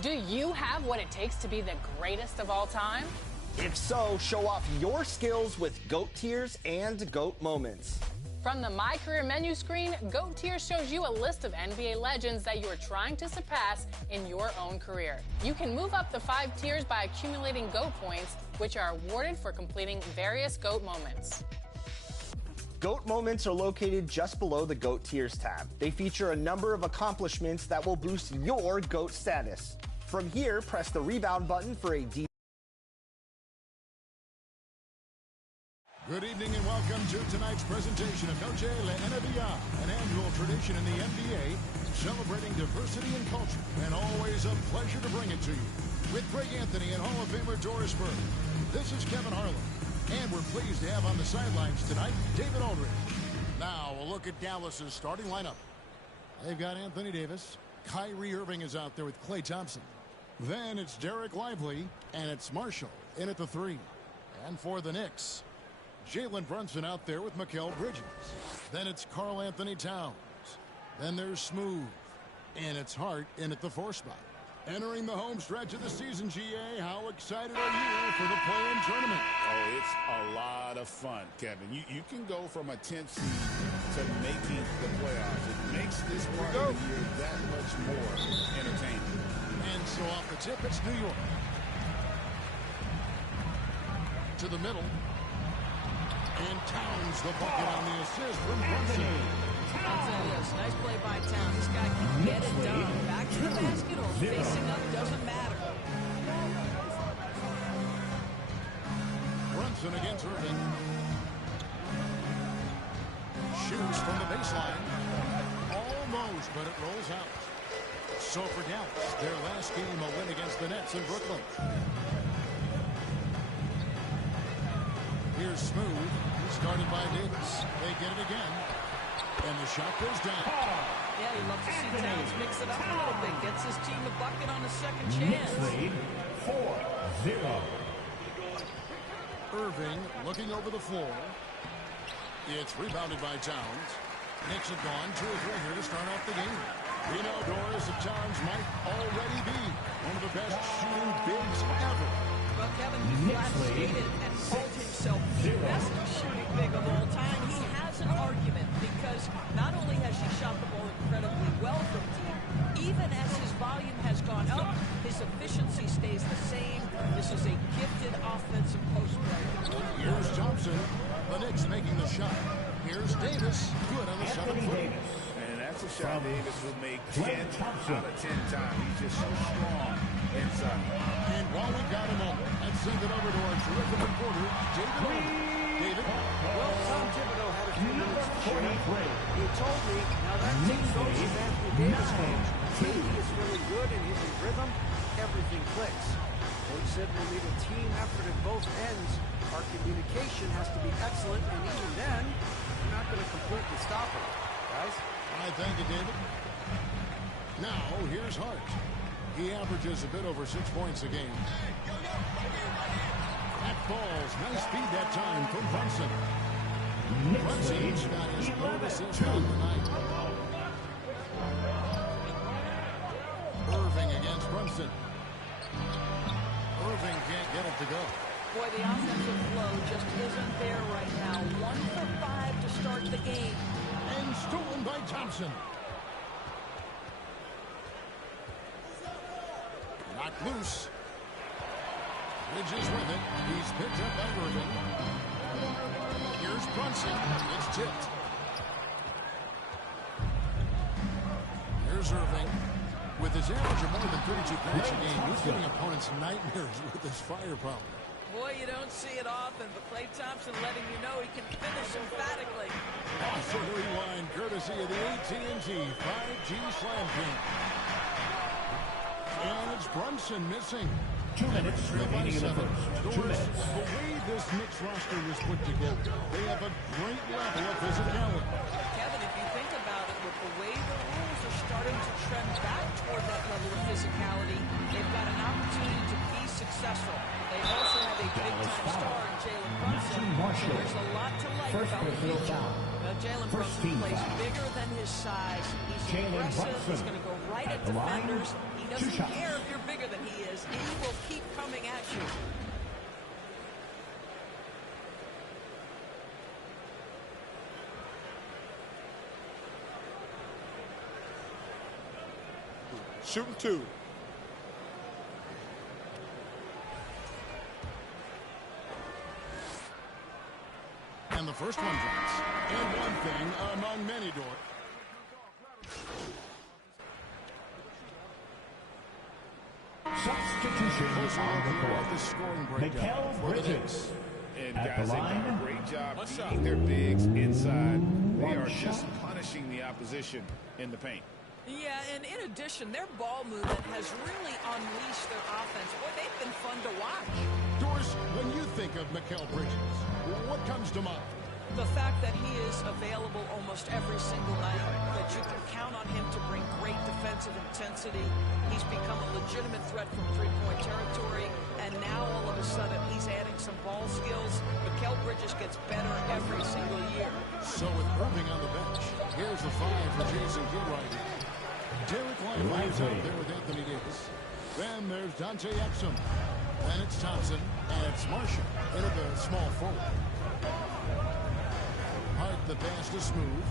Do you have what it takes to be the greatest of all time? If so, show off your skills with GOAT Tiers and GOAT Moments. From the My Career menu screen, GOAT Tiers shows you a list of NBA legends that you are trying to surpass in your own career. You can move up the 5 tiers by accumulating GOAT points, which are awarded for completing various GOAT moments. GOAT Moments are located just below the GOAT Tiers tab. They feature a number of accomplishments that will boost your GOAT status. From here, press the rebound button for a deep. Good evening and welcome to tonight's presentation of Noche La NBA, an annual tradition in the NBA celebrating diversity and culture, and always a pleasure to bring it to you. With Greg Anthony and Hall of Famer Doris Burke, this is Kevin Harlan, and we're pleased to have on the sidelines tonight David Aldridge. Now a look at Dallas's starting lineup. They've got Anthony Davis. Kyrie Irving is out there with Klay Thompson. Then it's Derek Lively, and it's Marshall in at the 3. And for the Knicks, Jalen Brunson out there with Mikal Bridges. Then it's Karl Anthony Towns. Then there's Smooth. And it's Hart in at the 4 spot. Entering the home stretch of the season, GA, how excited are you for the play-in tournament? Oh, it's a lot of fun, Kevin. You can go from a 10th seed to making the playoffs. It makes this part of the year that much more entertaining. And so off the tip, it's New York. To the middle. And Towns, the bucket on the assist from Brunson. I'll tell you this, nice play by Towns. This guy can get it done. Back to the basket or facing up, doesn't matter. Brunson against Irving. Shoots from the baseline. Almost, but it rolls out. So for Dallas, their last game, a win against the Nets in Brooklyn. Here's Smooth, started by Davis. They get it again. And the shot goes down. Yeah, he loves to see Towns mix it up a little bit. Gets his team a bucket on a second chance. 4-0. Irving looking over the floor. It's rebounded by Towns. Knicks have gone 2 or 3 here to start off the game. We know, Doris, that Towns might already be one of the best shooting bigs ever. Well, Kevin, he flat stated and called himself the best shooting big of all time. He has an argument because not only has he shot the ball incredibly well from deep, even as his volume has gone up, his efficiency stays the same. This is a gifted offensive post player. Here's Thompson. The Knicks making the shot. Here's Davis. Good on the 7-foot. And that's a shot Davis will make 10 out of 10 times. He's just so strong inside. And while we've got a moment, let's send it over to our terrific reporter, David Aldridge. David? Well, Tom Thibodeau had a few minutes to share. He told me, now that team goes as Anthony Davis games, he is really good and he's in rhythm, everything clicks. Coach said we'll need a team effort at both ends. Our communication has to be excellent, and even then, we're not going to completely stop it. Guys? I thank you, David. Now, here's Hart. He averages a bit over 6 points a game. That falls. Nice feed that time from Brunson. Brunson's got his 3rd assist on the night. Irving against Brunson. Irving can't get it to go. Boy, the offensive flow just isn't there right now. 1 for 5 to start the game. And stolen by Thompson. Knocked loose. Bridges with it. He's picked up by Irving. Here's Brunson. It's tipped. Here's Irving. With his average of more than 32 points a game, he's giving opponents nightmares with his fire problem. Boy, you don't see it often, but Klay Thompson letting you know he can finish emphatically. Also the rewind, courtesy of the AT&T 5G Slam King. And it's Brunson missing. 2 minutes remaining in the first. 2 minutes. The way this Knicks roster was put together, they have a great level of physicality. Kevin, if you think about it, with the way the rules are starting to trend back toward that level of physicality, they've got an opportunity to be successful. They also have a big-time star in Jalen Brunson, so there's a lot to like about the future. Jalen Brunson plays bigger than his size. He's aggressive. He's going to go right at defenders. He doesn't care if you're bigger than he is. He will keep coming at you. Shooting 2. And the first one drops. And one thing among many, Dort. Substitution on the court. Mikel Bridges. And guys, they've done a great job beating their bigs inside. They are just punishing the opposition in the paint. Yeah, and in addition, their ball movement has really unleashed their offense. Boy, they've been fun to watch. Doris, when you think of Mikel Bridges, what comes to mind? The fact that he is available almost every single night, that you can count on him to bring great defensive intensity. He's become a legitimate threat from three-point territory, and now all of a sudden he's adding some ball skills. Mikel Bridges gets better every single year. So with Irving on the bench, here's the 5 for Jason Gilroy. Derek Lively is out there with Anthony Davis. Then there's Dante Exum. Then it's Thompson, and it's Marshall into the small forward. Hart, the pass to Smooth.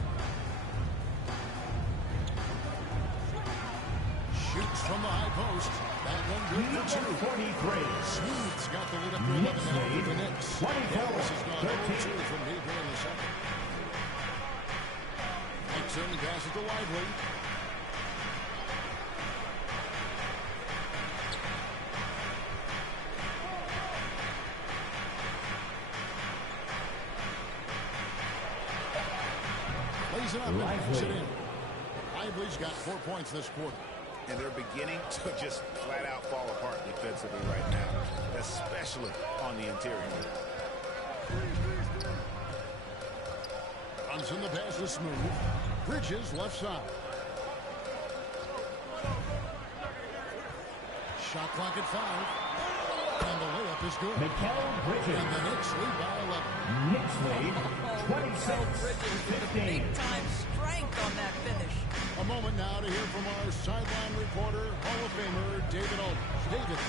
Shoots from the high post. That one good for 2. 43. Smooth's got the lead up to 11 now for the Knicks. 24. Dallas has gone 0-2 from deep here in the second. Exum passes to Lively. Plays it up and puts it in. Lively's got 4 points this quarter. And they're beginning to just flat out fall apart defensively right now, especially on the interior. Brunson the pass is Smooth. Bridges left side. Shot clock at 5. And the layup is good. Mikel Bridges. And the Knicks lead by 11. Knicks lead 26-15. Big time strength on that finish. A moment now to hear from our sideline reporter, Hall of Famer David Aldridge. David.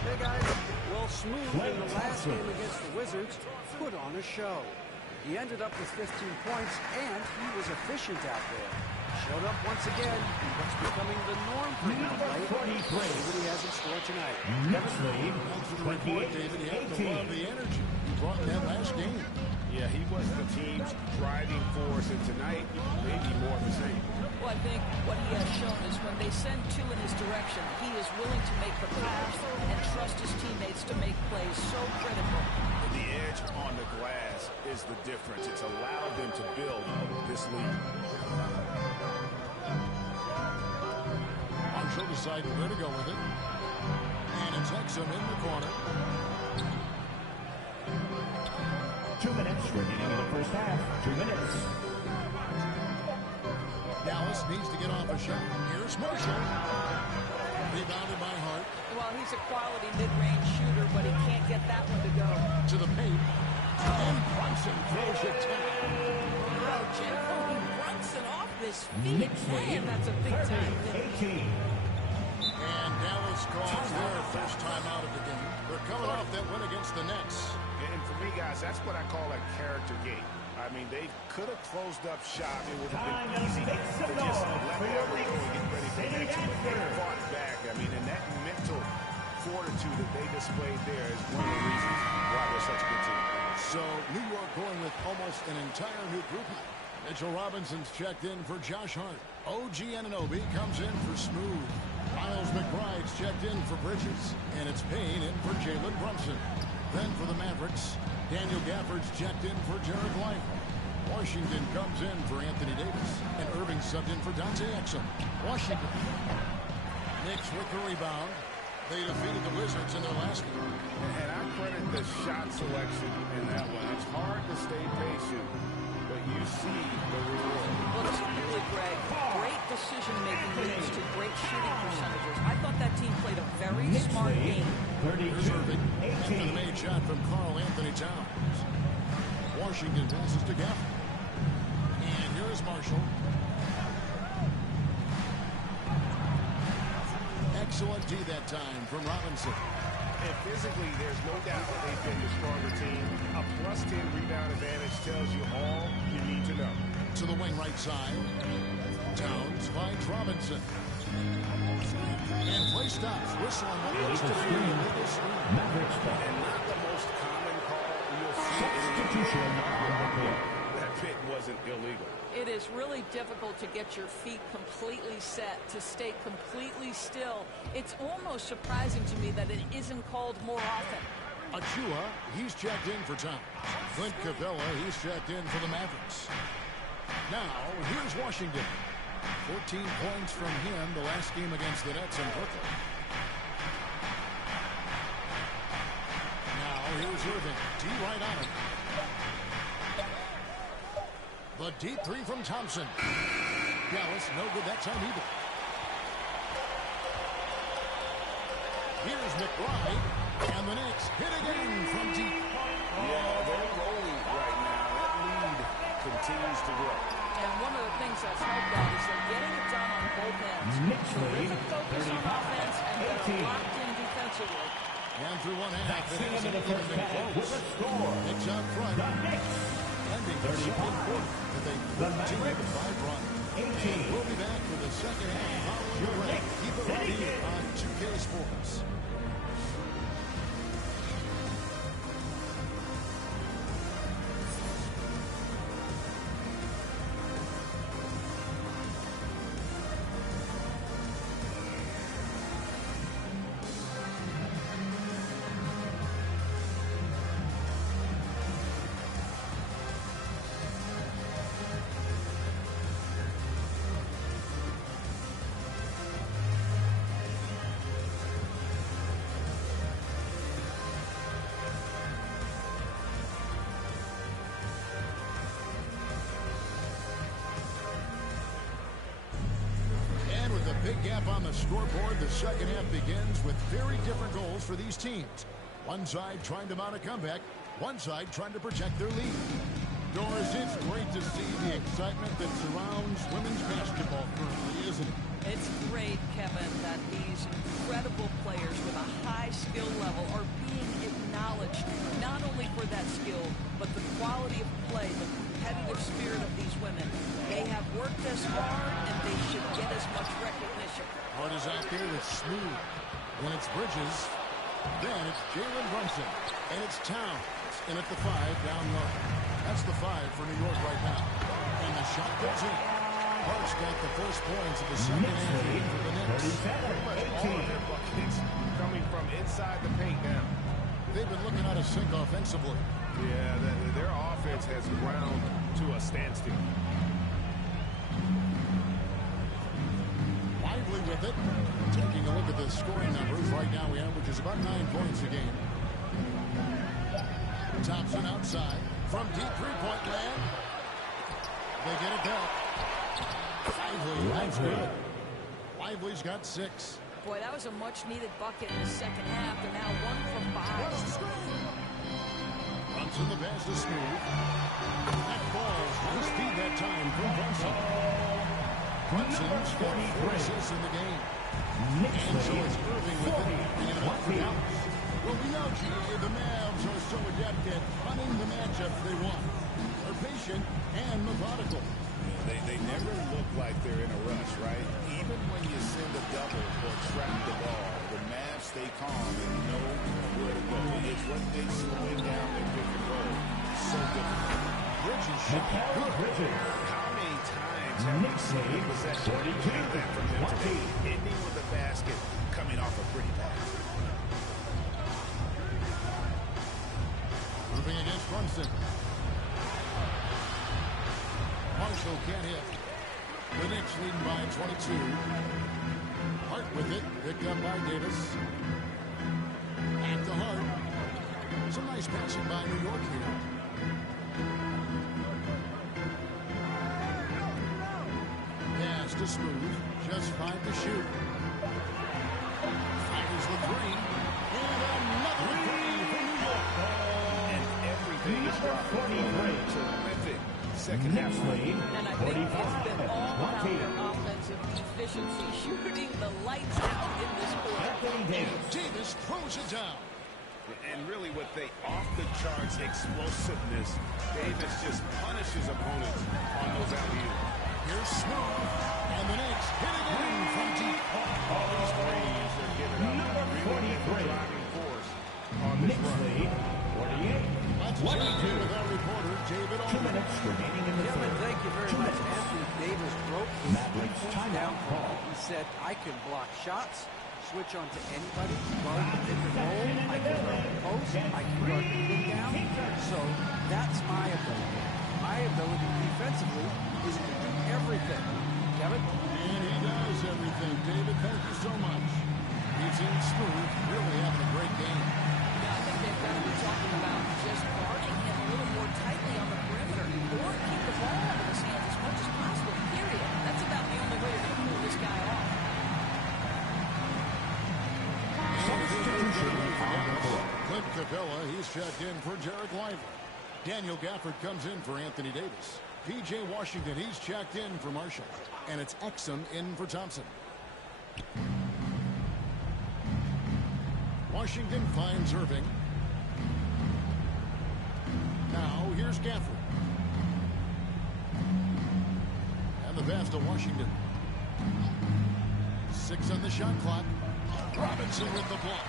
Hey guys, well, Smooth in the last game against the Wizards put on a show. He ended up with 15 points and he was efficient out there. Showed up once again. What's becoming the norm for him, right? 43. See what he has in store tonight. Knicks lead Thanks for the report, David. You have to love the energy you brought in that last game. Yeah, he was the team's driving force, and tonight, maybe more of the same. Well, I think what he has shown is when they send 2 in his direction, he is willing to make the pass and trust his teammates to make plays so critical. The edge on the glass is the difference. It's allowed them to build this lead. Marshall deciding where to go with it. And it's Exum in the corner. 2 minutes remaining in the first half. 2 minutes. Dallas needs to get off a shot. Here's Marshall. Rebounded by Hart. Well, he's a quality mid-range shooter, but he can't get that one to go. To the paint. And Brunson throws it down. Wow, Jalen Brunson off his feet. Man, that's a big-time finish. And Dallas calls their first time out of the game. They're coming off that win against the Nets. And for me, guys, that's what I call a character game. I mean, they could have closed up shop. It would have been easy to just let that one go and get ready for the next one. But they fought back. I mean, and that mental fortitude that they displayed there is one of the reasons why they're such a good team. So New York going with almost an entire new grouping. Mitchell Robinson's checked in for Josh Hart. OG Anunoby comes in for Smooth. Miles McBride's checked in for Bridges. And it's Payne in for Jalen Brunson. Then for the Mavericks, Daniel Gafford's checked in for Jared Lively. Washington comes in for Anthony Davis. And Irving subbed in for Dante Exum. Washington. Knicks with the rebound. They defeated the Wizards in their last game. And I credit the shot selection in that one. It's hard to stay patient, but you see the reward. Well, clearly, Greg, great decision-making leads to great shooting percentages. I thought that team played a very smart game. Here's Irving. After the made shot from Karl Anthony Towns. Washington passes to Gafford. Here is Marshall. Excellent D that time from Robinson. And physically, there's no doubt that they've been the stronger team. A +10 rebound advantage tells you all you need to know. To the wing right side. Towns finds Robinson. And play stops. Whistle on what looks to be an illegal screen. And not the most common call you'll see. Substitution on the court. That pick wasn't illegal. It is really difficult to get your feet completely set, to stay completely still. It's almost surprising to me that it isn't called more often. Achua, he's checked in for Towns. Clint Capella, he's checked in for the Mavericks. Now, here's Washington. 14 points from him the last game against the Nets in Brooklyn. Now, here's Irving. D right on it. The deep three from Thompson. Dallas, no good that time either. Here's McBride. And the Knicks hit again from deep. Yeah, they're rolling right now. That lead continues to grow. And one of the things that's helped out is they're getting it done on both ends. Terrific focus on offense and they're locked in defensively. And through one half, it hasn't even been close. Knicks out front. Ending the second quarter with a 14-5 run. We'll be back for the second half following the break. Keep it right here on 2K Sports. Big gap on the scoreboard. The second half begins with very different goals for these teams. One side trying to mount a comeback, one side trying to protect their lead. Doris, it's great to see the excitement that surrounds women's basketball currently, isn't it? It's great, Kevin, that these incredible players with a high skill level are being acknowledged, not only for that skill, but the quality of play, the competitive spirit of these women. They have worked as hard, and they should get as much recognition. Hard is out there, it's smooth. Then it's Bridges. Then it's Jalen Brunson. And it's Towns. And at the 5 down low. That's the 5 for New York right now. And the shot goes in. Hart's got the first points of the second half for the Knicks. Pretty much all of their buckets coming from inside the paint now. They've been looking out of sync offensively. Yeah, their offense has ground to a standstill. Lively with it. Taking a look at the scoring numbers. Right now we average is about 9 points a game. Thompson outside. From deep three-point land. They get it back. Lively, that's good. Lively's got 6. Boy, that was a much-needed bucket in the second half. They're now 1 for 5. Brunson, the pass is smooth. That ball's high speed that time from Brunson. Brunson's got 4 assists in the game. And so it's Irving with it. And it out for Dallas. Well, we know, G, the Mavs are so adept at running the matchups they want. They're patient and methodical. They never look like they're in a rush, right? Even when you send a double or trap the ball, the Mavs stay calm and know where to go. It's what makes slowing down their pick and roll so difficult. Bridges shot. How many times have we seen the possession like that from them today? Ending with a basket coming off a pretty pass. Moving against Brunson. Marshall can't hit. The Knicks leading by 22. Hart with it. Picked up by Davis. Back to Hart. Some nice passing by New York here. Pass to Smooth. Just 5 to shoot. Fires the 3. And another 3 for New York. And everything is dropping. Terrific second half. And I think it's been all about their offensive efficiency, shooting the lights out in this quarter. Davis throws it down. And really with the off-the-charts explosiveness, Davis just punishes opponents on those alley-oops. Here's Smooth, and the Knicks hit it in from deep. All these threes are given up. Really the driving force on this run. 48. Let's check in with our reporter, David Aldridge. 2 minutes remaining in the Kevin, third. thank you very much. Anthony Davis broke his defense down call. He said, I can block shots, switch on to anybody, guard the pick and roll, I can guard the post, I can guard the put down. So that's my ability. My ability defensively is to do everything. Kevin? And he does everything. David, thank you so much. He's in Smooth, really having a great game. Yeah, I think they've got to be talking about just guarding him a little more tightly on the perimeter or keep the ball out of his hands as much as possible, period. That's about the only way you're going to pull this guy off. Clint Capella, he's checked in for Jarek Lively. Daniel Gafford comes in for Anthony Davis. P.J. Washington, he's checked in for Marshall. And it's Exum in for Thompson. Washington finds Irving. Now here's Gafford. And the pass to Washington. 6 on the shot clock. Robinson with the block.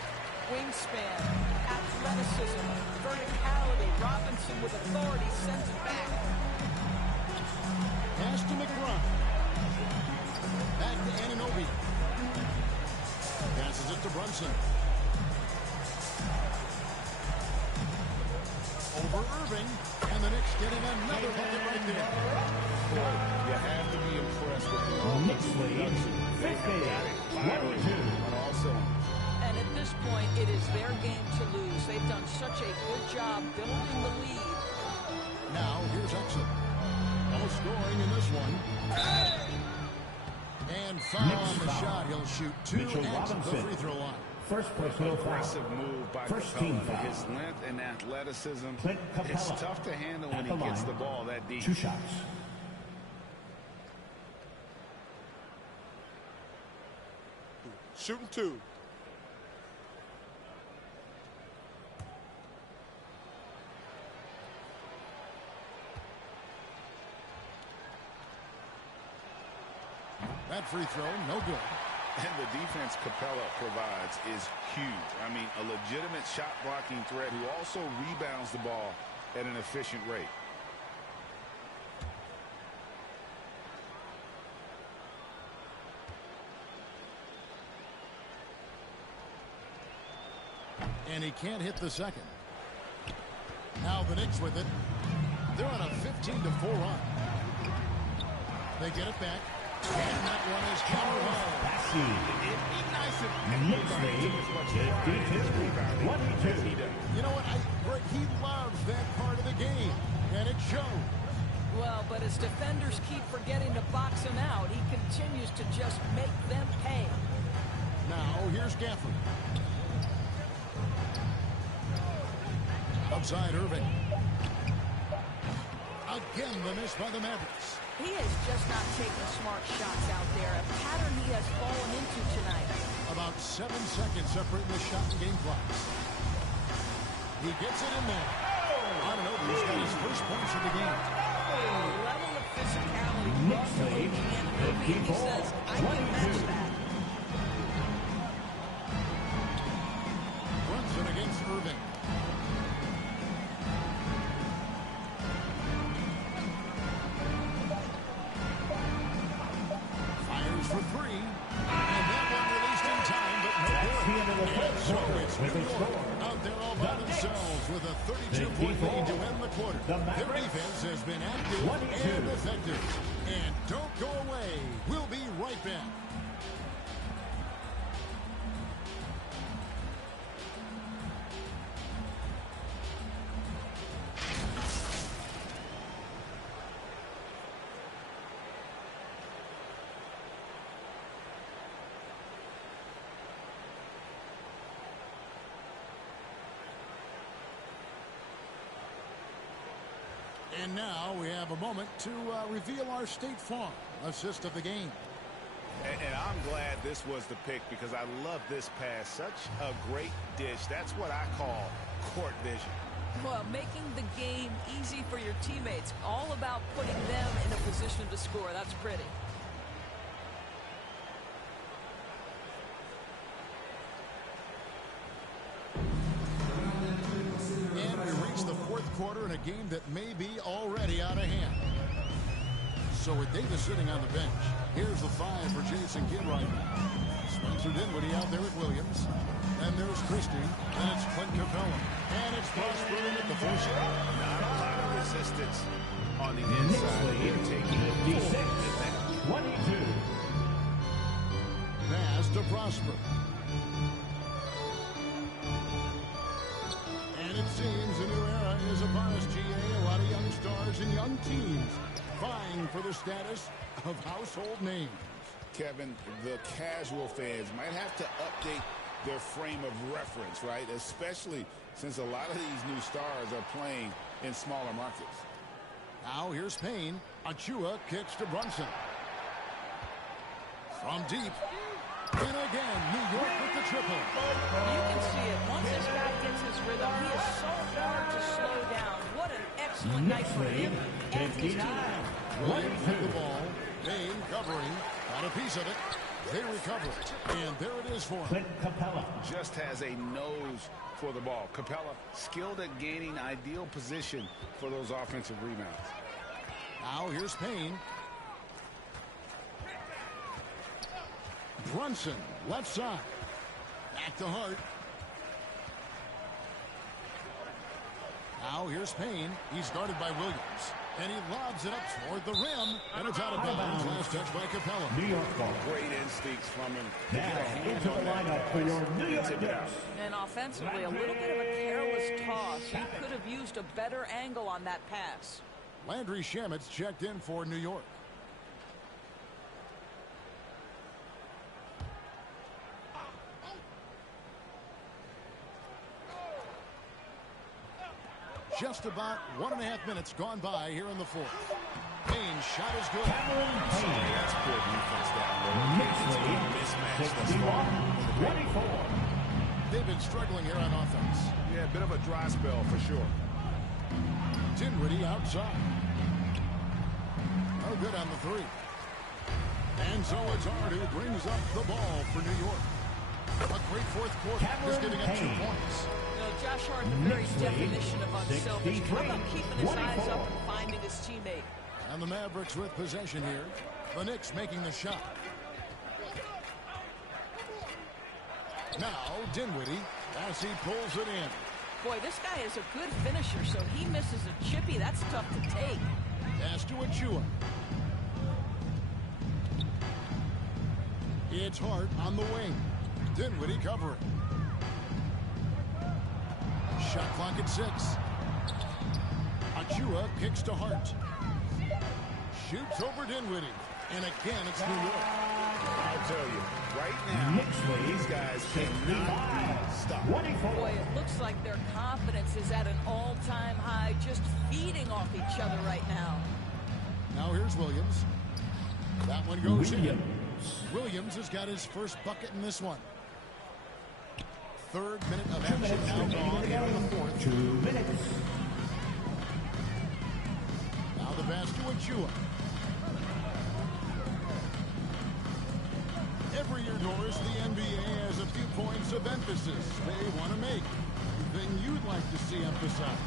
Wingspan, athleticism, verticality. Robinson with authority sends it back. Pass to McBride. Back to Anunoby. Passes it to Brunson. Over Irving. And the Knicks getting another bucket right there. You have to be impressed with the Knicks lead 50-22 on all cylinders. And at this point, it is their game to lose. They've done such a good job building the lead. Now, here's Exum. No scoring in this one. And foul on the shot. He'll shoot 2 Mitchell at the Robinson. free throw line. First personal foul. Aggressive move by First Capella. team foul. His length and athleticism. Clint Capella. It's tough to handle when he gets the ball that deep. 2 shots. Shooting 2. That free throw, no good. And the defense Capella provides is huge. I mean, a legitimate shot blocking threat who also rebounds the ball at an efficient rate. And he can't hit the second. Now the Knicks with it. They're on a 15-4 run. They get it back. And that one is countered home. It'd be nice if Knicks lead 52-22. You know what, Greg, he loves that part of the game, and it shows. Well, but as defenders keep forgetting to box him out, he continues to just make them pay. Now, here's Gafford. Outside Irving. Again, the miss by the Mavericks. He is just not taking smart shots out there, a pattern he has fallen into tonight. About 7 seconds separating the shot and game clocks. He gets it in there. I don't know, he's got his first points of the game. The level of physicality brought to OG and he says, I can match that. Brunson against Irving. Fires for 3. And that one released in time, but no good. And so it's New York out there all by themselves with a 32-point lead to end the quarter. Their defense has been active and effective. And don't go away. We'll be right back. And now we have a moment to reveal our State Farm assist of the game. And I'm glad this was the pick because I love this pass. Such a great dish. That's what I call court vision. Well, making the game easy for your teammates. All about putting them in a position to score. That's pretty. And we reach the fourth quarter in a game that may be already out of hand. So with Davis sitting on the bench, here's the 5 for Jason Kidd right now. Spencer Dinwiddie out there with Williams. And there's Christie. And it's Clint Capella. And it's Prosper at the first shot. Not a lot of resistance on the inside. They're taking it 22. Pass to Prosper. And it seems a new era is upon us, GA. A lot of young stars and young teams vying for the status of household names. Kevin, the casual fans might have to update their frame of reference, right? Especially since a lot of these new stars are playing in smaller markets. Now here's Payne. Achua kicks to Brunson. From deep. And again, New York with the triple. You can see it. Once this guy gets his rhythm, he is so hard to slow down. What an excellent night for him and his team. Williams with the ball. Payne covering. Got a piece of it. They recover. And there it is for him. Clint Capella just has a nose for the ball. Capella skilled at gaining ideal position for those offensive rebounds. Now here's Payne. Brunson, left side. Back to Hart. Now here's Payne. He's guarded by Williams. And he lobs it up toward the rim. And it's out of bounds. Last touch by Capella. New York ball. Great instincts from him. Now into the lineup for your New York Knicks. And offensively, a little bit of a careless toss. He could have used a better angle on that pass. Landry Shamit's checked in for New York. Just about 1.5 minutes gone by here in the fourth. Payne's shot is good. Sorry, that's poor defense down low. Mismatch thus far. 24. They've been struggling here on offense. Yeah, a bit of a dry spell for sure. Dinwiddie outside. No good on the three. And so it's Hart who brings up the ball for New York. A great fourth quarter. Just giving up 2 points. Josh Hart, the very definition of unselfish. How about keeping his eyes up and finding his teammate? And the Mavericks with possession here. The Knicks making the shot. Now Dinwiddie as he pulls it in. Boy, this guy is a good finisher, so he misses a chippy. That's tough to take. Pass to Achua. It's Hart on the wing. Dinwiddie covering. Shot clock at 6. Achua kicks to Hart. Shoots over Dinwiddie. And again, it's New York. I'll tell you, right now, these guys cannot be stopped. Boy, it looks like their confidence is at an all-time high, just feeding off each other right now. Now here's Williams. That one goes in. Williams has got his first bucket in this one. 3rd minute of action now gone here in the fourth. 2 minutes. Now the pass to Achua. Every year, Doris, the NBA has a few points of emphasis they want to make. Anything you'd like to see emphasized?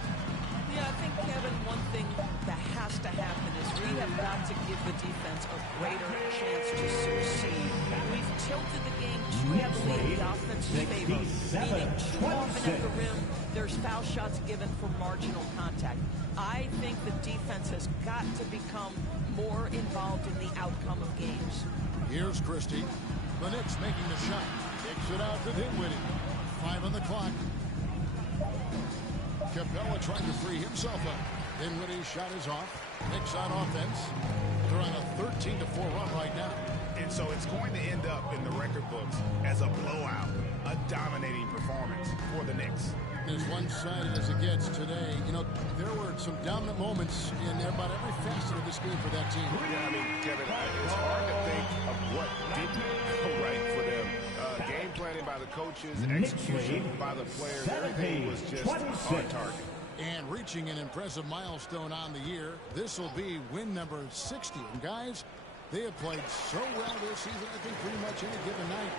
Yeah, I think, Kevin, one thing that has to happen is we have got to give the defense a greater chance to succeed. We've tilted the game too heavily in the offense's favor, meaning too often at the rim, there's foul shots given for marginal contact. I think the defense has got to become more involved in the outcome of games. Here's Christie. The Knicks making the shot. Kicks it out to Dinwiddie. 5 on the clock. Capella trying to free himself up. Dinwiddie's shot is off. Knicks on offense. They're on a 13-4 run right now. And so it's going to end up in the record books as a blowout, a dominating performance for the Knicks. As one-sided as it gets today, you know, there were some dominant moments in about every facet of this game for that team. Yeah, I mean, Kevin, it's hard to think of what didn't go right for them. Game planning by the coaches, execution by the players, everything was just on target. And reaching an impressive milestone on the year, this will be win number 60. And guys, they have played so well this season, I think pretty much any given night.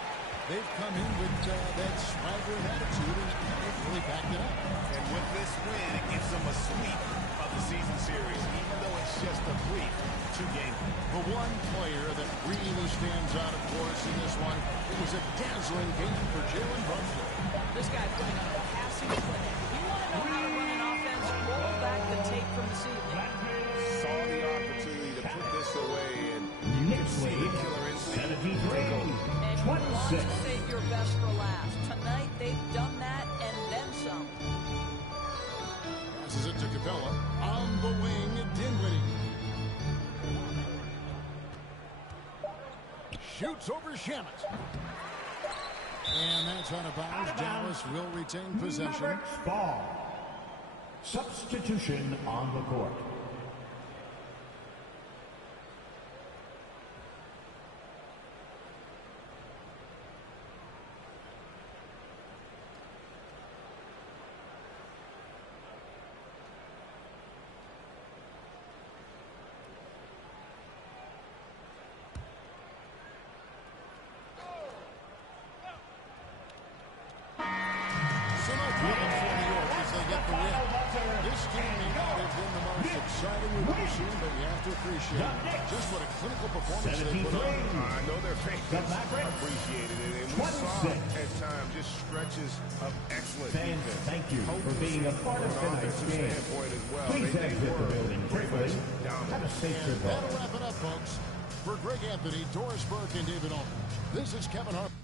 They've come in with that swagger and attitude, and they've really backed it up. And with this win, it gives them a sweep of the season series, even though it's just a brief 2-game. The one player that really stands out, of course, in this one, it was a dazzling game for Jalen Brunson. This guy putting on a passing clinic. If you want to know how to run an offense, roll back the tape from this evening. Saw the opportunity to put this away, and you can see the killer instinct take over. And you want to save your best for last. Tonight, they've done that and then some. Passes it to Capella. On the wing, Dinwiddie. Shoots over Shamet. And that's out of bounds. Dallas will retain possession. Ball. Substitution on the court. Just what a clinical performance they put on. I know their fans appreciated it, and we saw at times just stretches of excellent defense. Thank you for being a part of tonight's game. As well. Please exit the building quickly. Have a safe trip. That'll wrap it up, folks. For Greg Anthony, Doris Burke, and David Alton, this is Kevin Harper.